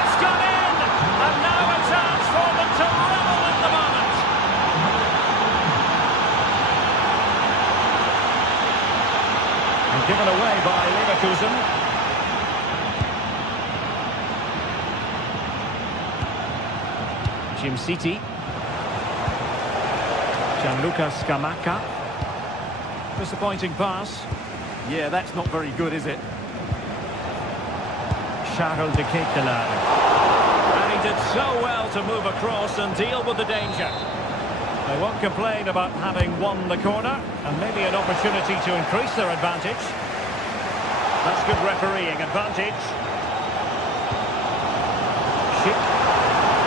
It's gone in! And now a chance for them to revel in the moment. And given away by Leverkusen. Jim City. Gianluca Scamacca. Disappointing pass. Yeah, that's not very good, is it? Charles de Ketelaere. And he did so well to move across and deal with the danger. They won't complain about having won the corner, and maybe an opportunity to increase their advantage. That's good refereeing advantage. Schick.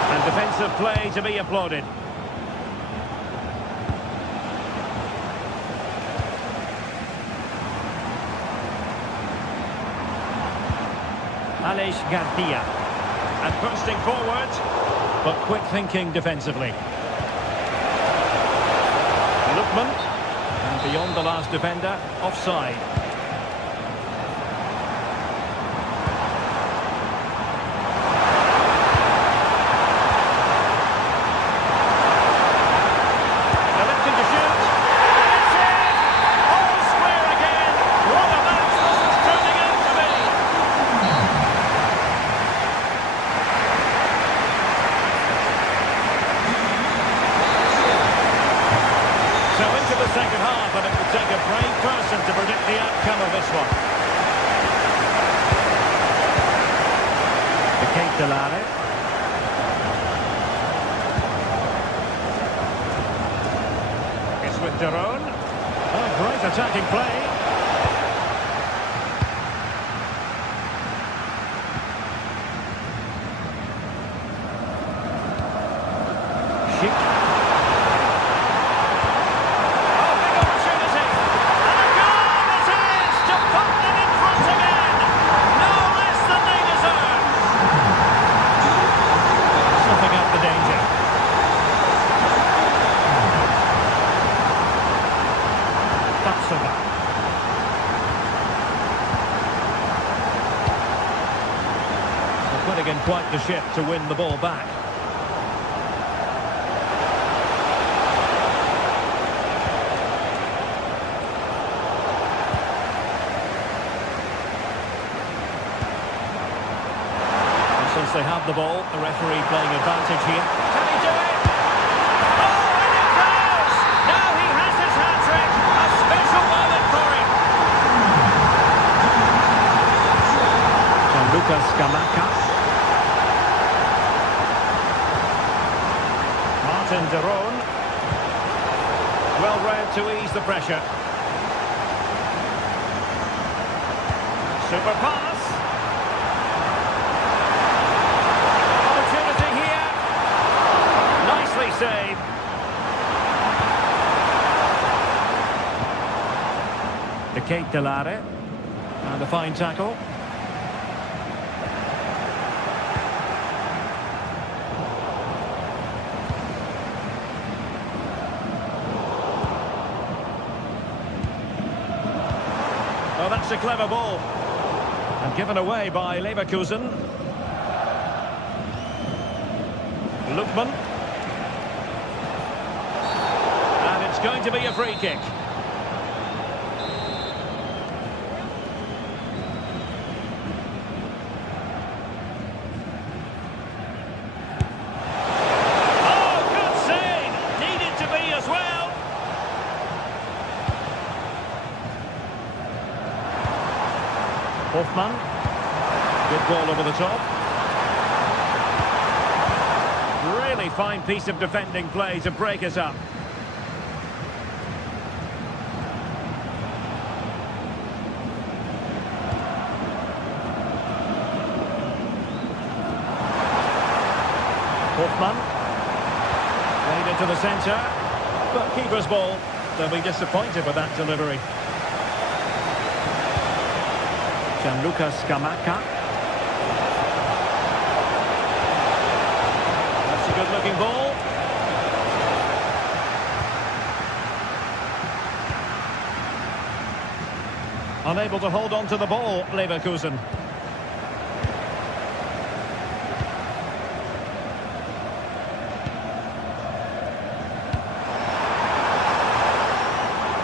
And defensive play to be applauded. Aleix Garcia. And bursting forward, but quick thinking defensively. Lookman. And beyond the last defender, offside. Second half, and it will take a brave person to predict the outcome of this one. De Ketelaere. It's with Daron. Oh, great attacking play. Schick. Putting in quite the shift to win the ball back. And since they have the ball, the referee playing advantage here. Can he do it? Oh, and it goes! Now he has his hat-trick! A special moment for him! Gianluca Scamacca. Daron. Well read to ease the pressure. Super pass. Opportunity here. Nicely saved. De Ketelaere. And a fine tackle. Oh, that's a clever ball. And given away by Leverkusen. Lookman. And it's going to be a free kick. Oh, good save. Needed to be as well. Hoffman. Good ball over the top. Really fine piece of defending play to break us up. Hoffman. Played into the centre. But keeper's ball. They'll be disappointed with that delivery. Gianluca Scamacca. That's a good-looking ball. Unable to hold on to the ball, Leverkusen.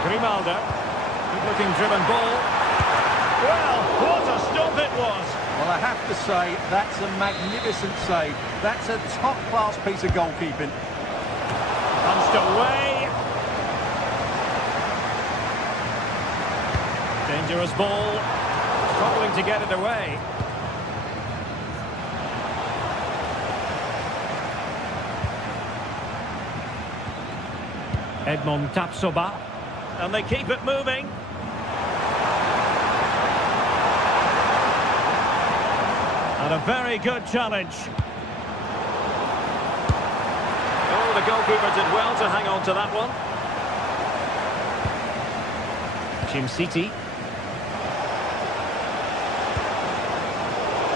Grimaldo. Good-looking driven ball. Well, what a stop it was. Well, I have to say, that's a magnificent save. That's a top-class piece of goalkeeping. Punched away. Dangerous ball. Struggling to get it away. Edmond Tapsoba. And they keep it moving. And a very good challenge. Oh, the goalkeeper did well to hang on to that one. Jim City.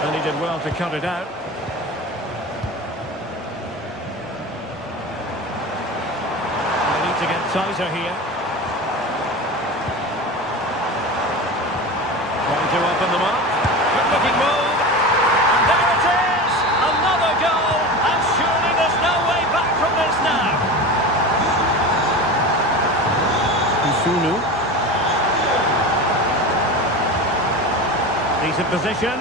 And he did well to cut it out. They need to get tighter here. Trying to open them up. Good looking move. And there it is! Another goal! And surely there's no way back from this now. Usunu. Decent position.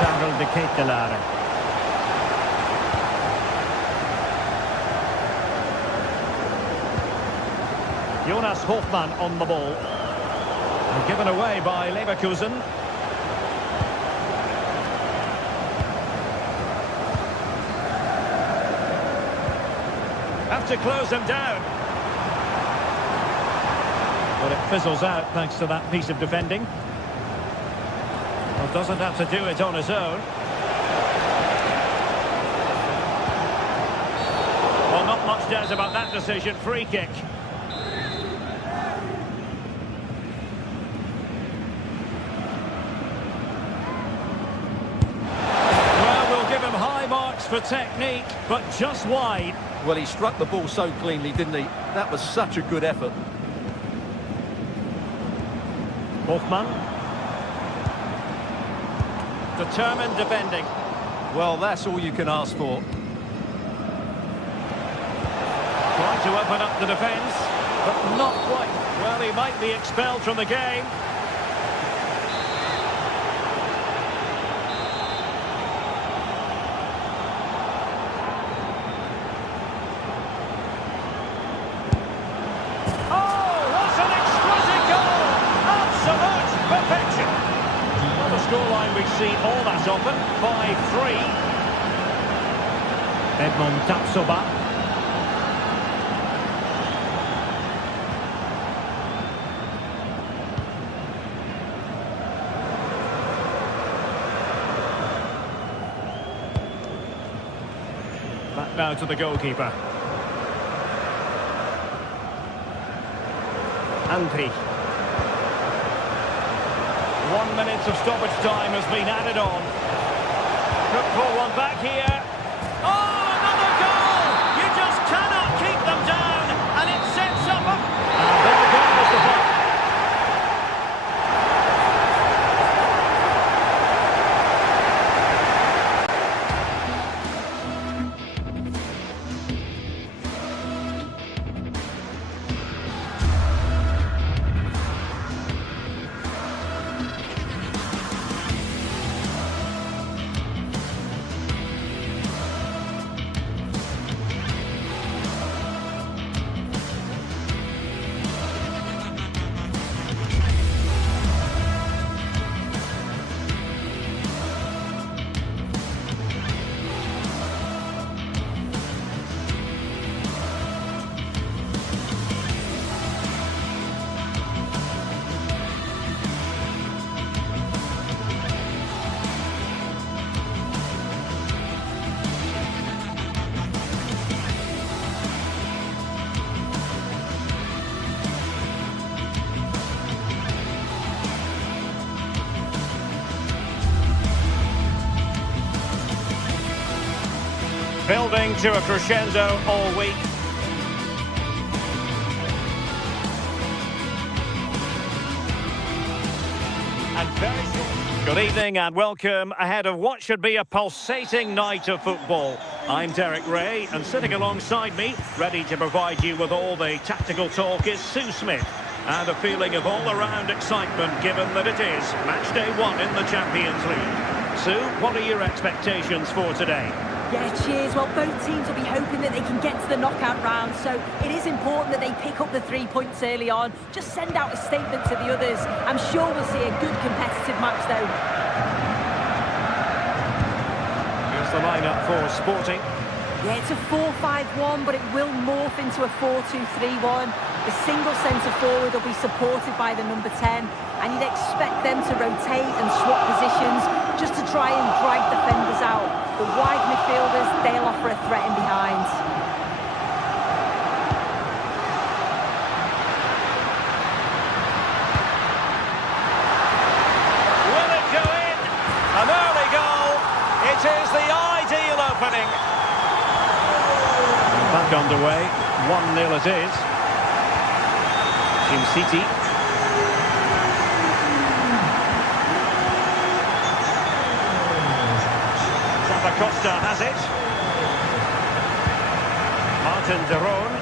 Charles de Ketelaere. Jonas Hofmann on the ball. And given away by Leverkusen. Have to close them down. But it fizzles out thanks to that piece of defending. Well, doesn't have to do it on his own. Well, not much doubt about that decision. Free kick. For technique, but just wide. Well, he struck the ball so cleanly, didn't he? That was such a good effort. Hofmann. Determined defending. Well, that's all you can ask for. Trying to open up the defence, but not quite. Well, he might be expelled from the game. Scoreline we've seen all that often, 5-3. Edmond Tapsoba. Back now to the goalkeeper. Antri. 1 minute of stoppage time has been added on. Could pull one back here. Oh, another goal! You just cannot keep them down, and it sets up a... And there goes the ball. Building to a crescendo all week. Good evening and welcome ahead of what should be a pulsating night of football. I'm Derek Ray, and sitting alongside me, ready to provide you with all the tactical talk, is Sue Smith. And a feeling of all-around excitement given that it is match day 1 in the Champions League. Sue, what are your expectations for today? Yeah, cheers. Well, both teams will be hoping that they can get to the knockout round, so it is important that they pick up the 3 points early on. Just send out a statement to the others. I'm sure we'll see a good competitive match, though. Here's the lineup for Sporting. Yeah, it's a 4-5-1, but it will morph into a 4-2-3-1. The single centre-forward will be supported by the number 10, and you'd expect them to rotate and swap positions just to try and drag defenders out. The wide midfielders, they'll offer a threat in behind. Will it go in? An early goal. It is the ideal opening. Back underway. 1-0 it is. Team City. Costa has it. Martin de Roon.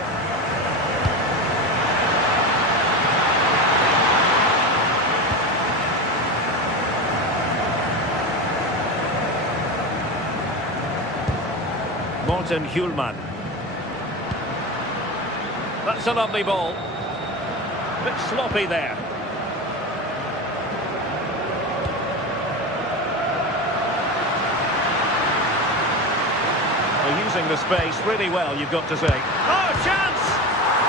Morten Hjulman. That's a lovely ball. Bit sloppy there. Using the space really well, you've got to say. Oh, chance!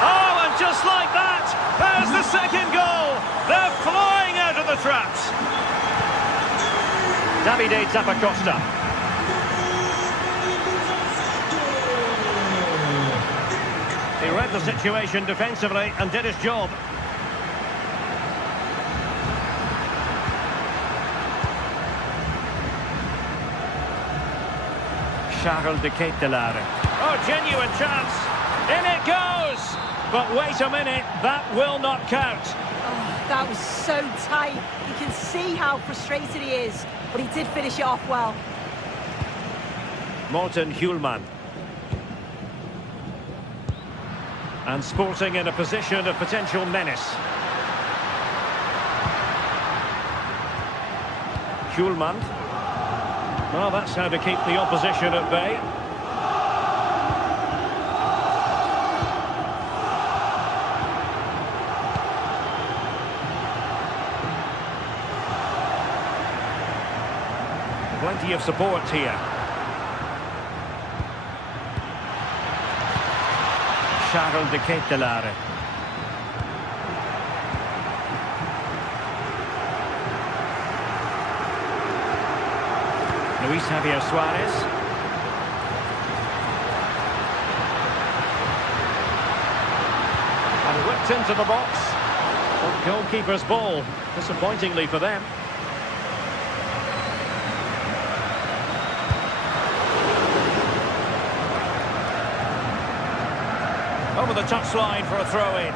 Oh, and just like that, there's the second goal! They're flying out of the traps! Davide Zappacosta. He read the situation defensively and did his job. Charles de Ketelaere. Oh, genuine chance. In it goes. But wait a minute, that will not count. Oh, that was so tight. You can see how frustrated he is, but he did finish it off well. Morten Hjulman. And Sporting in a position of potential menace. Hjulman. Well, that's how to keep the opposition at bay. Plenty of support here. Charles de Ketelaere. Luis Javier Suarez. And whipped into the box. But goalkeeper's ball, disappointingly for them. Over the touchline for a throw-in.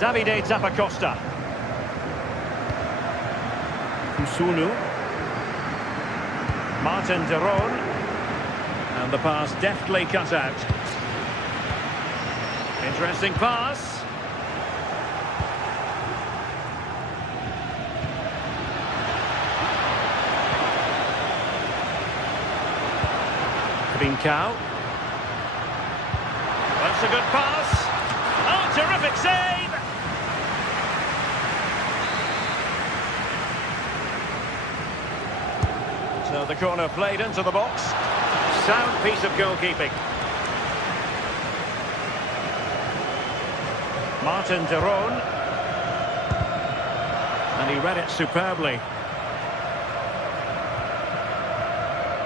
Davide Zappacosta. Kusunu. Martin de Roon. And the pass deftly cut out. Interesting pass. Trincao. That's a good pass. Oh, terrific save! So the corner played into the box. Sound piece of goalkeeping. Martin de Roon. And he read it superbly.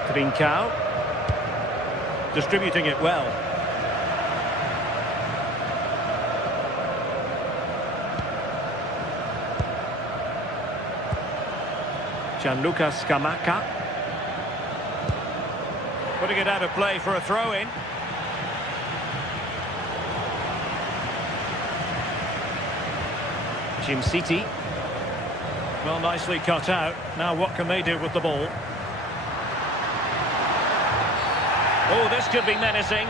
Trincao. Distributing it well. Gianluca Scamacca. Putting it out of play for a throw-in. Team City. Well, nicely cut out. Now what can they do with the ball? Oh, this could be menacing.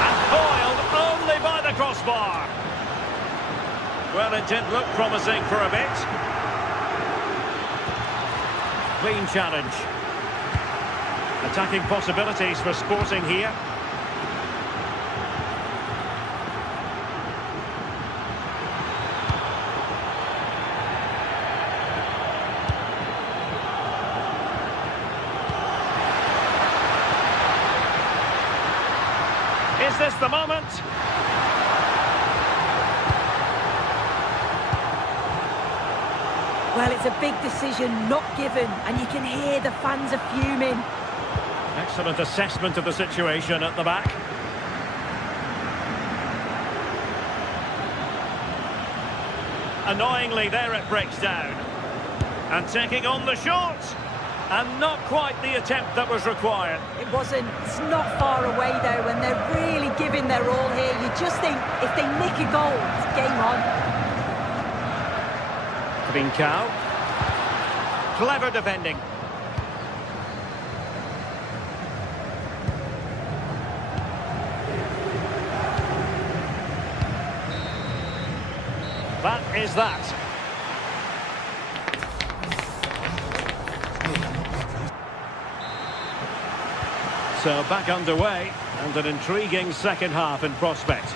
And foiled only by the crossbar. Well, it did look promising for a bit. Clean challenge. Attacking possibilities for Sporting here. Is this the moment? Well, it's a big decision, not given, and you can hear the fans are fuming. Excellent assessment of the situation at the back. Annoyingly, there it breaks down. And taking on the shot. And not quite the attempt that was required. It wasn't. It's not far away, though, and they're really giving their all here. You just think, if they nick a goal, it's game on. Trincao. Clever defending. That is that. So back underway, and an intriguing second half in prospect.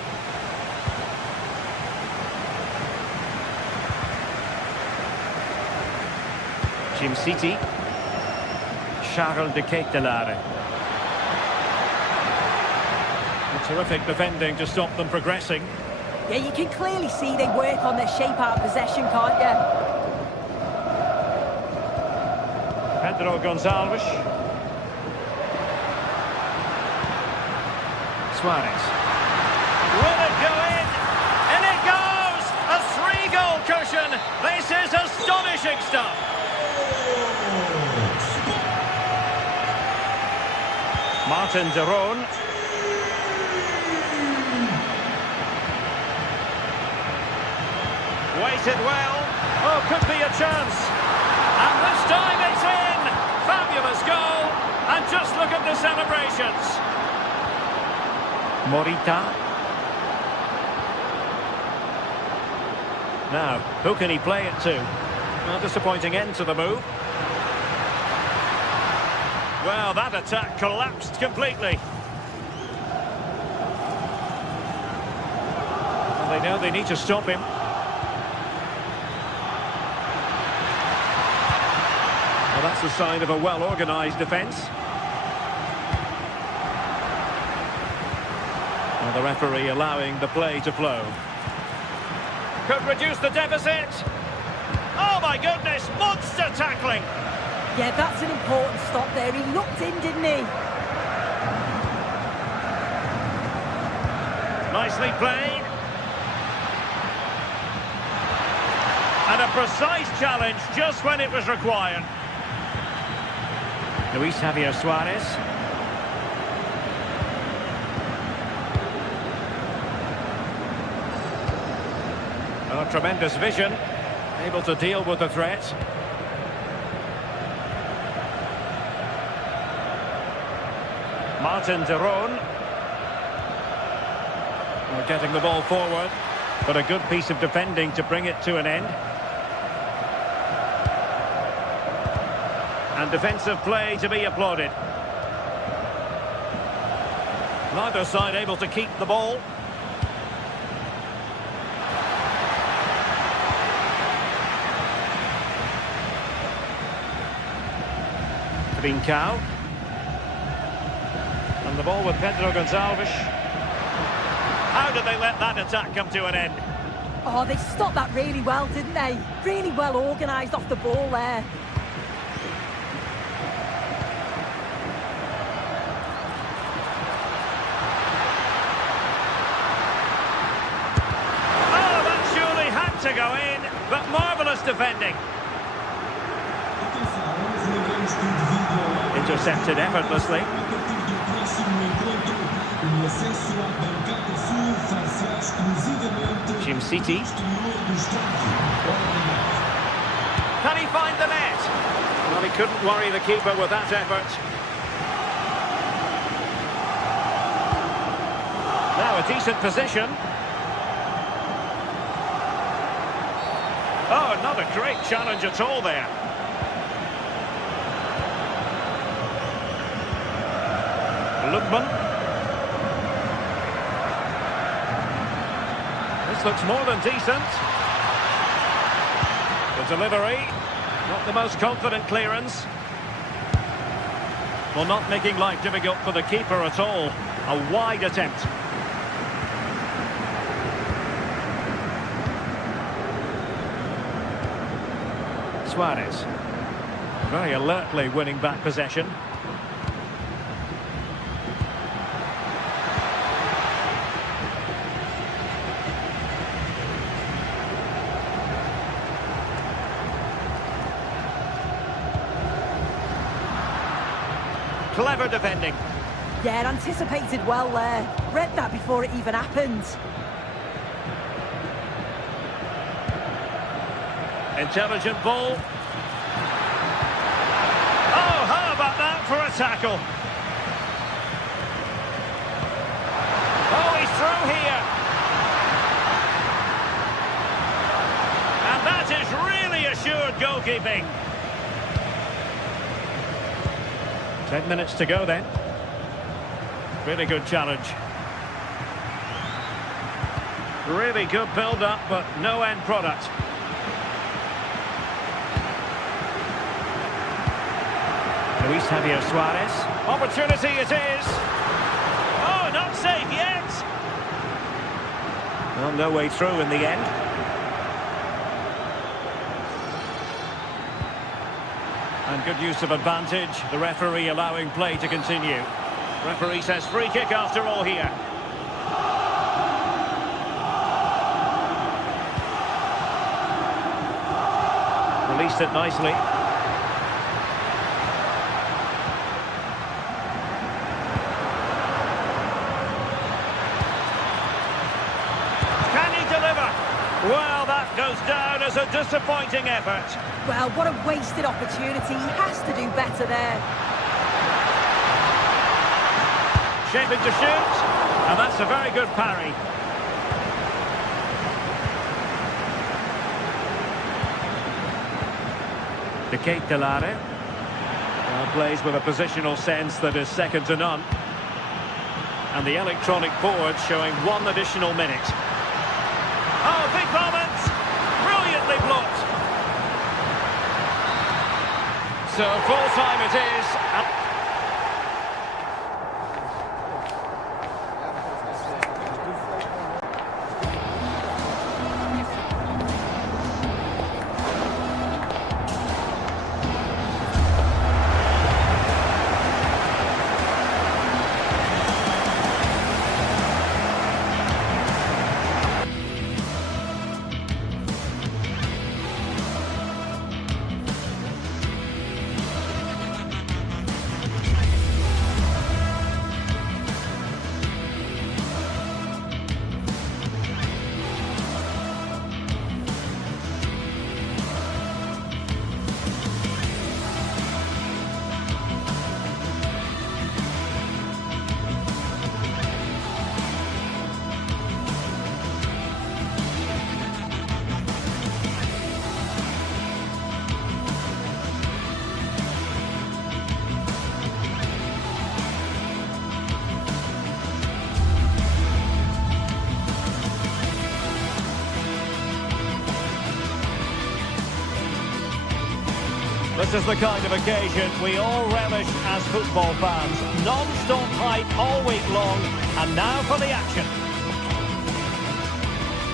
Jim City. Charles de Ketelaere. Terrific defending to stop them progressing. Yeah, you can clearly see they work on their shape out of possession, can't you? Pedro Gonçalves. Suarez. Will it go in? And it goes! A 3-goal cushion. This is astonishing stuff. Martin de Roon. Waited well. Oh, could be a chance. And this time it's in. Fabulous goal. And just look at the celebrations. Morita. Now, who can he play it to? Well, disappointing end to the move. Well, that attack collapsed completely. And they know they need to stop him. Well, that's a sign of a well-organised defence. Well, the referee allowing the play to flow. Could reduce the deficit. Oh, my goodness, monster tackling. Yeah, that's an important stop there. He looked in, didn't he? Nicely played. And a precise challenge just when it was required. Luis Javier Suarez. Oh, tremendous vision. Able to deal with the threat. Martin de Roon. Well, getting the ball forward, but a good piece of defending to bring it to an end. And defensive play to be applauded. Neither side able to keep the ball. Trincao. And the ball with Pedro Gonçalves. How did they let that attack come to an end? Oh, they stopped that really well, didn't they? Really well organised off the ball there. Oh, that surely had to go in, but marvellous defending. Intercepted effortlessly. Jim City. Can he find the net? Well, he couldn't worry the keeper with that effort. Now a decent position. Oh, not a great challenge at all there. Lookman. This looks more than decent. The delivery, not the most confident clearance. Well, not making life difficult for the keeper at all. A wide attempt. Suarez. Very alertly winning back possession. Clever defending. Yeah, anticipated well there. Read that before it even happened. Intelligent ball. Oh, how about that for a tackle? Oh, he's through here. And that is really assured goalkeeping. 10 minutes to go then. Really good challenge. Really good build-up, but no end product. Luis Javier Suarez. Opportunity it is. Oh, not safe yet. Well, no way through in the end. And good use of advantage. The referee allowing play to continue. Referee says free kick after all here. Released it nicely. Can he deliver? Well, that goes down as a disappointing effort. Well, what a wasted opportunity. He has to do better there. Shaping to shoot, and that's a very good parry. De Ketelare plays with a positional sense that is second to none. And the electronic board showing 1 additional minute. Oh, big moment! Brilliantly blocked. So full time it is. This is the kind of occasion we all relish as football fans. Non-stop hype all week long, and now for the action.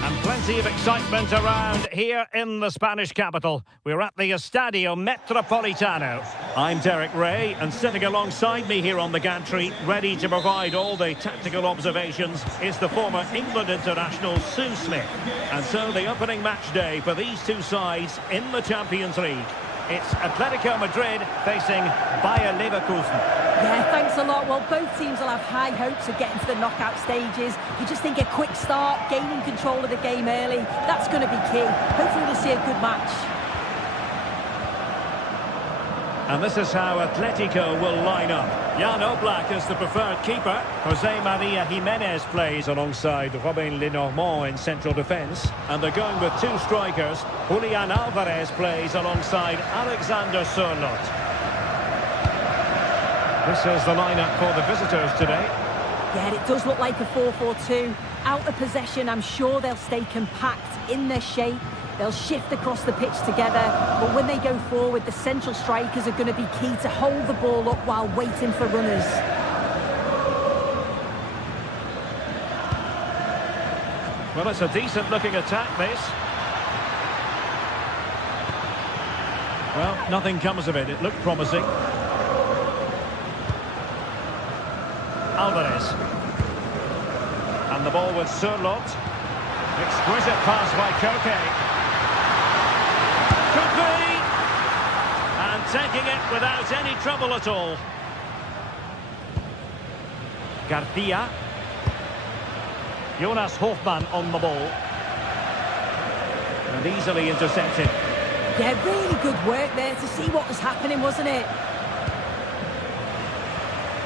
And plenty of excitement around here in the Spanish capital. We're at the Estadio Metropolitano. I'm Derek Ray, and sitting alongside me here on the gantry, ready to provide all the tactical observations, is the former England international Sue Smith. And so the opening match day for these two sides in the Champions League. It's Atletico Madrid facing Bayer Leverkusen. Yeah, thanks a lot. Well, both teams will have high hopes of getting to the knockout stages. You just think a quick start, gaining control of the game early, that's going to be key. Hopefully we'll see a good match. And this is how Atletico will line up. Jan Oblak is the preferred keeper. Jose Maria Jimenez plays alongside Robin Lenormand in central defence. And they're going with two strikers. Julian Alvarez plays alongside Alexander Sørloth. This is the lineup for the visitors today. Yeah, it does look like a 4-4-2. Out of possession, I'm sure they'll stay compact in their shape. They'll shift across the pitch together, but when they go forward, the central strikers are going to be key to hold the ball up while waiting for runners. Well, it's a decent-looking attack, this. Well, nothing comes of it. It looked promising. Alvarez. And the ball with Sørloth. Exquisite pass by Koke. Could be! And taking it without any trouble at all. Garcia. Jonas Hofmann on the ball. And easily intercepted. Yeah, really good work there to see what was happening, wasn't it?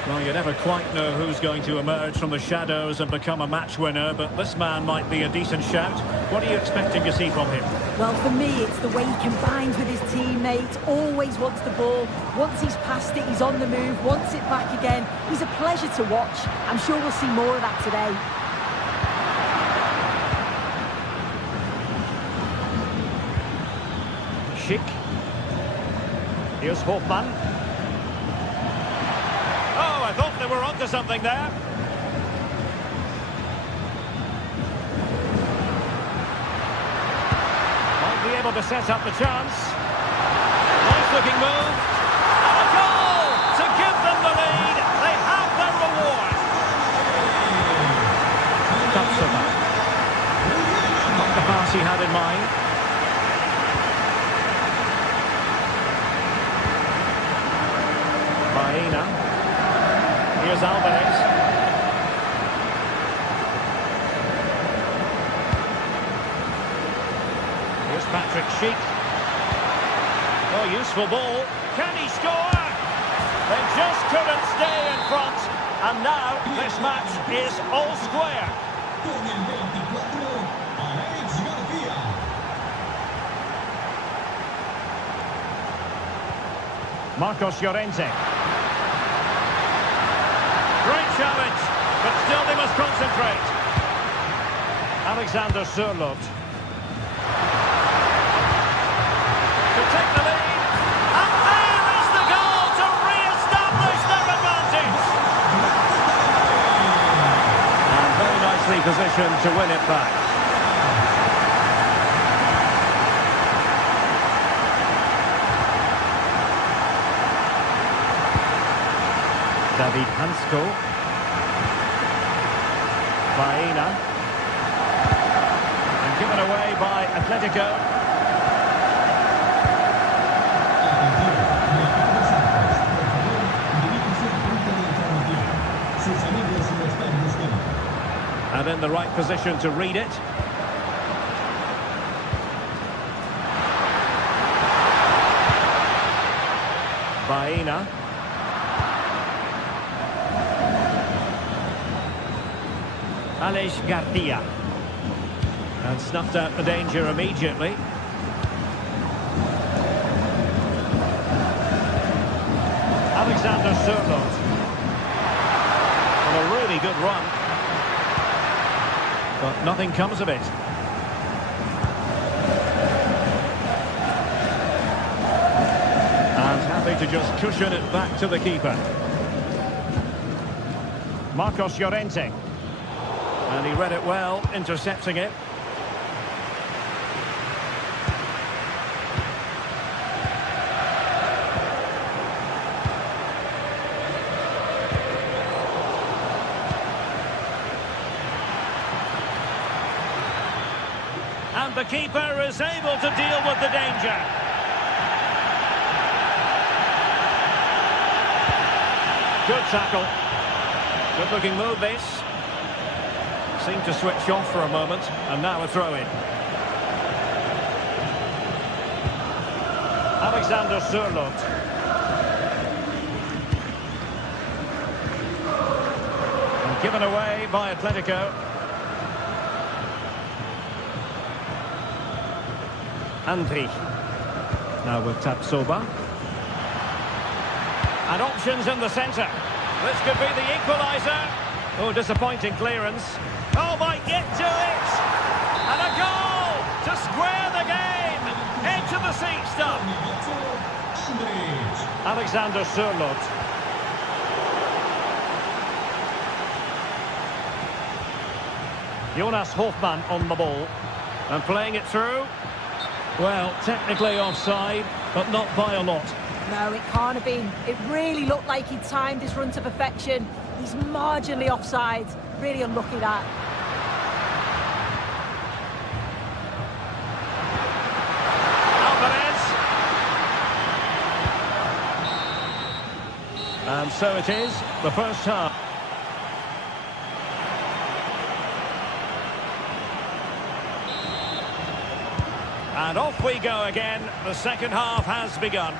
Well, you never quite know who's going to emerge from the shadows and become a match winner, but this man might be a decent shout. What are you expecting to see from him? Well, for me, it's the way he combines with his teammates, always wants the ball. Once he's passed it, he's on the move, wants it back again. He's a pleasure to watch. I'm sure we'll see more of that today. Schick. Here's Hofmann. Oh, I thought they were onto something there. Might be able to set up the chance. Nice looking move. And a goal to give them the lead. They have their reward. That's about. Not the pass he had in mind. Baena. Here's Alvarez. Here's Patrick Schick. Oh, useful ball. Can he score? They just couldn't stay in front. And now this match is all square. Marcos Llorente. Great challenge, but still they must concentrate. Alexander Sørloth. To take the lead. And there is the goal to re-establish their advantage. And very nicely positioned to win it back. David Hansko. Baena. And given away by Atletico. And in the right position to read it. Baena. Alex Garcia. And snuffed out the danger immediately. Alexander Sørloth. Well, a really good run. But nothing comes of it. And happy to just cushion it back to the keeper. Marcos Llorente. And he read it well, intercepting it. And the keeper is able to deal with the danger. Good tackle. Good looking move this. Seemed to switch off for a moment, and now a throw in. Alexander Sørloth. And given away by Atletico. Andri. Now with Tapsoba. And options in the centre. This could be the equaliser. Oh, disappointing clearance. Oh, might get to it. And a goal to square the game. Into the seat stuff. Alexander Sørloth. Jonas Hofmann on the ball. And playing it through. Well, technically offside, but not by a lot. No, it can't have been. It really looked like he'd timed his run to perfection. He's marginally offside. Really unlucky that. Alvarez. And so it is, the first half. And off we go again. The second half has begun.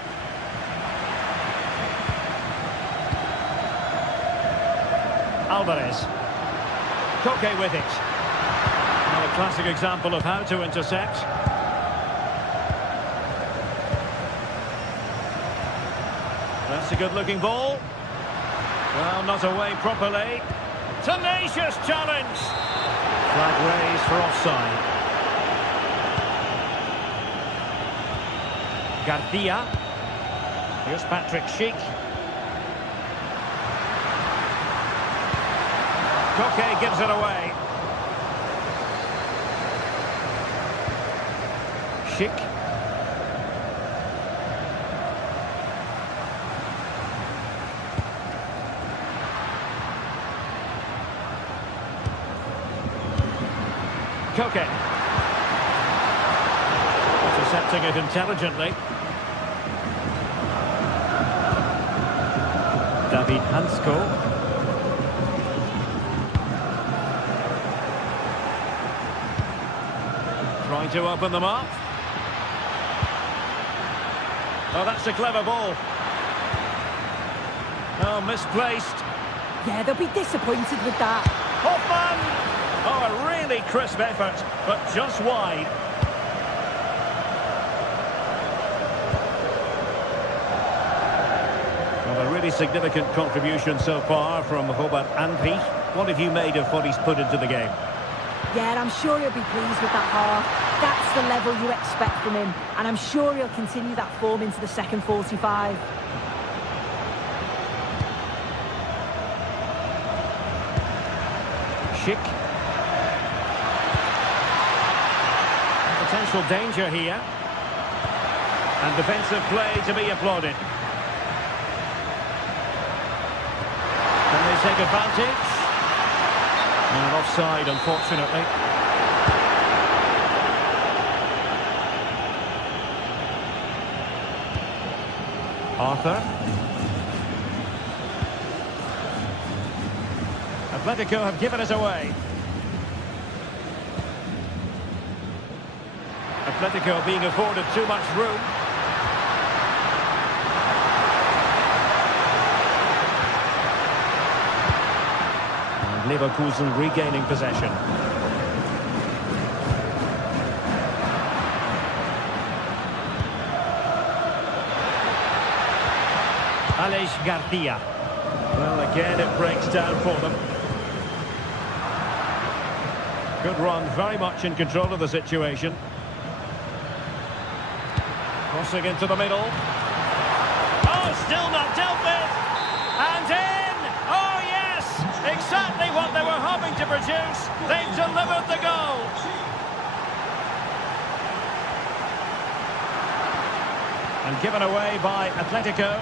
Alvarez. Koke with it. Now a classic example of how to intercept. That's a good-looking ball. Well, not away properly. Tenacious challenge. Flag raised for offside. Garcia. Here's Patrick Schick. Koke gives it away. Schick. Koke. Intercepting it intelligently. David Hansko. Trying to open them up. Oh, that's a clever ball. Oh, misplaced. Yeah, they'll be disappointed with that. Hoffman! Oh, a really crisp effort, but just wide. Well, a really significant contribution so far from Robert Andri. What have you made of what he's put into the game? Yeah, I'm sure he'll be pleased with that half. That's the level you expect from him. And I'm sure he'll continue that form into the second 45. Schick. Potential danger here. And defensive play to be applauded. Can they take advantage? And offside, unfortunately. Arthur. Atletico have given it away. Atletico being afforded too much room. And Leverkusen regaining possession. Alex Garcia. Well, again, it breaks down for them. Good run, very much in control of the situation. Crossing into the middle. Oh, still not dealt with. And in! Oh, yes! Exactly what they were hoping to produce. They've delivered the goal. And given away by Atletico.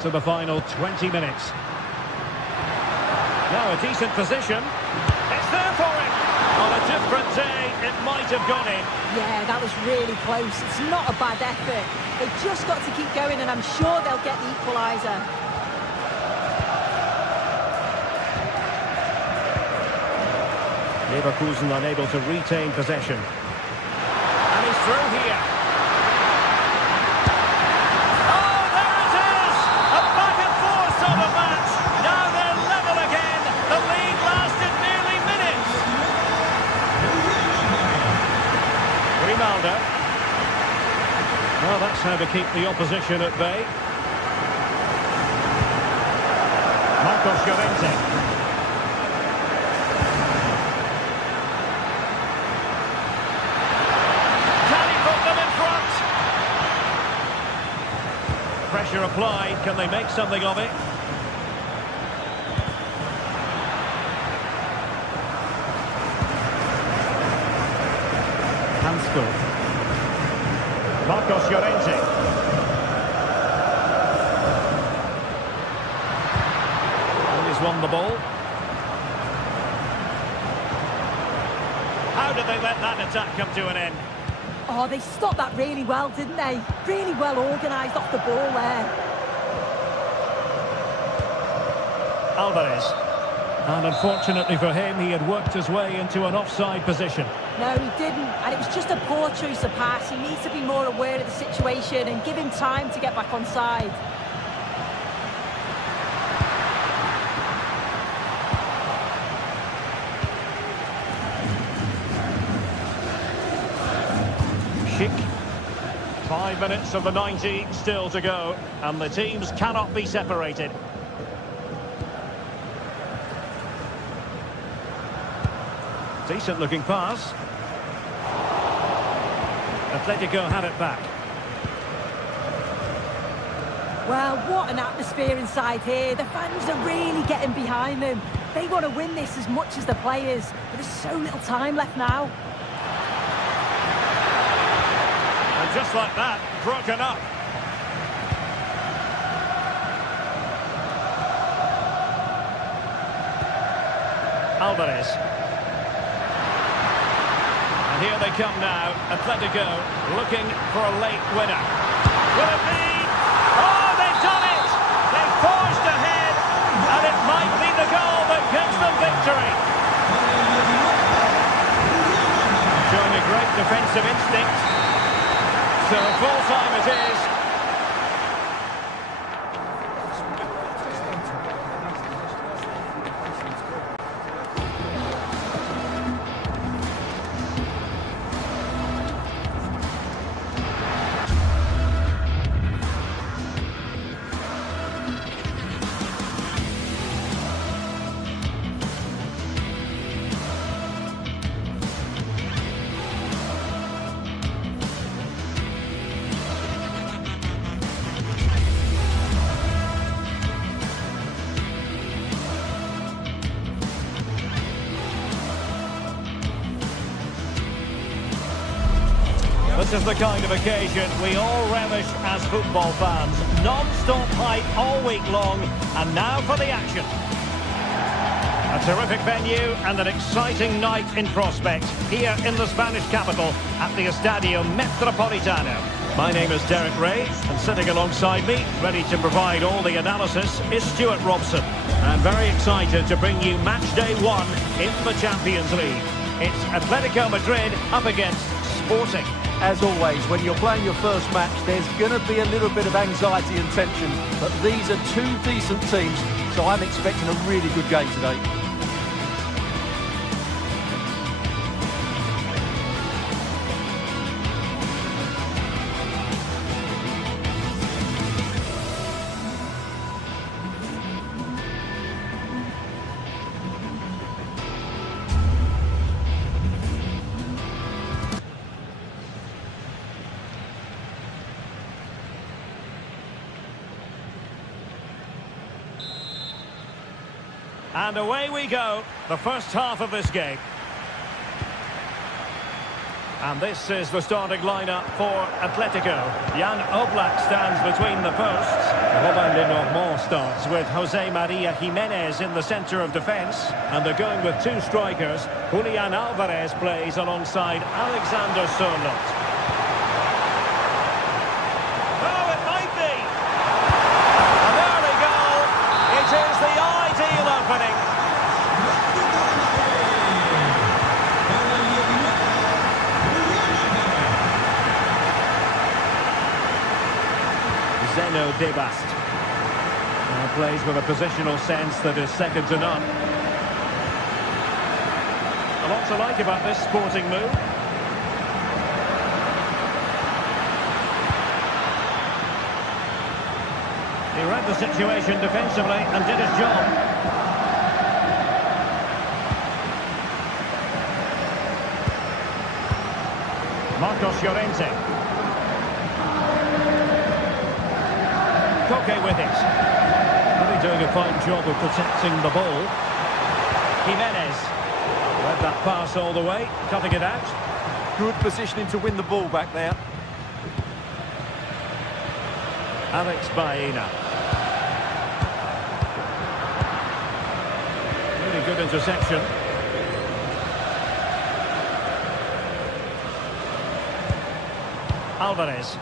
into the final 20 minutes. Now a decent position. It's there for him. On a different day, it might have gone in. Yeah, that was really close. It's not a bad effort. They've just got to keep going, and I'm sure they'll get the equaliser. Leverkusen unable to retain possession. And he's through here. Oh, there it is! A back and forth sort of match. Now they're level again. The lead lasted nearly minutes. Grimaldo. Well, that's how to keep the opposition at bay. Marcos Llorente. Pressure applied. Can they make something of it? Hansel. Marcos Llorente. And he's won the ball. How did they let that attack come to an end? Oh, they stopped that really well, didn't they? Really well organised off the ball there. Alvarez. And unfortunately for him, he had worked his way into an offside position. No, he didn't. And it was just a poor choice of pass. He needs to be more aware of the situation and give him time to get back on side. Schick. 5 minutes of the 90 still to go, and the teams cannot be separated. Decent looking pass. Atletico had it back. Well, what an atmosphere inside here. The fans are really getting behind them. They want to win this as much as the players, but there's so little time left now. And just like that, broken up. Alvarez. And here they come now. Atletico looking for a late winner. Will it be? Oh, they've done it! They've forged ahead, and it might be the goal that gives them victory. Showing a great defensive instinct. So full time it is. This is the kind of occasion we all relish as football fans. Non-stop hype all week long, and now for the action. A terrific venue and an exciting night in prospect here in the Spanish capital at the Estadio Metropolitano. My name is Derek Ray, and sitting alongside me, ready to provide all the analysis, is Stuart Robson. I'm very excited to bring you match day 1 in the Champions League. It's Atletico Madrid up against Sporting. As always, when you're playing your first match, there's going to be a little bit of anxiety and tension. But these are two decent teams, so I'm expecting a really good game today. And away we go, the first half of this game. And this is the starting lineup for Atletico. Jan Oblak stands between the posts. Robin Lenormand starts with Jose Maria Jimenez in the centre of defence. And they're going with two strikers. Julian Alvarez plays alongside Alexander Sørloth. Oh, it might be! And there we go! It is the ideal opening. Zeno Debast. Now plays with a positional sense that is second to none. A lot to like about this sporting move. He read the situation defensively and did his job. Marcos Llorente. Koke with it. Really doing a fine job of protecting the ball. Jimenez. Read that pass all the way, cutting it out. Good positioning to win the ball back there. Alex Baena. Really good interception. Alvarez.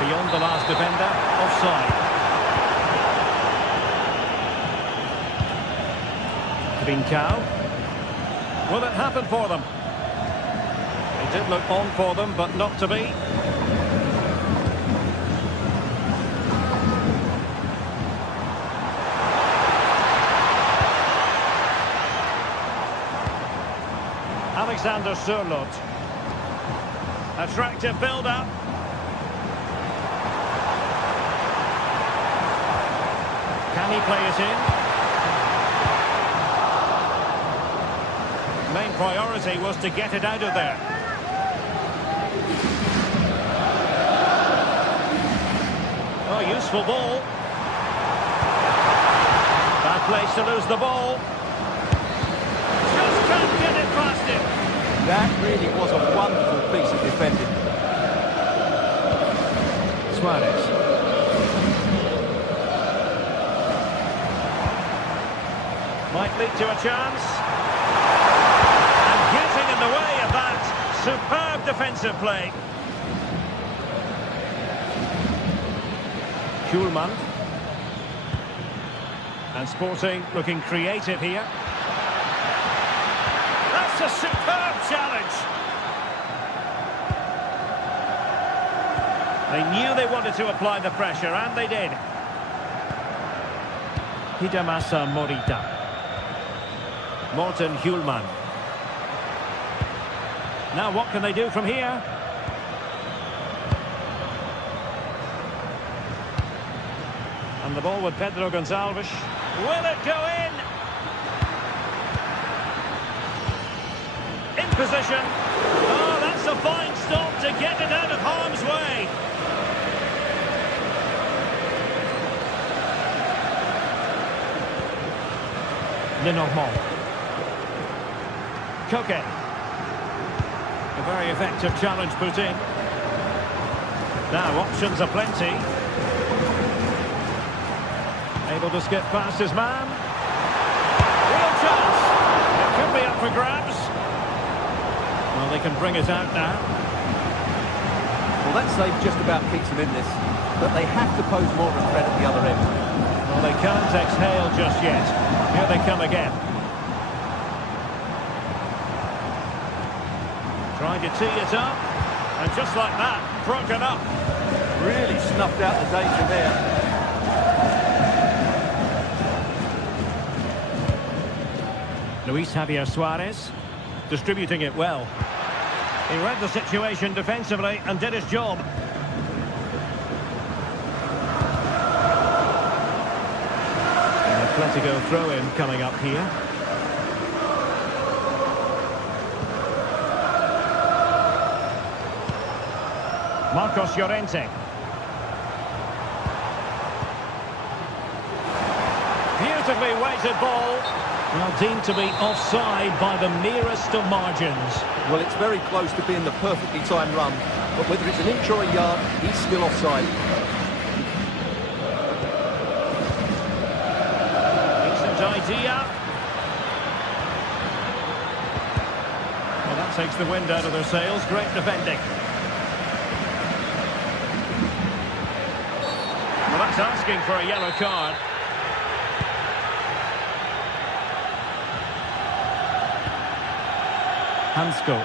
Beyond the last defender, offside. Trincao. Will it happen for them? It did look on for them, but not to be. Alexander Sørloth. Attractive build-up. Can he play it in? Main priority was to get it out of there. Oh, useful ball. Bad place to lose the ball. Just can't get it past him. That really was a wonderful piece of defending. Suarez. Might lead to a chance. And getting in the way of that. Superb defensive play. Kuhlmann. And Sporting looking creative here. That's a superb challenge. They knew they wanted to apply the pressure, and they did. Hidemasa Morita. Morten Hjulman. Now what can they do from here? And the ball with Pedro Gonçalves. Will it go in? In position. Oh, that's a fine stop to get it out of harm's way. Lenormand. Koke. A very effective challenge put in. Now options are plenty. Able to skip past his man. Real chance. It could be up for grabs. Well, they can bring it out now. Well, that save just about keeps them in this, but they have to pose more of a threat at the other end. Well, they can't exhale just yet. Here they come again. Trying to tee it up, and just like that, broken up. Really snuffed out the danger there. Luis Javier Suarez, distributing it well. He read the situation defensively and did his job. An Atletico throw-in coming up here. Marcos Llorente. Beautifully weighted ball. Well, deemed to be offside by the merest of margins. Well, it's very close to being the perfectly timed run, but whether it's an inch or a yard, he's still offside. Decent idea. Well, that takes the wind out of their sails. Great defending. Well, that's asking for a yellow card. Hansko.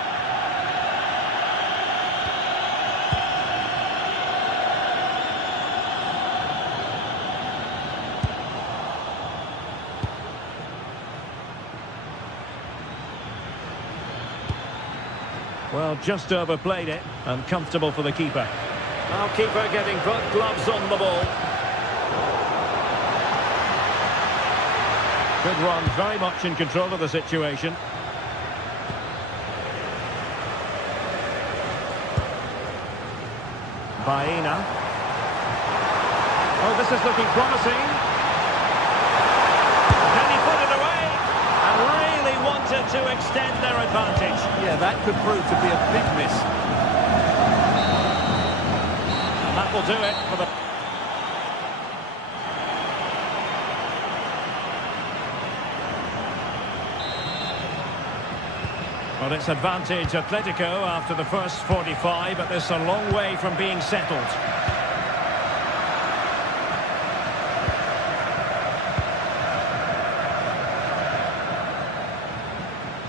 Well, just overplayed it, and comfortable for the keeper. Now keeper getting both gloves on the ball. Good run, very much in control of the situation. Baena. Oh, this is looking promising. Can he put it away? And really wanted to extend their advantage. Yeah, that could prove to be a big miss. And that will do it for the... Well, it's advantage Atletico after the first 45, but this is a long way from being settled.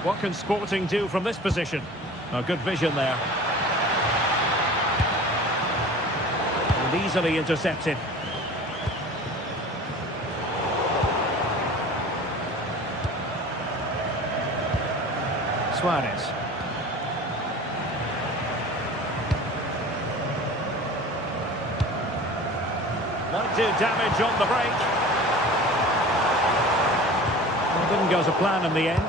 What can Sporting do from this position? Oh, good vision there. And easily intercepted. Suarez. Might do damage on the break. Well, didn't go to plan in the end.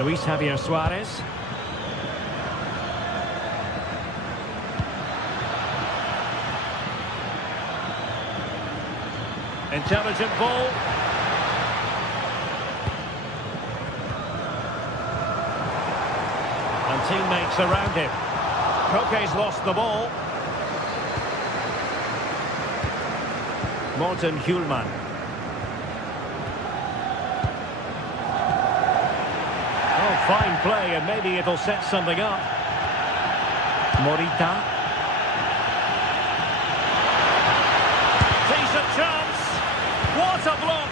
Luis Javier Suarez. Intelligent ball. And teammates around him. Koke's lost the ball. Morten Hjulman. Oh, fine play, and maybe it'll set something up. Morita. Decent chance. What a block!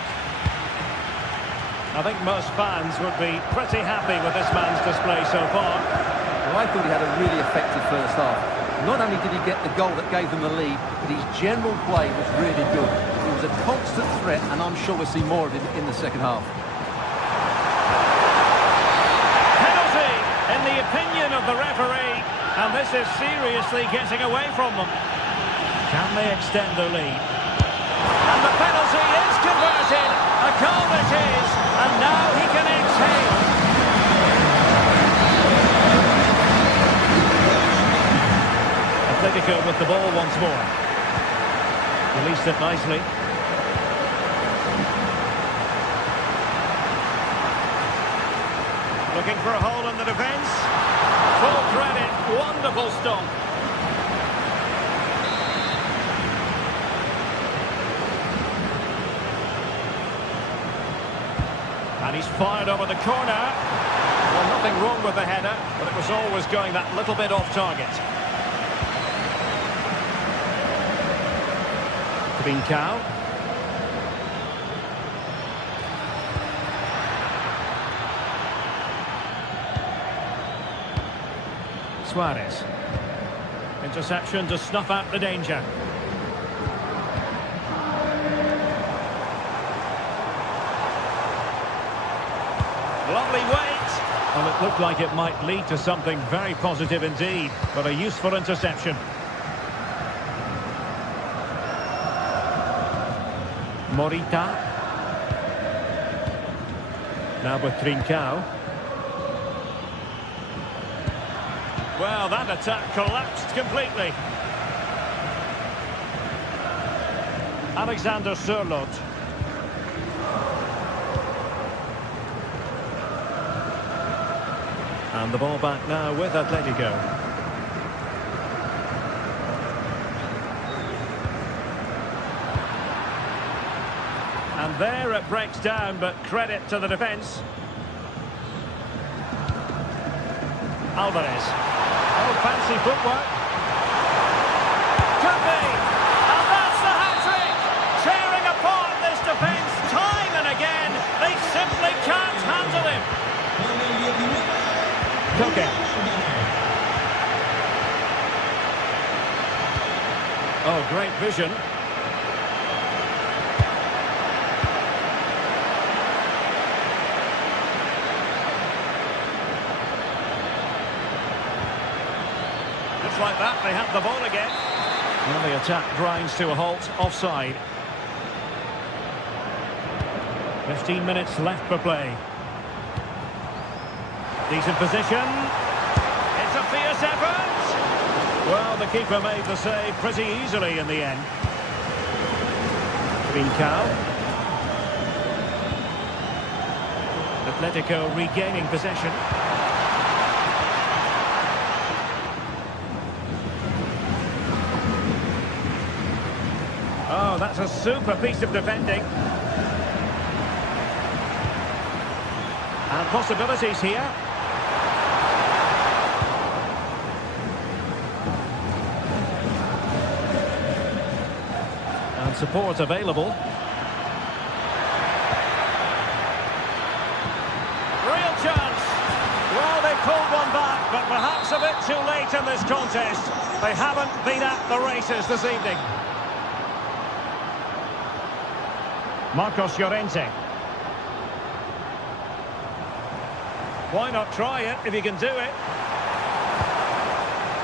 I think most fans would be pretty happy with this man's display so far. Well, I thought he had a really effective first half. Not only did he get the goal that gave them the lead, but his general play was really good. He was a constant threat, and I'm sure we'll see more of him in the second half. Penalty, in the opinion of the referee, and this is seriously getting away from them. Can they extend the lead? And the penalty is converted. A goal it is, and now he can exhale. Atletico with the ball once more. Released it nicely. Looking for a hole in the defence. Full credit, wonderful stop. And he's fired over the corner. Well, nothing wrong with the header, but it was always going that little bit off target. Trincao. Suarez. Interception to snuff out the danger. Lovely weight. Well, it looked like it might lead to something very positive indeed, but a useful interception. Morita. Now with Trincao. Well, that attack collapsed completely. Alexander Sørloth. And the ball back now with Atletico. And there it breaks down, but credit to the defence. Alvarez. Oh, fancy footwork. Could be. And that's the hat-trick. Tearing apart this defence time and again. They simply can't handle him. Koke. Oh, great vision. Just like that, they have the ball again. Well, the attack grinds to a halt, offside. 15 minutes left for play. Decent position. It's a fierce effort. Well, the keeper made the save pretty easily in the end. Trincao. Atletico regaining possession. Oh, that's a super piece of defending. And possibilities here. And support available. Real chance. Well, they pulled one back, but perhaps a bit too late in this contest. They haven't been at the races this evening. Marcos Llorente. Why not try it if you can do it?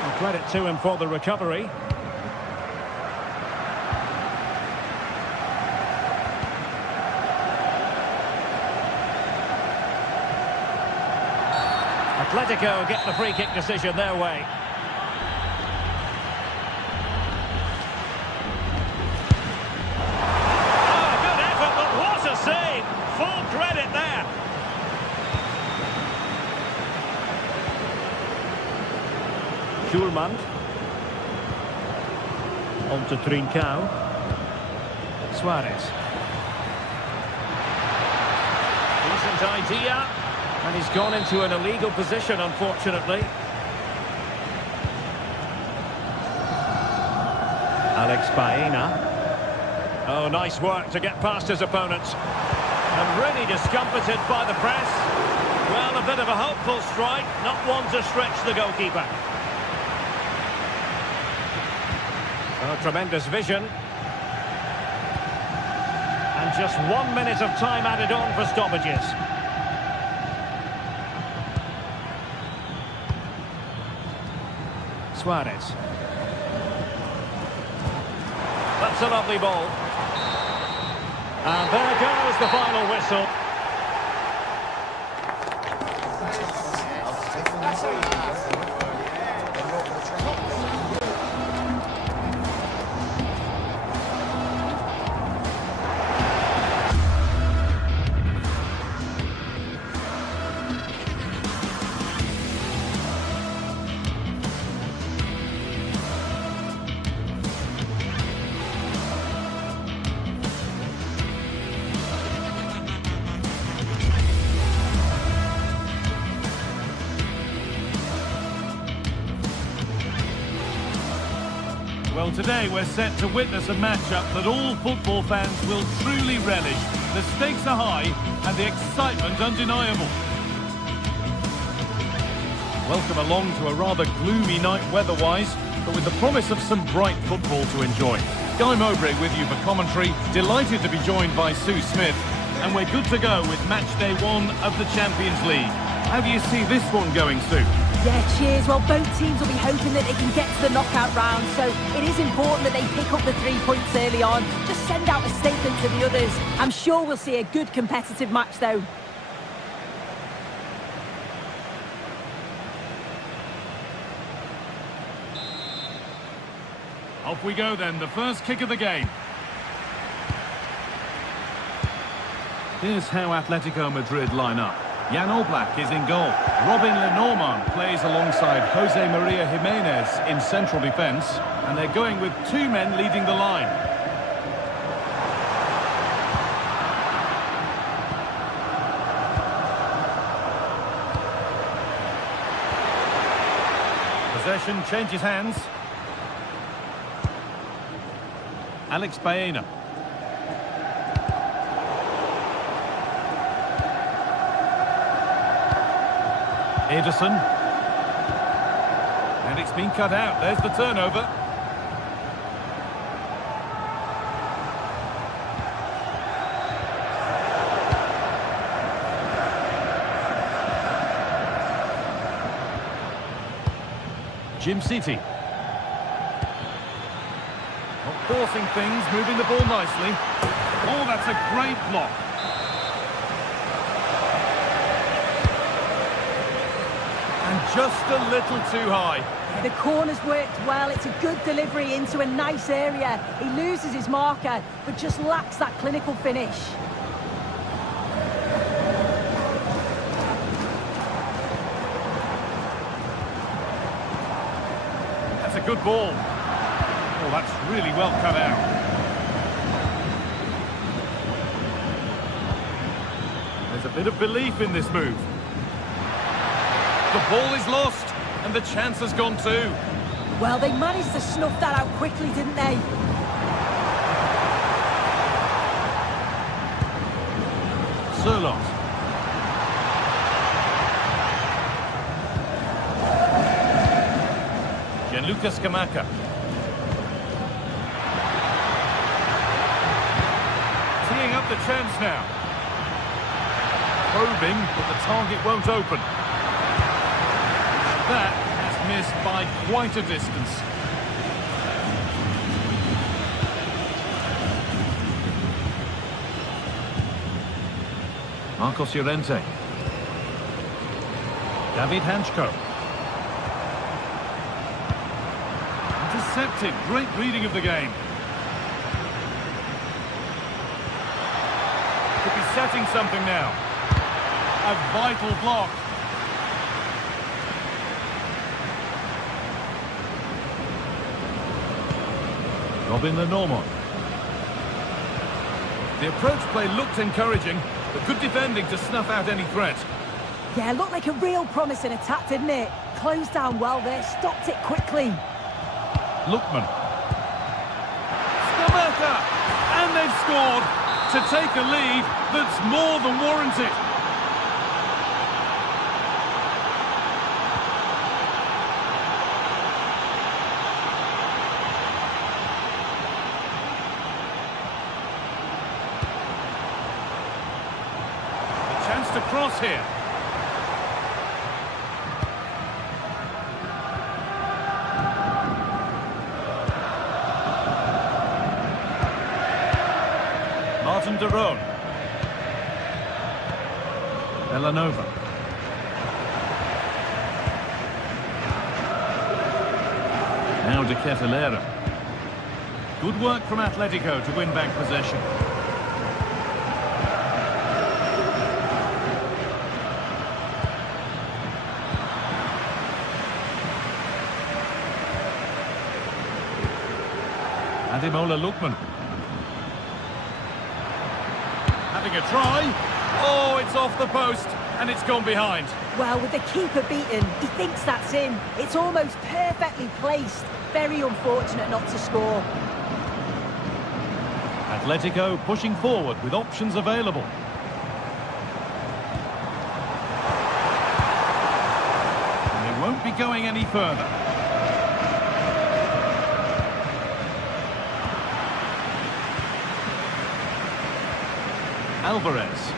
And credit to him for the recovery. Atletico get the free kick decision their way. Save. Full credit there. Schulman. On to Trincao. Suarez. Decent idea. And he's gone into an illegal position, unfortunately. Alex Baena. Oh, nice work to get past his opponent. And really discomfited by the press. Well, a bit of a hopeful strike, not one to stretch the goalkeeper. Oh, tremendous vision. And just 1 minute of time added on for stoppages. Suarez. That's a lovely ball. And there goes the final whistle. Well, today we're set to witness a matchup that all football fans will truly relish. The stakes are high and the excitement undeniable. Welcome along to a rather gloomy night weather-wise, but with the promise of some bright football to enjoy. Guy Mowbray with you for commentary, delighted to be joined by Sue Smith, and we're good to go with match day 1 of the Champions League. How do you see this one going, Sue? Yeah, cheers. Well, both teams will be hoping that they can get to the knockout round, so it is important that they pick up the 3 points early on. Just send out a statement to the others. I'm sure we'll see a good competitive match, though. Off we go then, the first kick of the game. Here's how Atletico Madrid line up. Jan Oblak is in goal. Robin Lenormand plays alongside Jose Maria Jimenez in central defence, and they're going with 2 men leading the line. Possession changes hands. Alex Baena. Ederson. And it's been cut out. There's the turnover. Jim City. Not forcing things, moving the ball nicely. Oh, that's a great block. And just a little too high. The corner's worked well. It's a good delivery into a nice area. He loses his marker, but just lacks that clinical finish. That's a good ball. Oh, that's really well cut out. There's a bit of belief in this move. The ball is lost, and the chance has gone too. Well, they managed to snuff that out quickly, didn't they? Sørloth. Gianluca Scamacca. Teeing up the chance now. Probing, but the target won't open. That has missed by quite a distance. Marcos Llorente. David Hanchko. Intercepted. Great reading of the game. Could be setting something now. A vital block. Robin Lenormand. The approach play looked encouraging, but good defending to snuff out any threat. Yeah, looked like a real promising attack, didn't it? Closed down well there, stopped it quickly. Lookman. Scamacca! And they've scored to take a lead that's more than warranted. Chance to cross here. Martin de Roon. Villanova. Now de Ketelaere. Good work from Atletico to win back possession. Ademola Lookman. Having a try. Oh, it's off the post, and it's gone behind. Well, with the keeper beaten, he thinks that's in. It's almost perfectly placed. Very unfortunate not to score. Atletico pushing forward with options available. And they won't be going any further. Alvarez.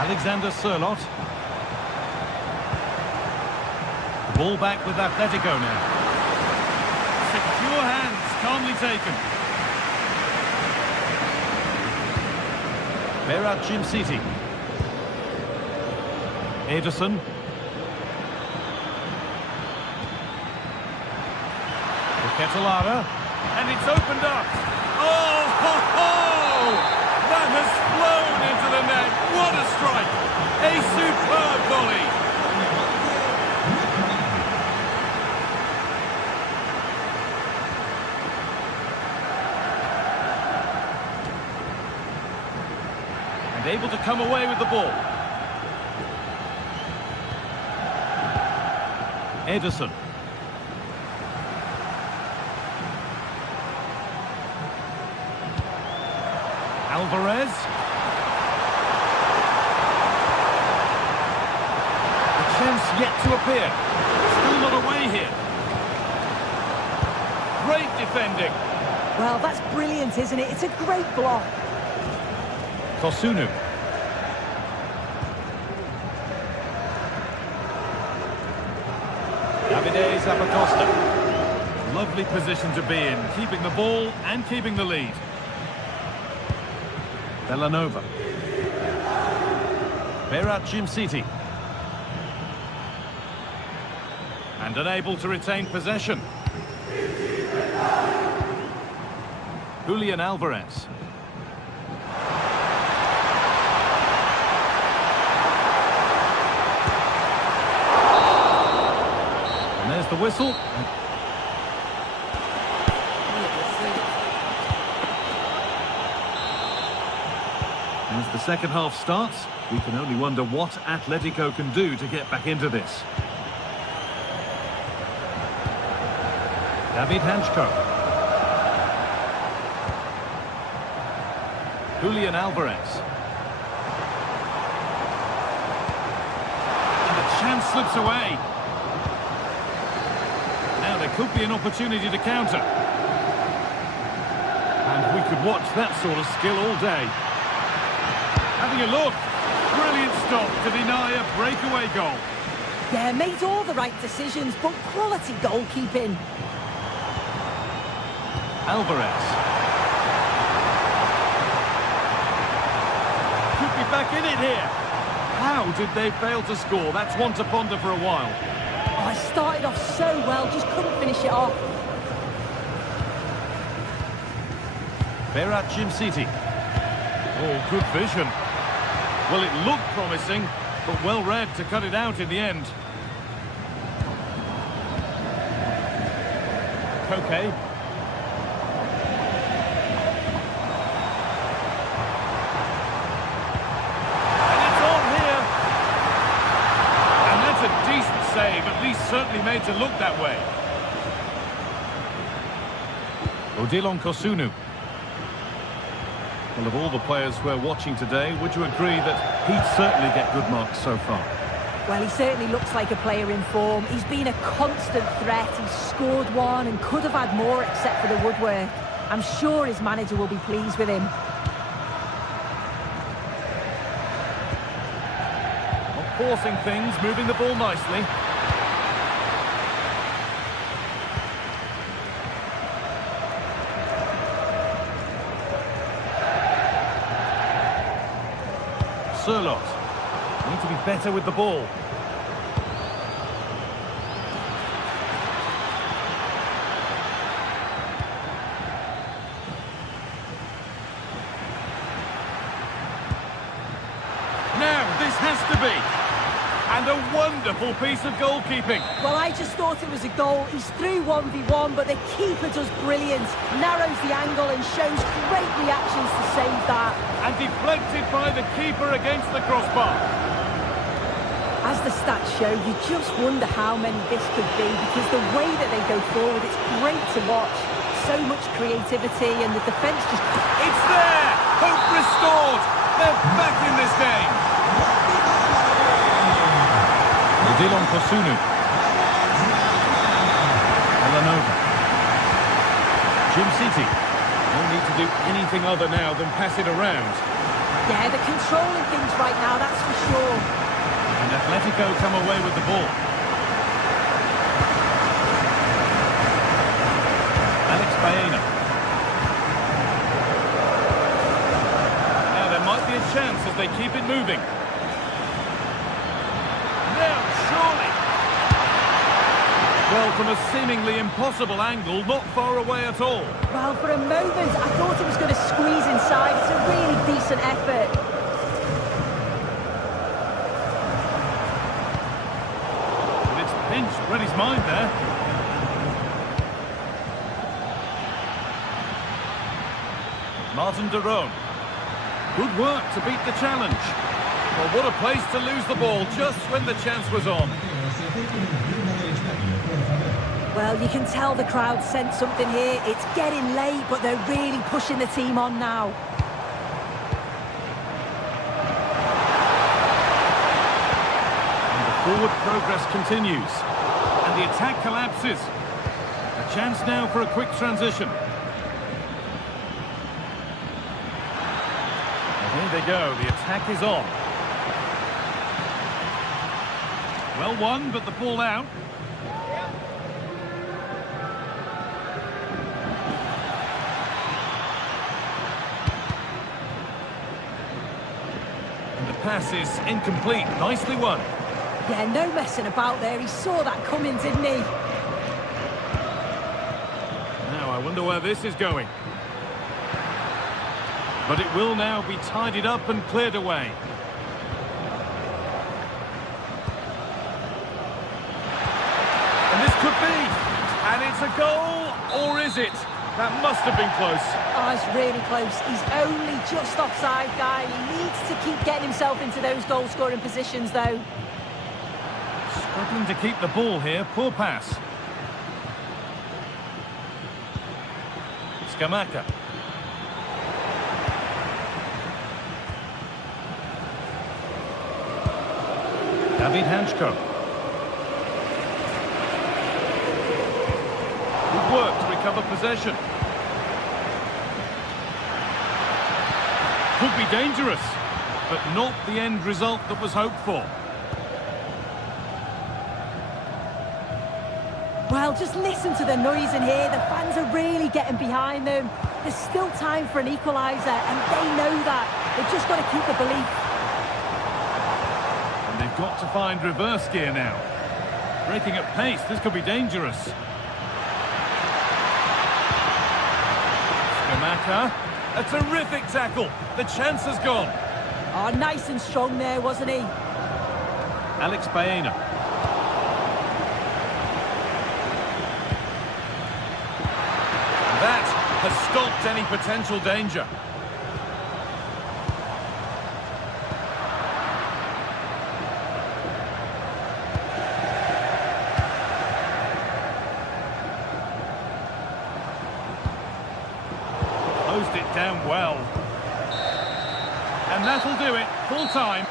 Alexander Sørloth. Ball back with Atletico now. Secure hands, calmly taken. Berat Jim City. Ederson. Ketelaere. And it's opened up. Oh, ho, ho! That has flown into And able to come away with the ball. Ederson. Alvarez. A chance yet to appear. Still not away here. Great defending. Well, that's brilliant, isn't it? It's a great block. Kosunu. Davide Zappacosta. Lovely position to be in, keeping the ball and keeping the lead. Bellanova. Berat Jimsiti. And unable to retain possession. Julian Alvarez. And there's the whistle. As the second half starts, we can only wonder what Atletico can do to get back into this. David Hanchko. Julian Alvarez. And the chance slips away. Now there could be an opportunity to counter. And we could watch that sort of skill all day. Having a look. Brilliant stop to deny a breakaway goal. Yeah, made all the right decisions, but quality goalkeeping. Alvarez. Could be back in it here. How did they fail to score? That's one to ponder for a while. Oh, I started off so well, just couldn't finish it off. Berat Jimsiti. Oh, good vision. Well, it looked promising, but well read to cut it out in the end. Koke. Decent save, at least certainly made to look that way. Odilon Kosunu. Well, of all the players we're watching today, would you agree that he'd certainly get good marks so far? Well, he certainly looks like a player in form. He's been a constant threat. He's scored one and could have had more except for the woodwork. I'm sure his manager will be pleased with him. Forcing things, moving the ball nicely. Sirlot. Need to be better with the ball. Now, this has to be. And a wonderful piece of goalkeeping. Well, I just thought it was a goal. He's through 1v1, but the keeper does brilliant. Narrows the angle and shows great reactions to save that. And deflected by the keeper against the crossbar. As the stats show, you just wonder how many this could be, because the way that they go forward, it's great to watch. So much creativity, and the defence just... It's there! Hope restored! They're back in this game! Odilon Kosunu. Bellanova. Jimsiti. No need to do anything other now than pass it around. Yeah, they're controlling things right now, that's for sure. And Atletico come away with the ball. Alex Baena. Now there might be a chance as they keep it moving. Well, from a seemingly impossible angle, not far away at all. Well, for a moment, I thought it was going to squeeze inside. It's a really decent effort. But it's pinched, read his mind there. Martin de Roon. Good work to beat the challenge. Well, what a place to lose the ball just when the chance was on. Well, you can tell the crowd sensed something here. It's getting late, but they're really pushing the team on now. And the forward progress continues. And the attack collapses. A chance now for a quick transition. And here they go. The attack is on. Well won, but the ball out. And the pass is incomplete. Nicely won. Yeah, no messing about there. He saw that coming, didn't he? Now, I wonder where this is going. But it will now be tidied up and cleared away. And this could be. And it's a goal, or is it? That must have been close. Oh, it's really close. He's only just offside, guy. He needs to keep getting himself into those goal-scoring positions, though. Struggling to keep the ball here. Poor pass. Scamacca. David Hanchko. Good work to recover possession. Could be dangerous, but not the end result that was hoped for. Well, just listen to the noise in here. The fans are really getting behind them. There's still time for an equaliser, and they know that. They've just got to keep the belief. And they've got to find reverse gear now. Breaking at pace, this could be dangerous. Scamacca. A terrific tackle. The chance has gone. Oh, nice and strong there, wasn't he? Alex Baena. That has stopped any potential danger. Closed it down well. And that'll do it. Full time.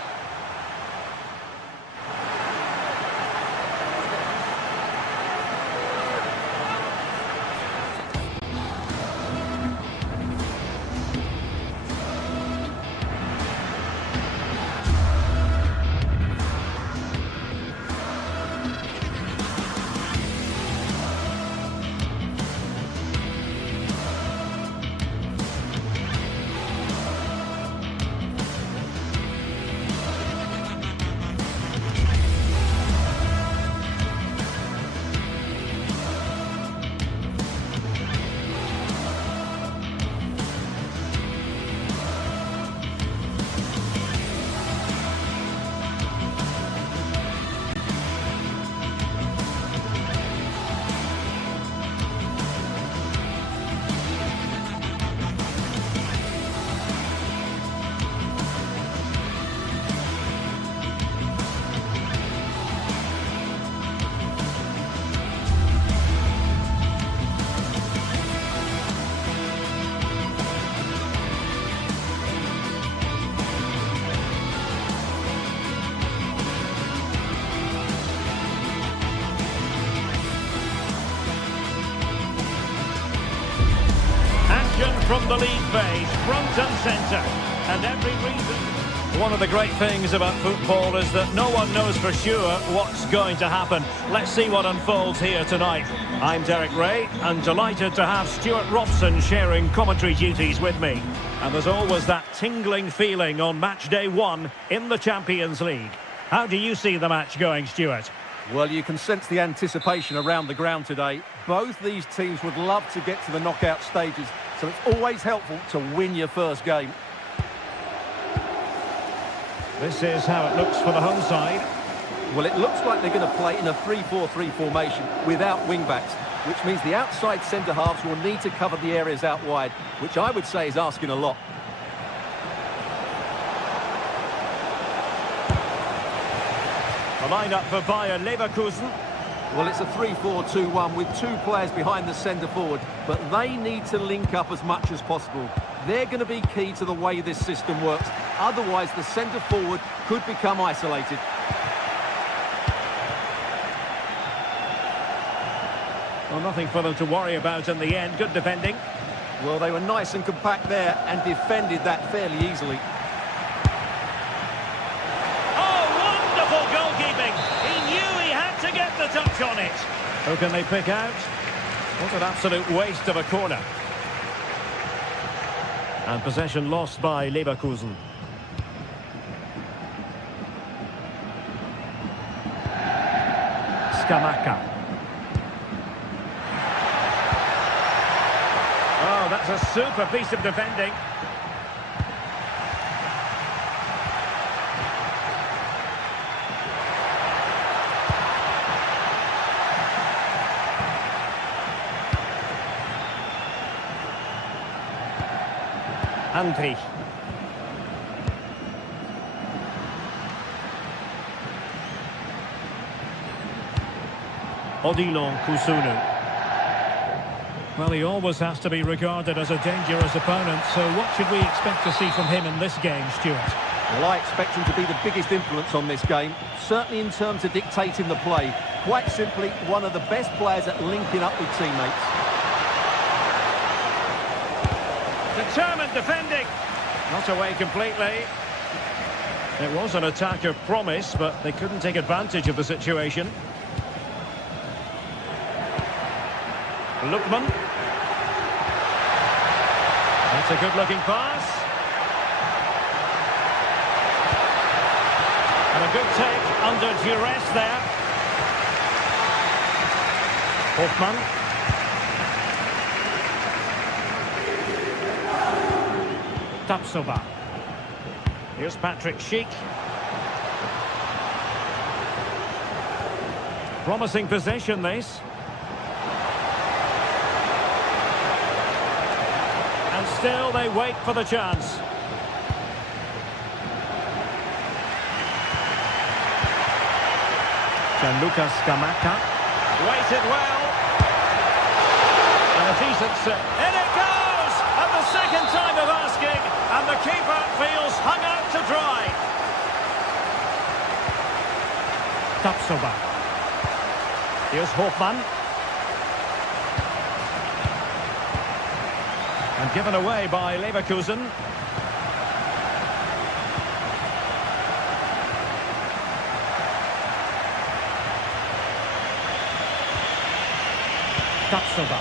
From the lead phase, front and centre, and every reason. One of the great things about football is that no one knows for sure what's going to happen. Let's see what unfolds here tonight. I'm Derek Ray, and delighted to have Stuart Robson sharing commentary duties with me. And there's always that tingling feeling on match day 1 in the Champions League. How do you see the match going, Stuart? Well, you can sense the anticipation around the ground today. Both these teams would love to get to the knockout stages, so it's always helpful to win your first game. This is how it looks for the home side. Well, it looks like they're going to play in a 3-4-3 formation without wing-backs, which means the outside centre-halves will need to cover the areas out wide, which I would say is asking a lot. The lineup for Bayer Leverkusen. Well, it's a 3-4-2-1 with two players behind the centre forward, but they need to link up as much as possible. They're going to be key to the way this system works. Otherwise, the centre forward could become isolated. Well, nothing for them to worry about in the end. Good defending. Well, they were nice and compact there and defended that fairly easily. Oh, wonderful goalkeeping. He knew he had to get the touch on it. Who can they pick out? What an absolute waste of a corner. And possession lost by Leverkusen. Scamacca. Oh, that's a super piece of defending. Andri. Odilon Kusunu. Well, he always has to be regarded as a dangerous opponent, so what should we expect to see from him in this game, Stuart? Well, I expect him to be the biggest influence on this game, certainly in terms of dictating the play. Quite simply, one of the best players at linking up with teammates. Determined defending. Not away completely. It was an attack of promise, but they couldn't take advantage of the situation. Lookman. That's a good-looking pass. And a good take under duress there. Hoffmann. Tapsoba. Here's Patrick Schick. Promising possession, this. And still they wait for the chance. Gianluca Scamacca. Waited well. And a decent set. In it goes! At the second time of asking. And the keeper feels hung out to dry. Tapsoba. Here's Hoffmann. And given away by Leverkusen. Tapsoba.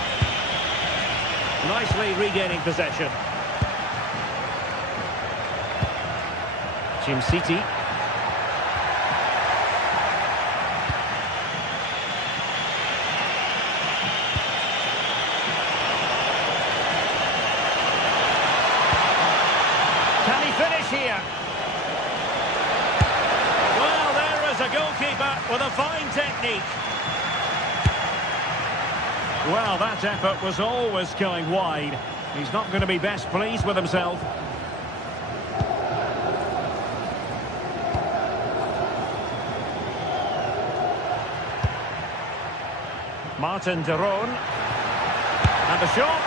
Nicely regaining possession. Jim City. Can he finish here? Well, there is a goalkeeper with a fine technique. Well, that effort was always going wide. He's not going to be best pleased with himself. Martin de Roon. And the shot.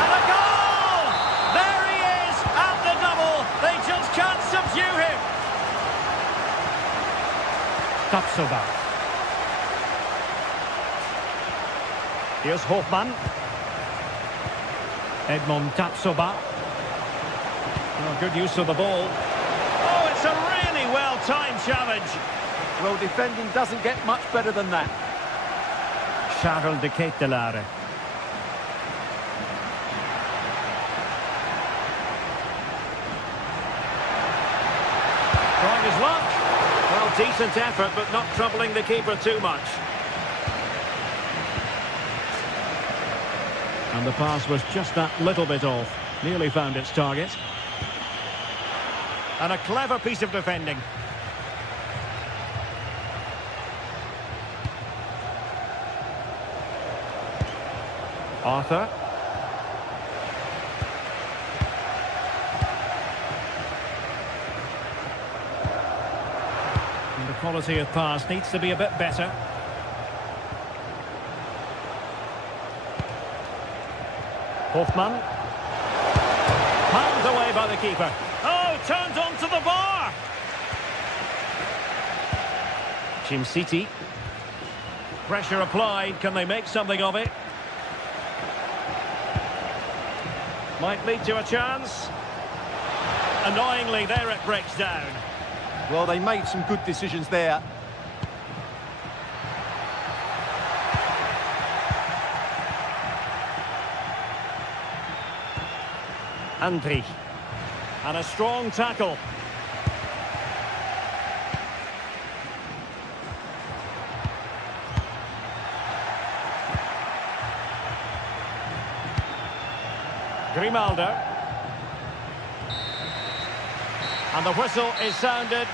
And a goal! There he is at the double. They just can't subdue him. Tapsoba. Here's Hoffmann. Edmond Tapsoba. Oh, good use of the ball. Oh, it's a really well-timed challenge. Well, defending doesn't get much better than that. Charles de Ketelare. Trying his luck. Well, decent effort, but not troubling the keeper too much. And the pass was just that little bit off. Nearly found its target. And a clever piece of defending. Arthur. And the quality of pass needs to be a bit better. Hoffmann. Palmed away by the keeper. Oh, turned onto the bar! City. Pressure applied. Can they make something of it? Might lead to a chance. Annoyingly, there it breaks down. Well, they made some good decisions there. Andri. And a strong tackle. Grimaldo. And the whistle is sounded.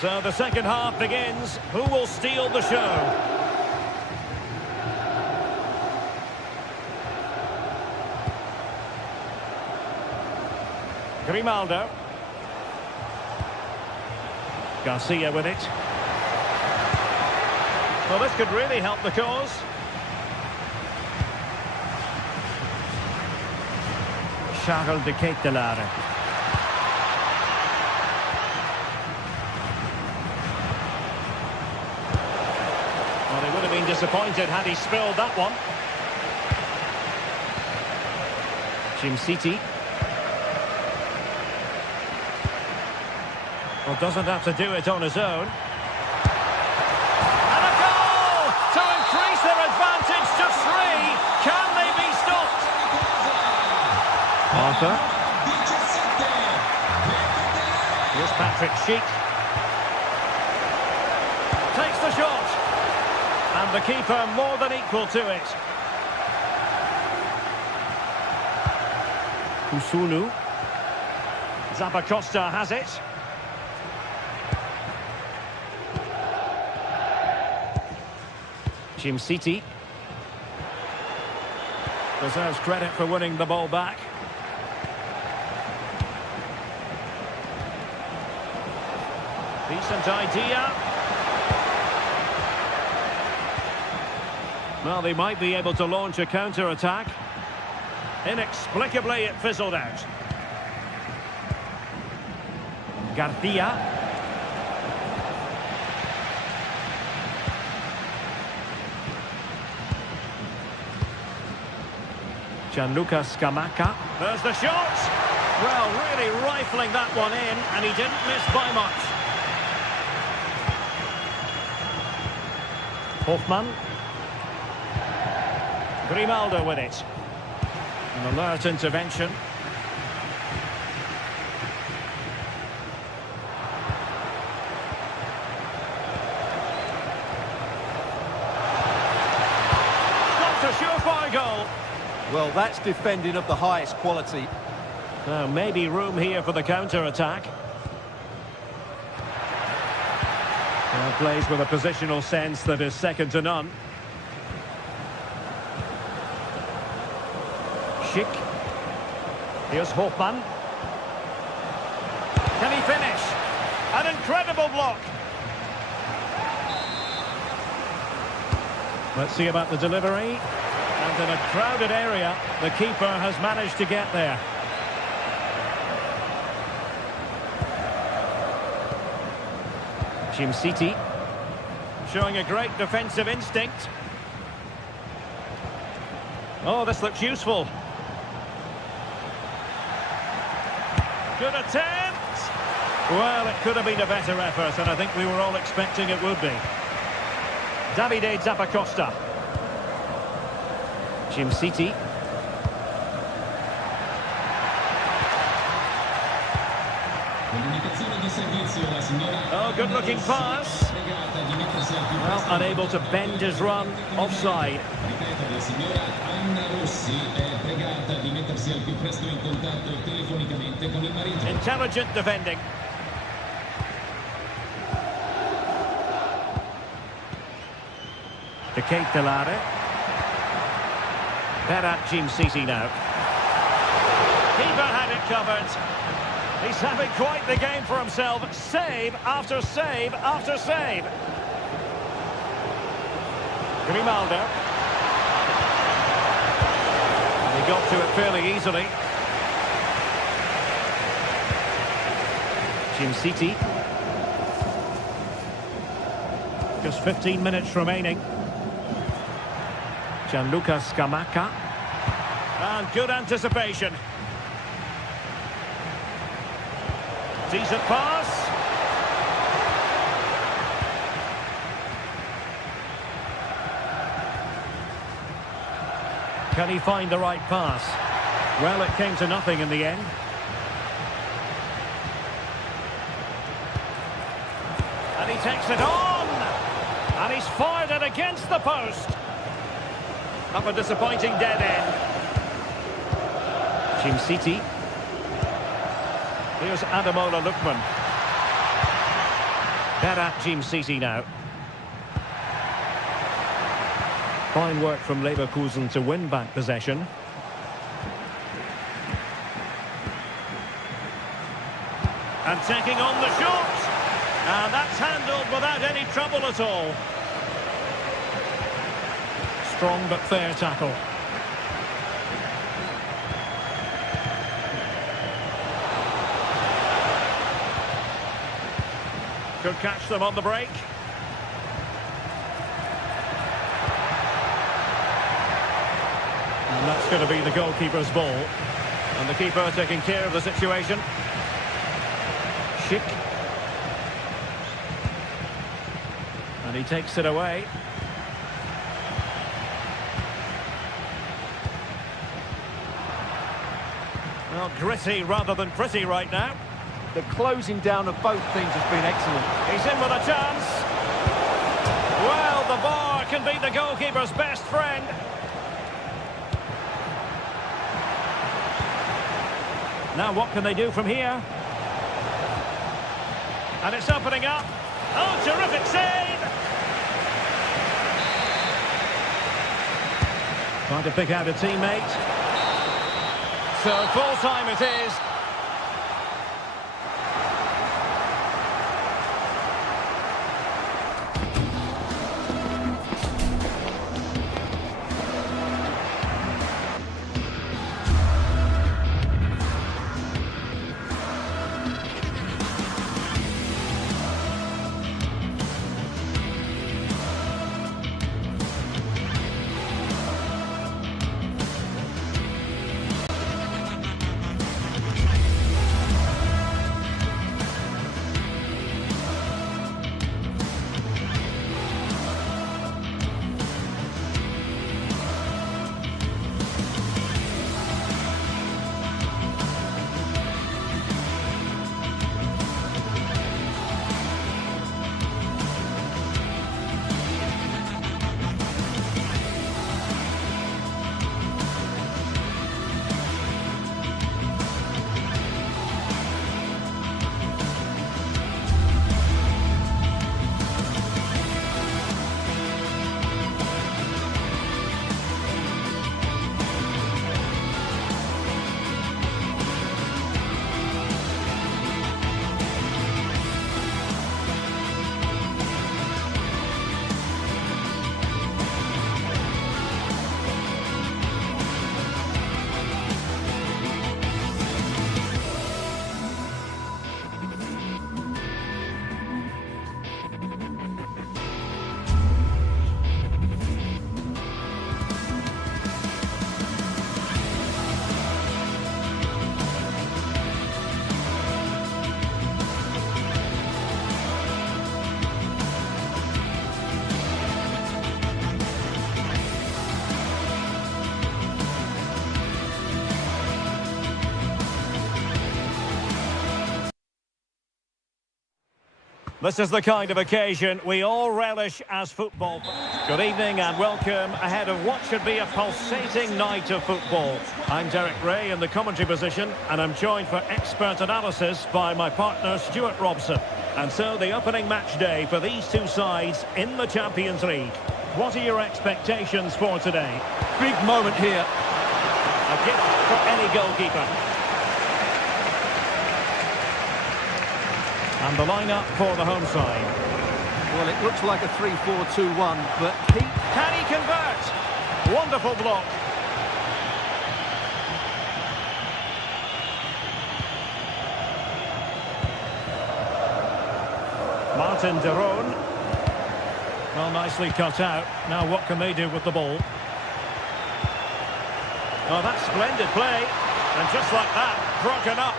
So the second half begins. Who will steal the show? Grimaldo. Garcia with it. Well, this could really help the cause. Charles de Ketelaere. Well, he would have been disappointed had he spilled that one. City. Well, doesn't have to do it on his own. And a goal to increase their advantage to 3. Can they be stopped? Arthur. Here's Patrick Schick. Takes the shot. And the keeper more than equal to it. Kusunu. Zappacosta has it. City deserves credit for winning the ball back. Decent idea. Well, they might be able to launch a counter-attack. Inexplicably, it fizzled out. Garcia. Gianluca Scamacca. There's the shot! Well, really rifling that one in, and he didn't miss by much. Hoffmann. Grimaldo with it. An alert intervention. Got a surefire goal. Well, that's defending of the highest quality. Now, maybe room here for the counter-attack. Plays with a positional sense that is second to none. Schick. Here's Hoffmann. Can he finish? An incredible block. Let's see about the delivery. And in a crowded area, the keeper has managed to get there. City showing a great defensive instinct. Oh, this looks useful. Good attempt. Well, it could have been a better effort, and I think we were all expecting it would be. Davide Zappacosta. City. Oh, good-looking pass. Well, unable to bend his run. Offside. Intelligent defending. De Ketelaere. Berat City now. Keeper had it covered. He's having quite the game for himself. Save after save after save. Grimaldo. And he got to it fairly easily. City. Just 15 minutes remaining. Gianluca Scamacca. And good anticipation. Decent pass. Can he find the right pass? Well, it came to nothing in the end. And he takes it on! And he's fired it against the post. Up a disappointing dead end. City. Here's Ademola Lookman. Better City now. Fine work from Leverkusen to win back possession. And taking on the shot. And that's handled without any trouble at all. Strong but fair tackle. Could catch them on the break. And that's going to be the goalkeeper's ball. And the keeper taking care of the situation. Schick. And he takes it away. Well, gritty rather than pretty right now. The closing down of both teams has been excellent. He's in with a chance. Well, the bar can be the goalkeeper's best friend. Now what can they do from here? And it's opening up. Oh, terrific save! Trying to pick out a teammate. So full time it is. This is the kind of occasion we all relish as football. Good evening and welcome ahead of what should be a pulsating night of football. I'm Derek Ray in the commentary position, and I'm joined for expert analysis by my partner Stuart Robson. And so the opening match day for these two sides in the Champions League. What are your expectations for today? Big moment here. A gift for any goalkeeper. And the lineup for the home side. Well, it looks like a 3-4-2-1, but Can he convert? Wonderful block. Martin de Roon. Well, nicely cut out. Now what can they do with the ball? Oh, that's splendid play. And just like that, broken up.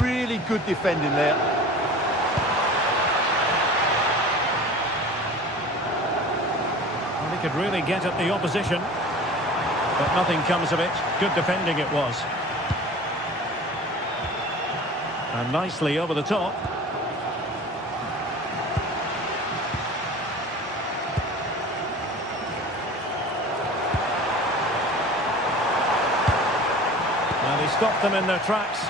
really good defending there. Well, he could really get at the opposition. But nothing comes of it. Good defending it was. And nicely over the top. And he stopped them in their tracks.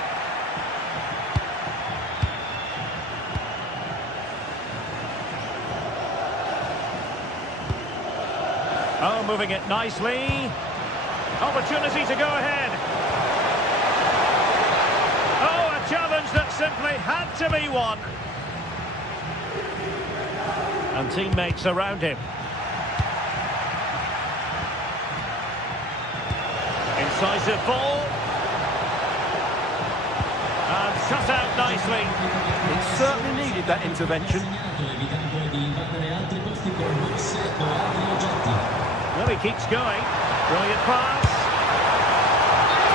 Oh, moving it nicely. Opportunity to go ahead. Oh, a challenge that simply had to be won. And teammates around him. Incisive ball. And shut out nicely. It certainly needed that intervention. Well, he keeps going. Brilliant pass.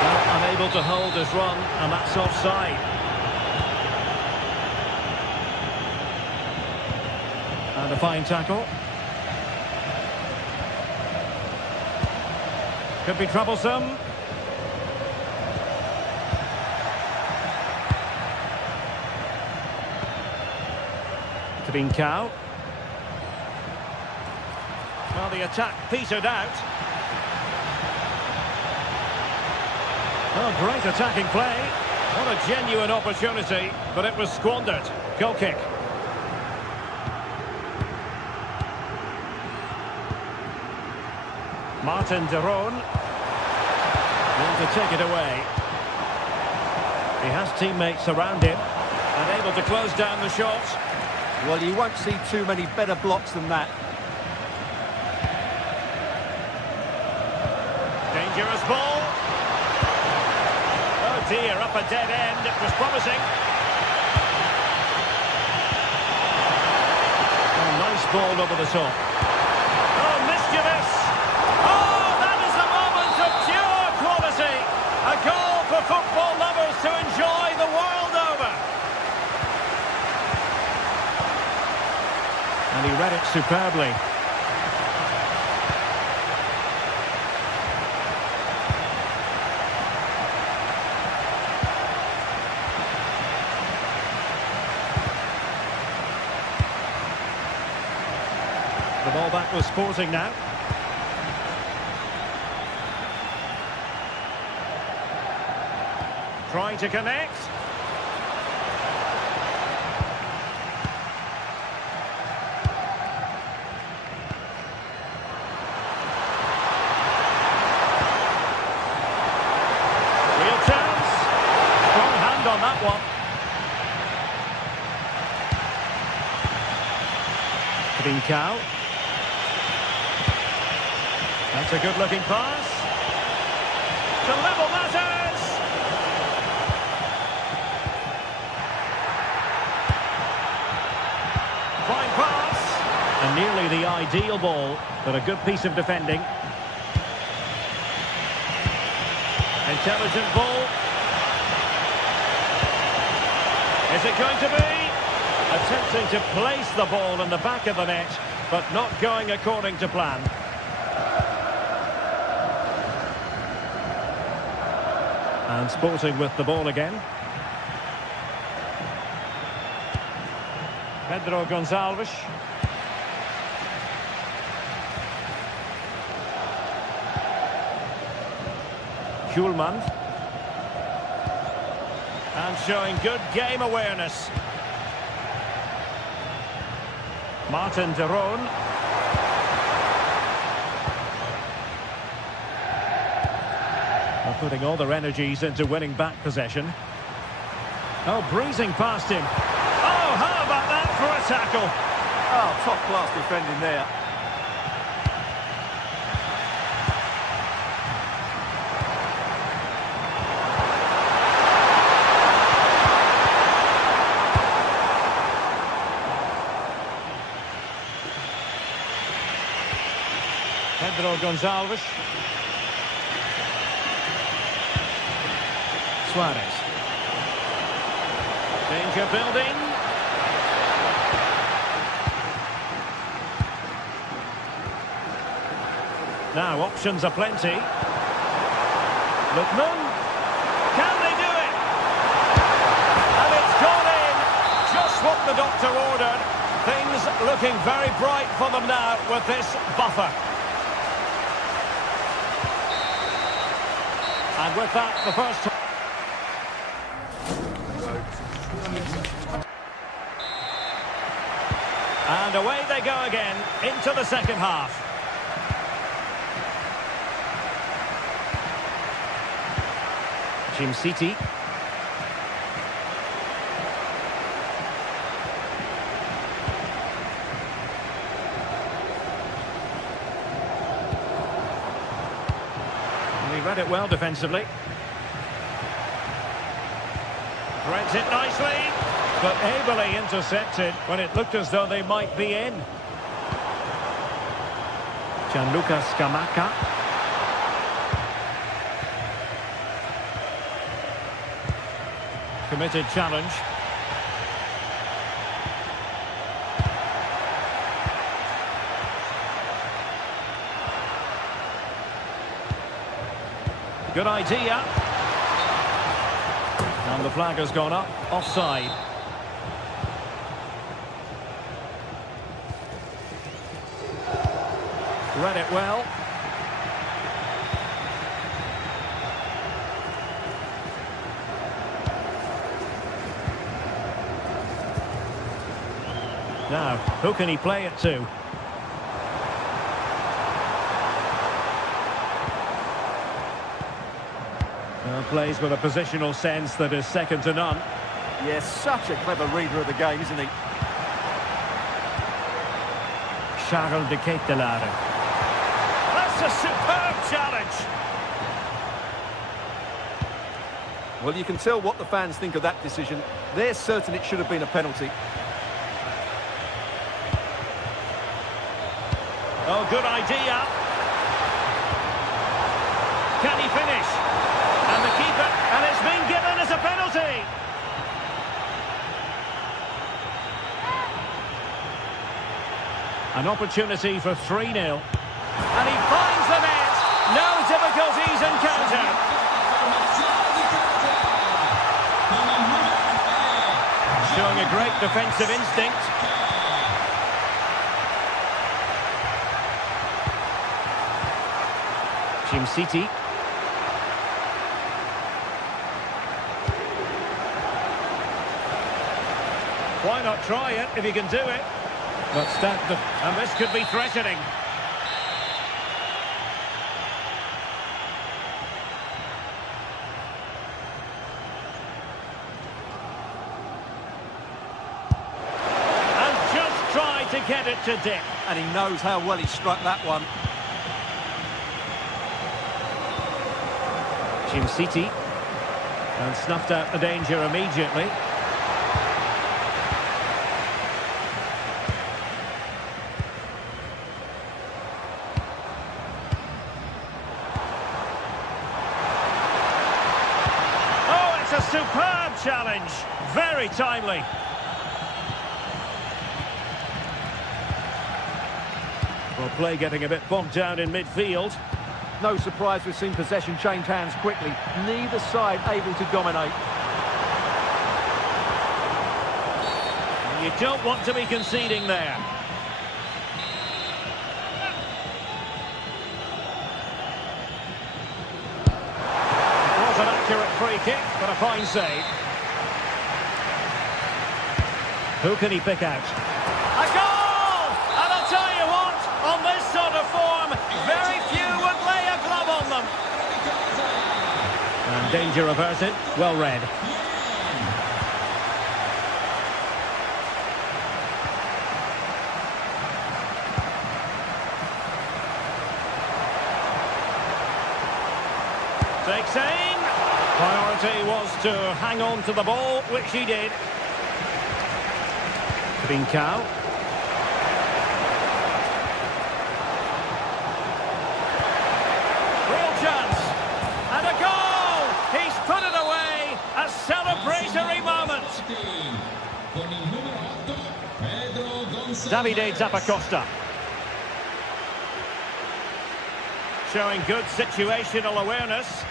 Well, unable to hold his run, and that's offside. And a fine tackle. Could be troublesome. Trincao. Well, the attack petered out. Oh, great attacking play. What a genuine opportunity, but it was squandered. Goal kick. Martin de Roon. Will to take it away. He has teammates around him and able to close down the shot. Well, you won't see too many better blocks than that. Dangerous ball. Oh dear, up a dead end. It was promising. Oh, nice ball over the top. Oh, mischievous. Oh, that is a moment of pure quality. A goal for football lovers to enjoy the world over. And he read it superbly. The ball back was Sporting now. Trying to connect. Real chance. Strong hand on that one. Trincao. That's a good-looking pass. To level matters. Fine pass. And nearly the ideal ball, but a good piece of defending. Intelligent ball. Is it going to be? Attempting to place the ball in the back of the net, but not going according to plan. And Sporting with the ball again. Pedro Gonçalves. Schulman. And showing good game awareness. Martin de Roon. Putting all their energies into winning back possession. Oh, breezing past him. Oh, tackle. Oh, top-class defending there. Pedro Gonçalves. Suarez. Danger building. Now options are plenty. Lookman. Can they do it? And it's gone in. Just what the doctor ordered. Things looking very bright for them now with this buffer. And with that, the first... And away they go again, into the second half. Jim City. He read it well defensively. Threads it nicely, but ably intercepted when it looked as though they might be in. Gianluca Scamacca. Committed challenge. Good idea. And the flag has gone up, offside. Read it well. Now, who can he play it to? Plays with a positional sense that is second to none. Yes, such a clever reader of the game, isn't he? Charles de Ketelaere. That's a superb challenge. Well, you can tell what the fans think of that decision. They're certain it should have been a penalty. Oh, good idea. Can he finish? And the keeper, and it's been given as a penalty. An opportunity for 3-0. And he finds the net. No difficulties encountered. Showing a great defensive instinct. Jim City. Why not try it if you can do it? But and this could be threatening. And just tried to get it to Dick. And he knows how well he struck that one. Jim City. And snuffed out the danger immediately. A superb challenge, very timely. Well, play getting a bit bogged down in midfield. No surprise we've seen possession change hands quickly. Neither side able to dominate. You don't want to be conceding there. An accurate free kick, but a fine save. Who can he pick out? A goal! And I'll tell you what, on this sort of form, very few would lay a glove on them. And danger averted, well read. Takes aim. Priority was to hang on to the ball, which he did. Trincao. Real chance. And a goal! He's put it away. A celebratory moment. Davide Zappacosta. Showing good situational awareness.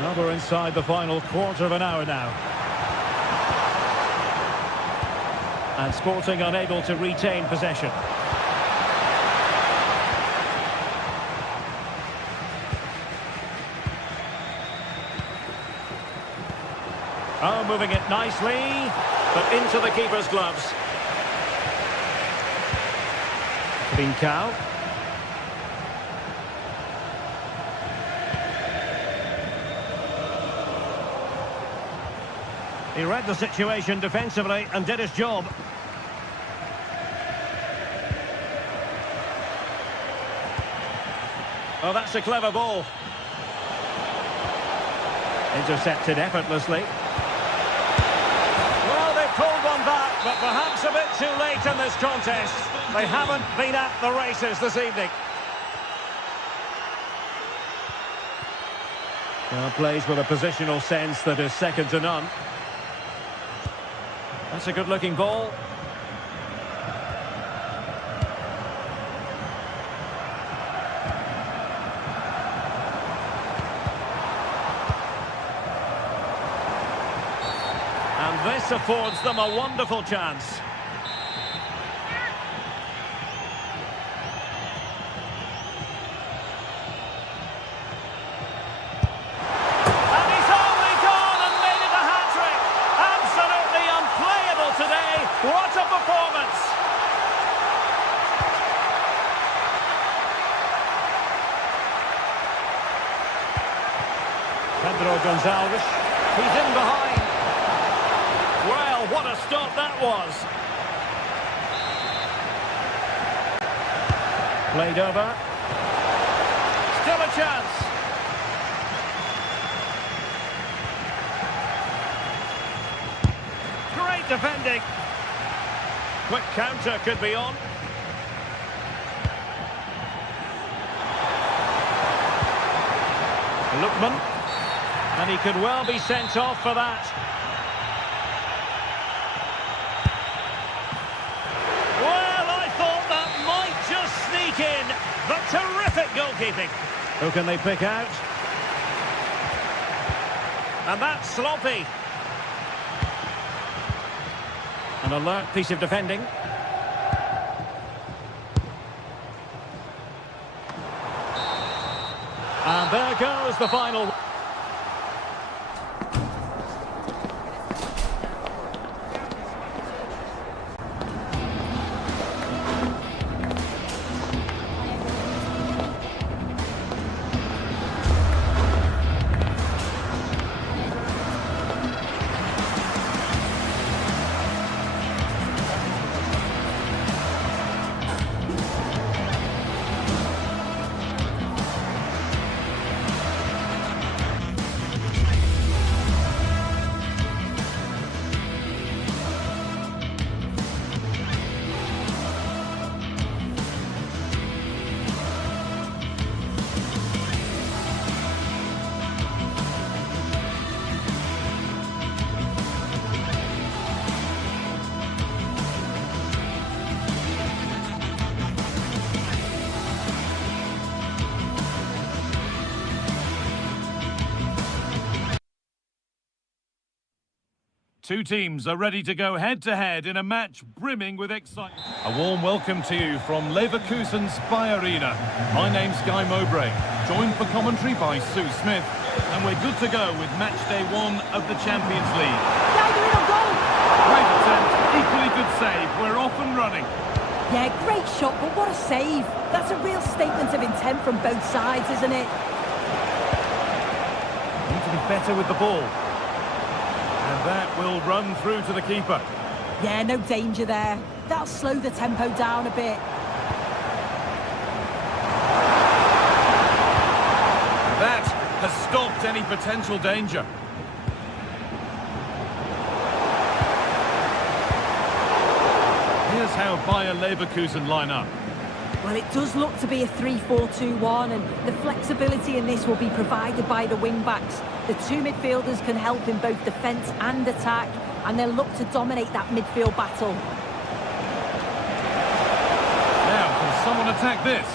Well, we're inside the final quarter of an hour now. And Sporting unable to retain possession. Oh, moving it nicely, but into the keeper's gloves. Trincao. He read the situation defensively and did his job. Oh, that's a clever ball. Intercepted effortlessly. Well, they've pulled one back, but perhaps a bit too late in this contest. They haven't been at the races this evening. Well, plays with a positional sense that is second to none. That's a good-looking ball. And this affords them a wonderful chance. What a performance! Pedro Gonçalves, he's in behind. Well, what a stop that was. Played over. Still a chance. Great defending. Quick counter could be on. Lookman. And he could well be sent off for that. Well, I thought that might just sneak in. But terrific goalkeeping. Who can they pick out? And that's sloppy. An alert piece of defending. And there goes the final. Two teams are ready to go head-to-head in a match brimming with excitement. A warm welcome to you from Leverkusen's Spy Arena. My name's Guy Mowbray, joined for commentary by Sue Smith, and we're good to go with match day 1 of the Champions League. Great attempt, equally good save. We're off and running. Yeah, great shot, but what a save. That's a real statement of intent from both sides, isn't it? better with the ball. And that will run through to the keeper. Yeah, no danger there. That'll slow the tempo down a bit. That has stopped any potential danger. Here's how Bayer Leverkusen line up. Well, it does look to be a 3-4-2-1, and the flexibility in this will be provided by the wing-backs. The two midfielders can help in both defence and attack, and they'll look to dominate that midfield battle. Now, can someone attack this?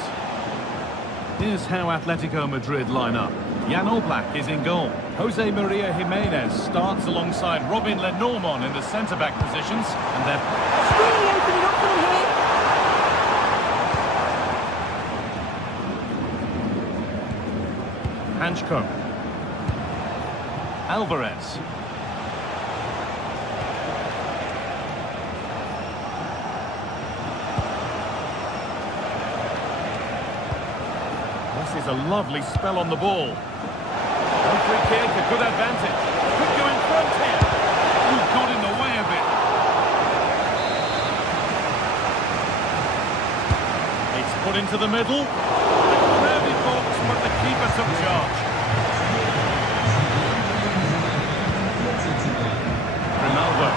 Here's how Atletico Madrid line up. Jan Oblak is in goal. Jose Maria Jimenez starts alongside Robin Lenormand in the centre-back positions, and they're... It's really opening up for them here. Hanchko. Alvarez. This is a lovely spell on the ball. One free kick, a good advantage. Could go in front here. Who got in the way of it? It's put into the middle. Crowded box, but the keeper took charge. Ronaldo.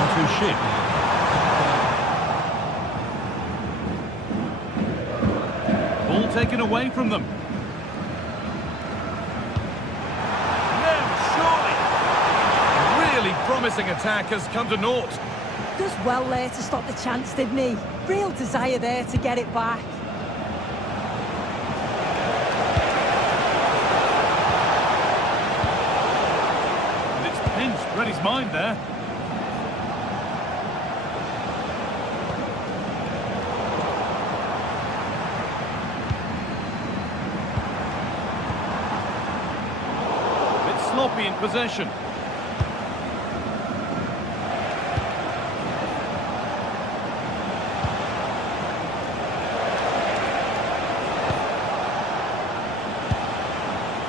Onto Ship. Ball taken away from them. No, surely. Really promising attack has come to naught. Does well there to stop the chance, didn't he? Real desire there to get it back. And it's pinched, read his mind there. Bit sloppy in possession.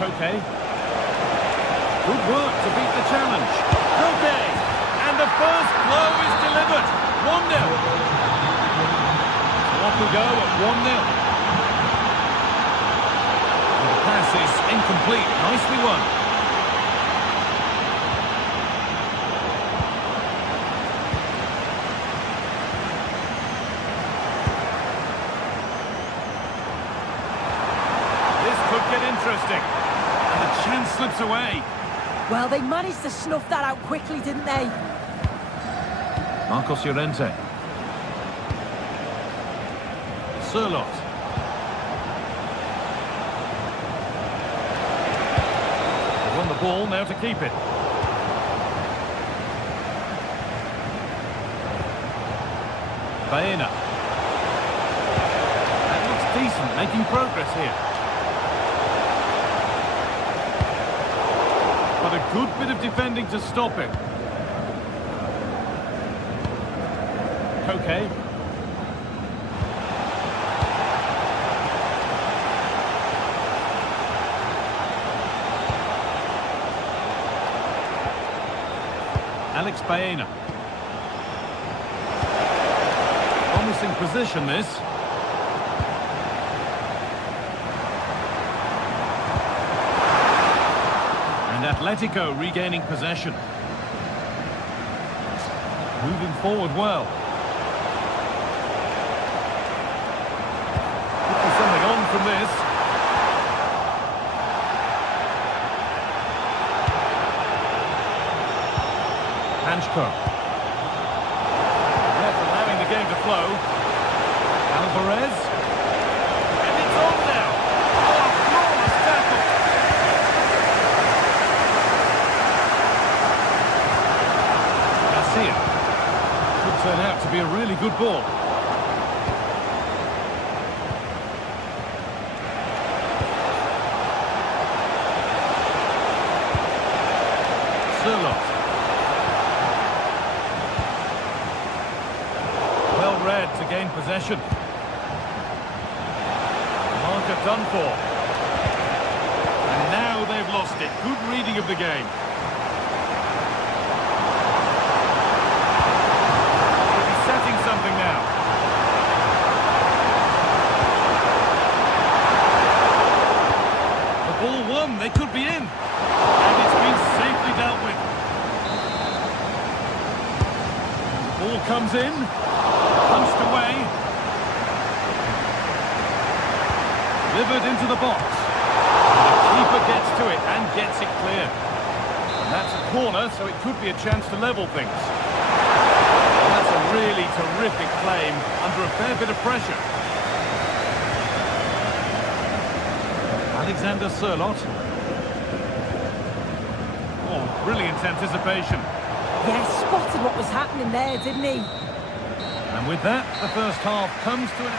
Okay. Good work to beat the challenge. Okay. And the first blow is delivered. 1-0. So off we go at 1-0. The pass is incomplete. Nicely won. This could get interesting. The chance slips away. Well, they managed to snuff that out quickly, didn't they? Marcos Llorente. Sirlot. They won the ball, now to keep it. Baena. That looks decent, making progress here. But a good bit of defending to stop it. Koke. Alex Baena. Promising position, this. Atletico regaining possession. Moving forward well. Could be something on from this. Hanchko. Ref allowing the game to flow. Alvarez. And it's on now. Oh, flawless tackle. Could turn out to be a really good ball. Sirlot. Well read to gain possession. Marker done for. And now good reading of the game. He's setting something now. The ball won, they could be in. And it's been safely dealt with. The ball comes in, punched away. Delivered into the box. And the keeper gets to it and gets it clear. And that's a corner, so it could be a chance to level things. And that's a really terrific claim under a fair bit of pressure. Alexander Sørloth. Oh, brilliant anticipation. Yeah, spotted what was happening there, didn't he? And with that, the first half comes to an...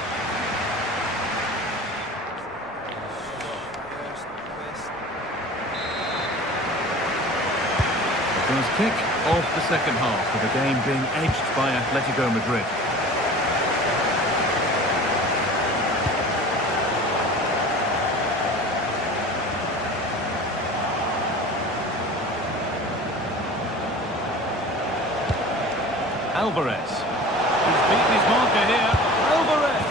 First kick of the second half, with the game being edged by Atletico Madrid. Alvarez. He's beaten his marker here. Alvarez!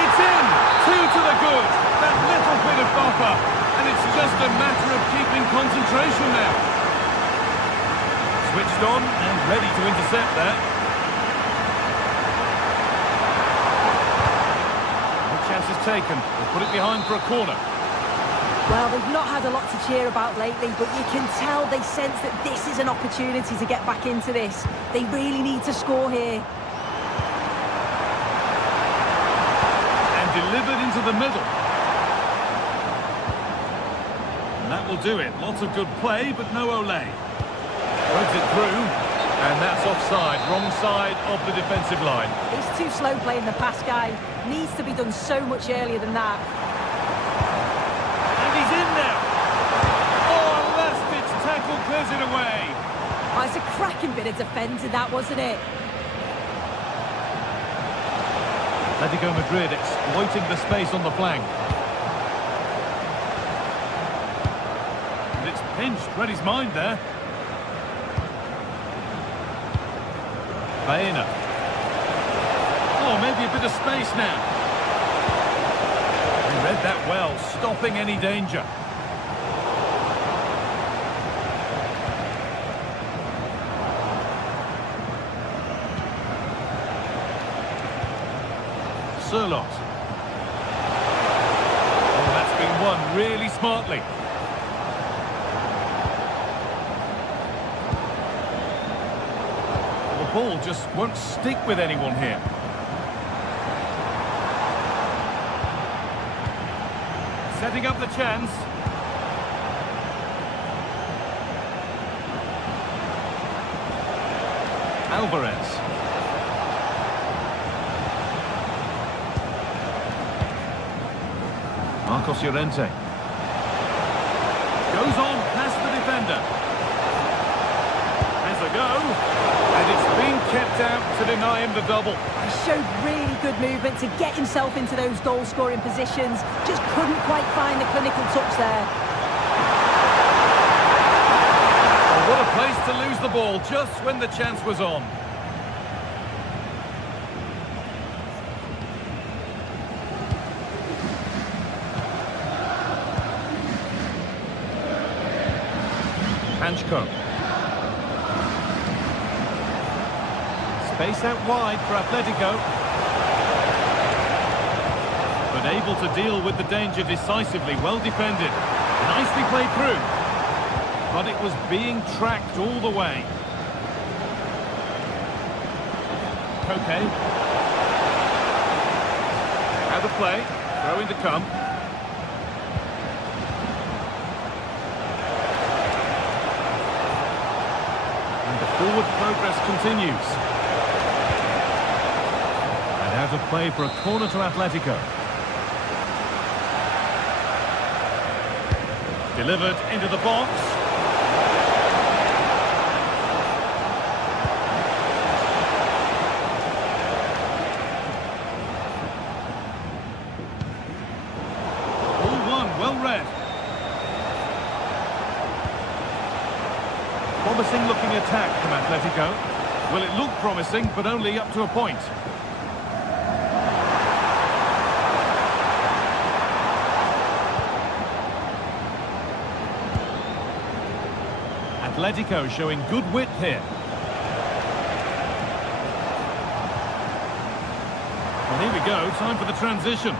It's in! 2 to the good. That little bit of buffer. And it's just a matter of keeping concentration now. Switched on and ready to intercept that. Good chance is taken. They'll put it behind for a corner. Well, they've not had a lot to cheer about lately, but you can tell they sense that this is an opportunity to get back into this. They really need to score here. And delivered into the middle. And that will do it. Lots of good play, but no Olé. Threads it through, and that's offside. Wrong side of the defensive line. He's too slow playing the pass, guy. Needs to be done so much earlier than that. He's in now. Oh, a last-ditch tackle clears it away. Oh, it's a cracking bit of defending, that, wasn't it? Atletico Madrid exploiting the space on the flank. And it's pinched. Read his mind there. Baena. Oh, maybe a bit of space now. He read that well, stopping any danger. Sørloth. Oh, that's been won really smartly. The ball just won't stick with anyone here. Setting up the chance. Alvarez. Marcos Llorente. Goes on past the defender. Has a go. And it's been kept out to deny him the double. He showed really good movement to get himself into those goal-scoring positions. Just couldn't quite find the clinical touch there. Oh, what a place to lose the ball just when the chance was on. Panchko. Space out wide for Atletico. But able to deal with the danger decisively, well defended. Nicely played through. But it was being tracked all the way. Koke. Out of play. Throw in to come. And the forward progress continues. And out of play for a corner to Atletico. Delivered into the box. All one, well read. Promising looking attack from Atletico. Well, it looked promising, but only up to a point. Atletico showing good width here. Well, here we go, time for the transition.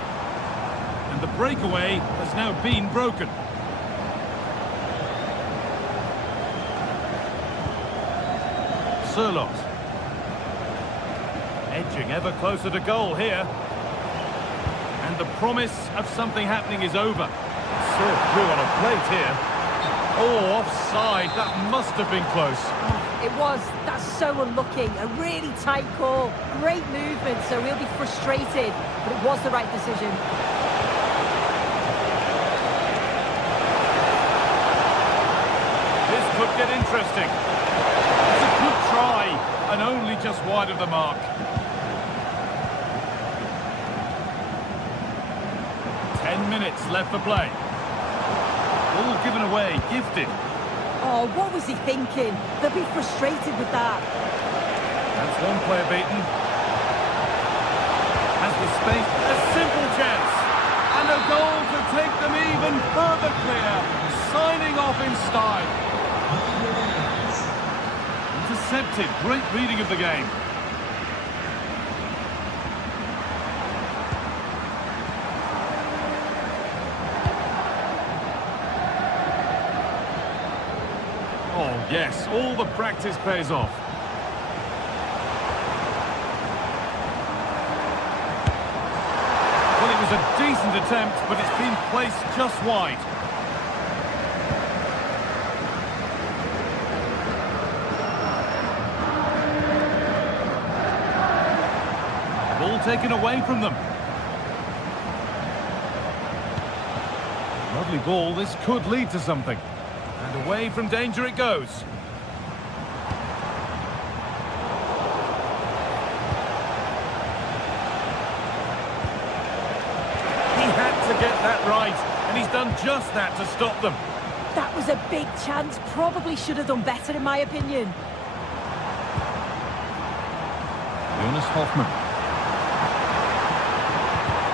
And the breakaway has now been broken. Sirlot. Edging ever closer to goal here. And the promise of something happening is over. Served through on a plate here. Oh, offside. That must have been close. It was. That's so unlucky. A really tight call. Great movement, so he'll be frustrated. But it was the right decision. This could get interesting. It's a good try, and only just wide of the mark. 10 minutes left for play. All given away, gifted. Oh, what was he thinking? They'll be frustrated with that. That's one player beaten. Has the space, a simple chance. And a goal to take them even further clear. Signing off in style. Intercepted, great reading of the game. Oh, yes, all the practice pays off. Well, it was a decent attempt, but it's been placed just wide. Ball taken away from them. Lovely ball, this could lead to something. And away from danger it goes. He had to get that right, and he's done just that to stop them. That was a big chance. Probably should have done better, in my opinion. Jonas Hoffmann.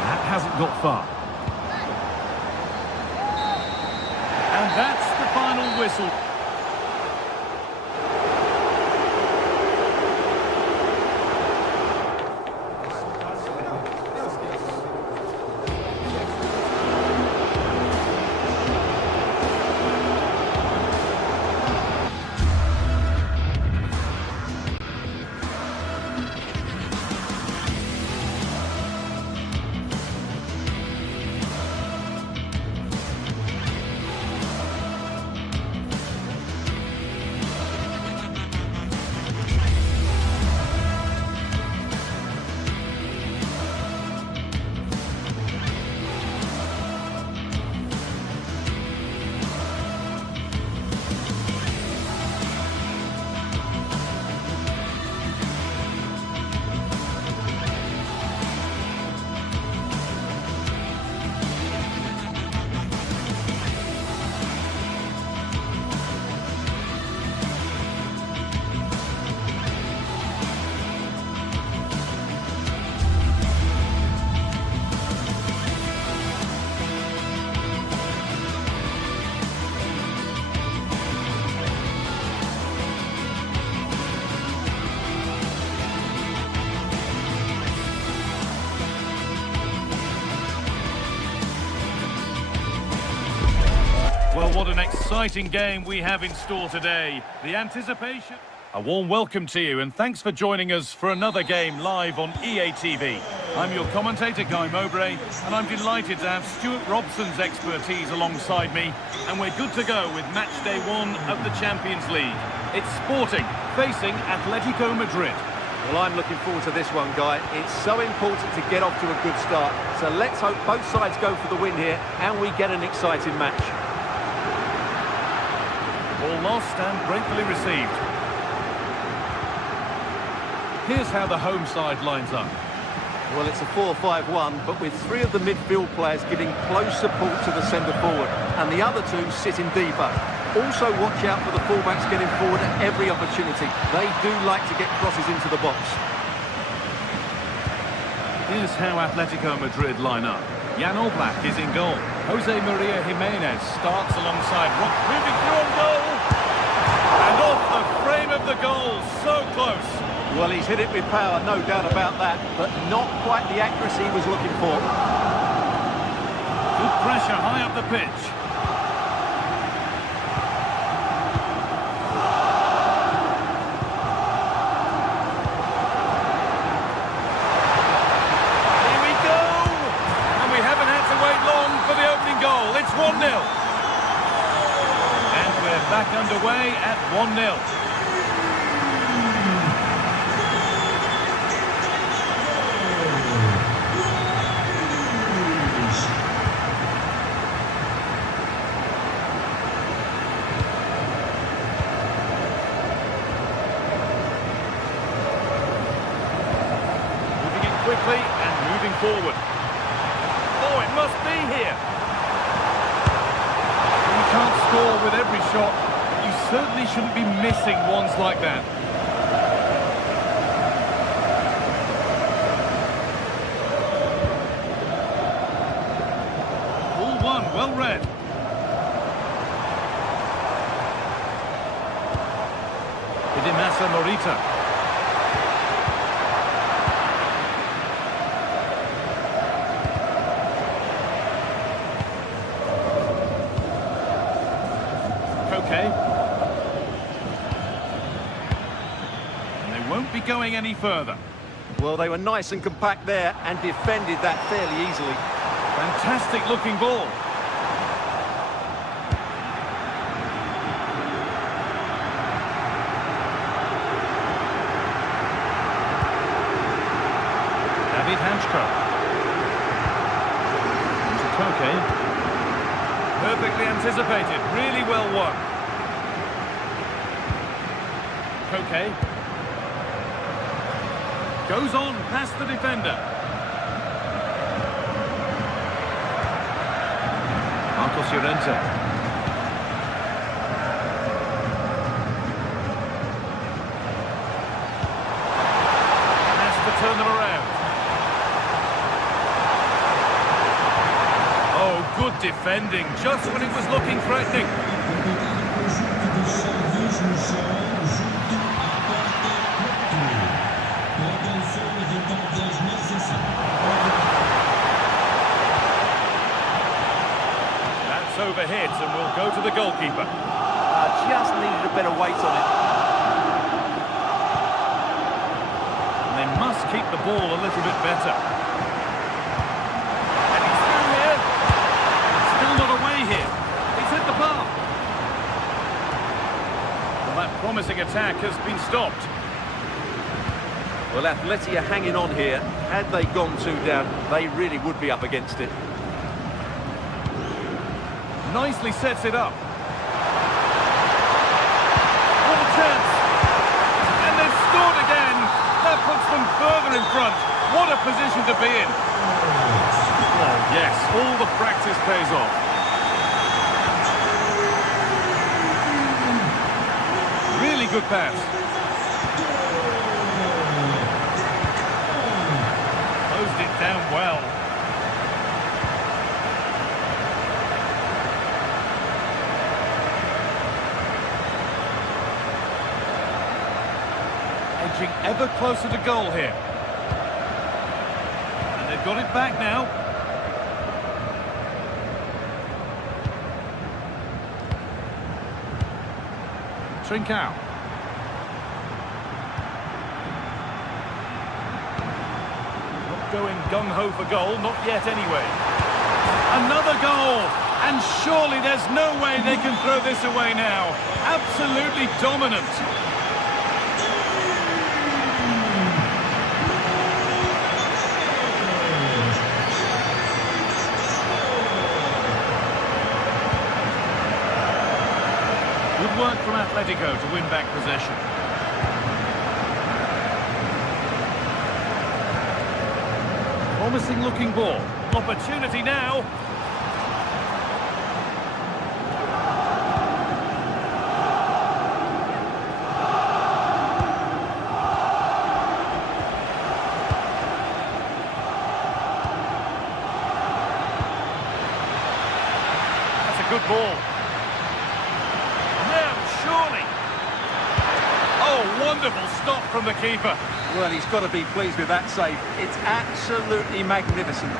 That hasn't got far. And that's the final whistle. Well, what an exciting game we have in store today. The anticipation... A warm welcome to you, and thanks for joining us for another game live on EA TV. I'm your commentator, Guy Mowbray, and I'm delighted to have Stuart Robson's expertise alongside me, and we're good to go with match day 1 of the Champions League. It's Sporting facing Atletico Madrid. Well, I'm looking forward to this one, Guy. It's so important to get off to a good start. So let's hope both sides go for the win here, and we get an exciting match. Ball lost and gratefully received. Here's how the home side lines up. Well, it's a 4-5-1, but with 3 of the midfield players giving close support to the centre forward, and the other 2 sitting deeper. Also watch out for the fullbacks getting forward at every opportunity. They do like to get crosses into the box. Here's how Atletico Madrid line up. Jan Oblak is in goal. Jose Maria Jimenez starts alongside Rock, moving through on goal. And off the frame of the goal, so close. Well, he's hit it with power, no doubt about that, but not quite the accuracy he was looking for. Good pressure high up the pitch. Here we go! And we haven't had to wait long for the opening goal. It's 1-0. And we're back underway at 1-0. Quickly and moving forward. Oh, it must be here. You can't score with every shot. You certainly shouldn't be missing ones like that. Ball one, well read. Idimasa Morita. Okay. And they won't be going any further. Well, they were nice and compact there and defended that fairly easily. Fantastic looking ball. David Hanchko. Into Koke. Perfectly anticipated, really well won. Koke. Goes on past the defender. Marcos Llorente. Has to turn them around. Oh, good defending, just when it was looking threatening. That's overhit and will go to the goalkeeper. Just needed a bit of weight on it. And they must keep the ball a little bit better. And he's through here. Still not away here. He's hit the bar. Well, that promising attack has been stopped. Well, Atleti are hanging on here. Had they gone 2 down, they really would be up against it. Nicely sets it up. What a chance! And they've scored again! That puts them further in front. What a position to be in! Oh, yes, all the practice pays off. Really good pass. Closed it down well. Edging ever closer to goal here. And they've got it back now. Trincao. Not going gung-ho for goal, not yet anyway. Another goal! And surely there's no way they can throw this away now. Absolutely dominant. Good work from Atletico to win back possession. Promising looking ball. Opportunity now. ball. No, surely. Oh, wonderful stop from the keeper. Well, he's got to be pleased with that save. It's absolutely magnificent.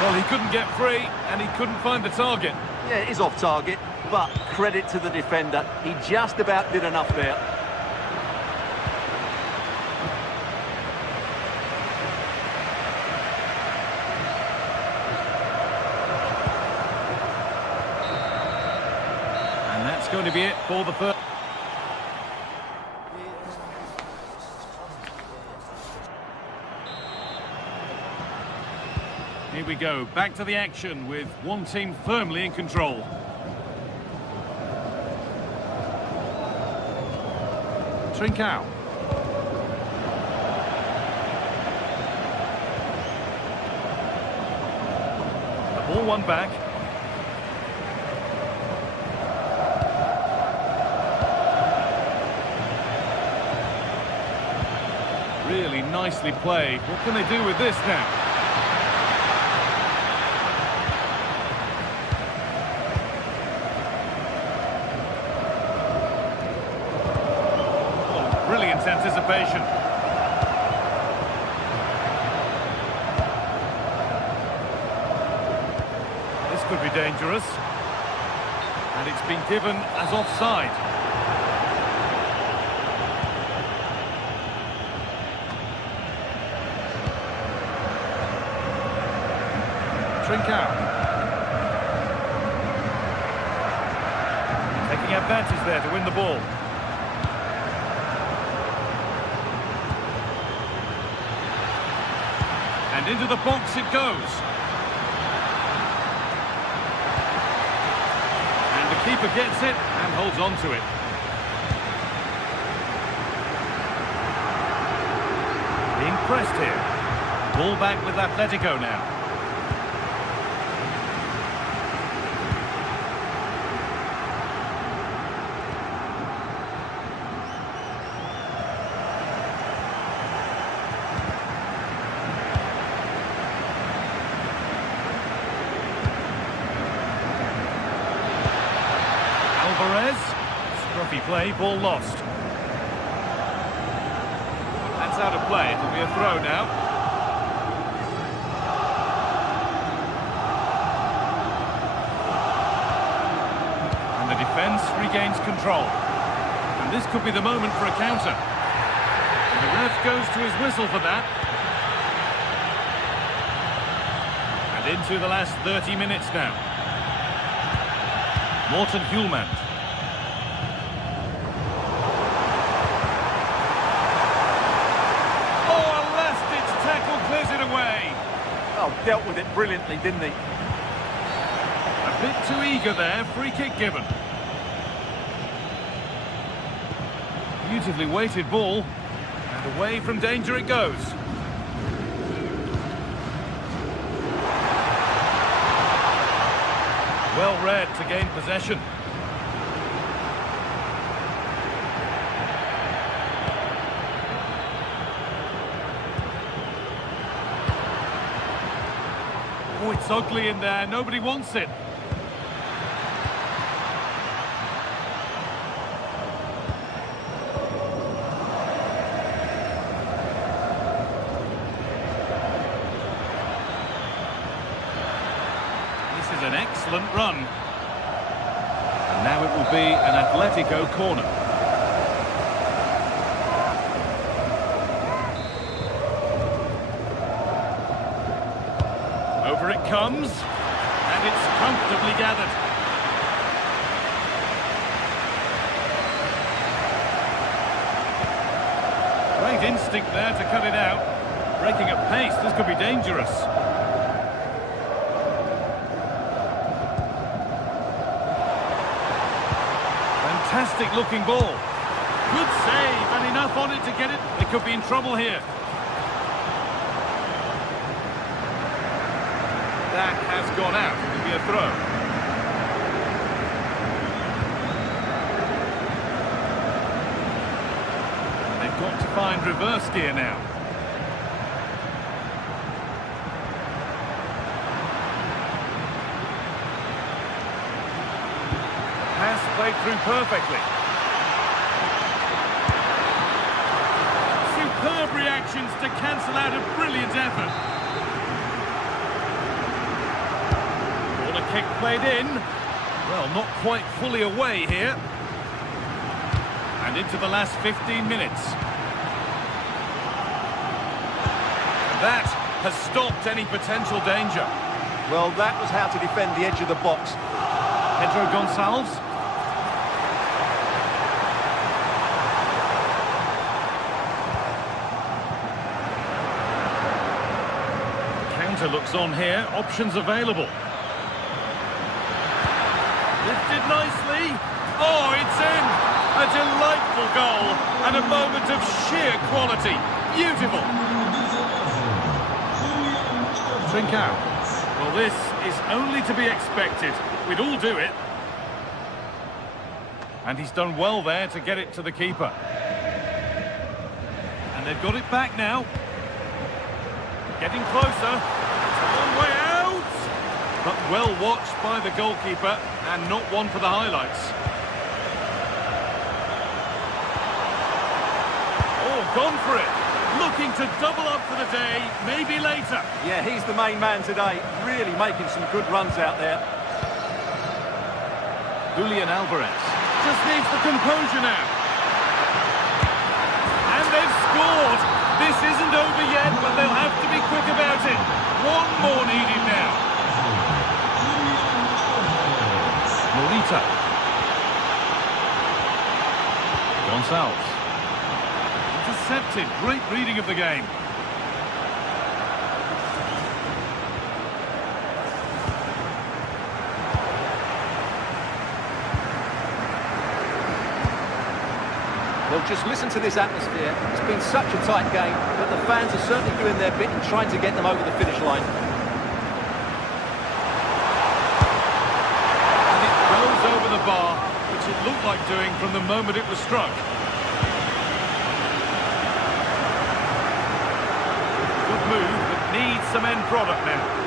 Well, he couldn't get free, and he couldn't find the target. Yeah, it is off target, but credit to the defender. He just about did enough there. And that's going to be it for the first. Here we go, back to the action with one team firmly in control. Trincao. The ball won back. Really nicely played. What can they do with this now? Brilliant anticipation. This could be dangerous. And it's been given as offside. Trincao. Taking advantage there to win the ball. And into the box it goes. And the keeper gets it and holds on to it. Being pressed here. Ball back with Atletico now. Scruffy play, ball lost. That's out of play, it'll be a throw now. And the defence regains control. And this could be the moment for a counter. And the ref goes to his whistle for that. And into the last 30 minutes now. Morten Hjulmand. Dealt with it brilliantly, didn't he? A bit too eager there, free kick given. Beautifully weighted ball, and away from danger it goes. Well read to gain possession. Oh, it's ugly in there. Nobody wants it. This is an excellent run. And now it will be an Atletico corner. Over it comes, and it's comfortably gathered. Great instinct there to cut it out. Breaking at pace, this could be dangerous. Fantastic looking ball. Good save, and enough on it to get it. They could be in trouble here. That has gone out. It'll be a throw. They've got to find reverse gear now. played through perfectly. Superb reactions to cancel out a brilliant effort. Corner kick played in. Well, not quite fully away here. And into the last 15 minutes. That has stopped any potential danger. Well, that was how to defend the edge of the box. Pedro Gonçalves. Counter looks on here. Options available. Lifted nicely. Oh, it's in. A delightful goal and a moment of sheer quality. Beautiful. Trincao. Well, this is only to be expected. We'd all do it. And he's done well there to get it to the keeper. And they've got it back now. Getting closer. It's a long way out. But well watched by the goalkeeper and not one for the highlights. Oh, gone for it. Looking to double up for the day, maybe later. Yeah, he's the main man today. Really making some good runs out there. Julian Alvarez. Just needs the composure now. And they've scored. This isn't over yet, but they'll have to be quick about it. One more needed now. Morita. Gonçalves. Intercepted. Great reading of the game. Well, just listen to this atmosphere. It's been such a tight game, but the fans are certainly doing their bit and trying to get them over the finish line. And it goes over the bar, which it looked like doing from the moment it was struck. Good move, but needs some end product now.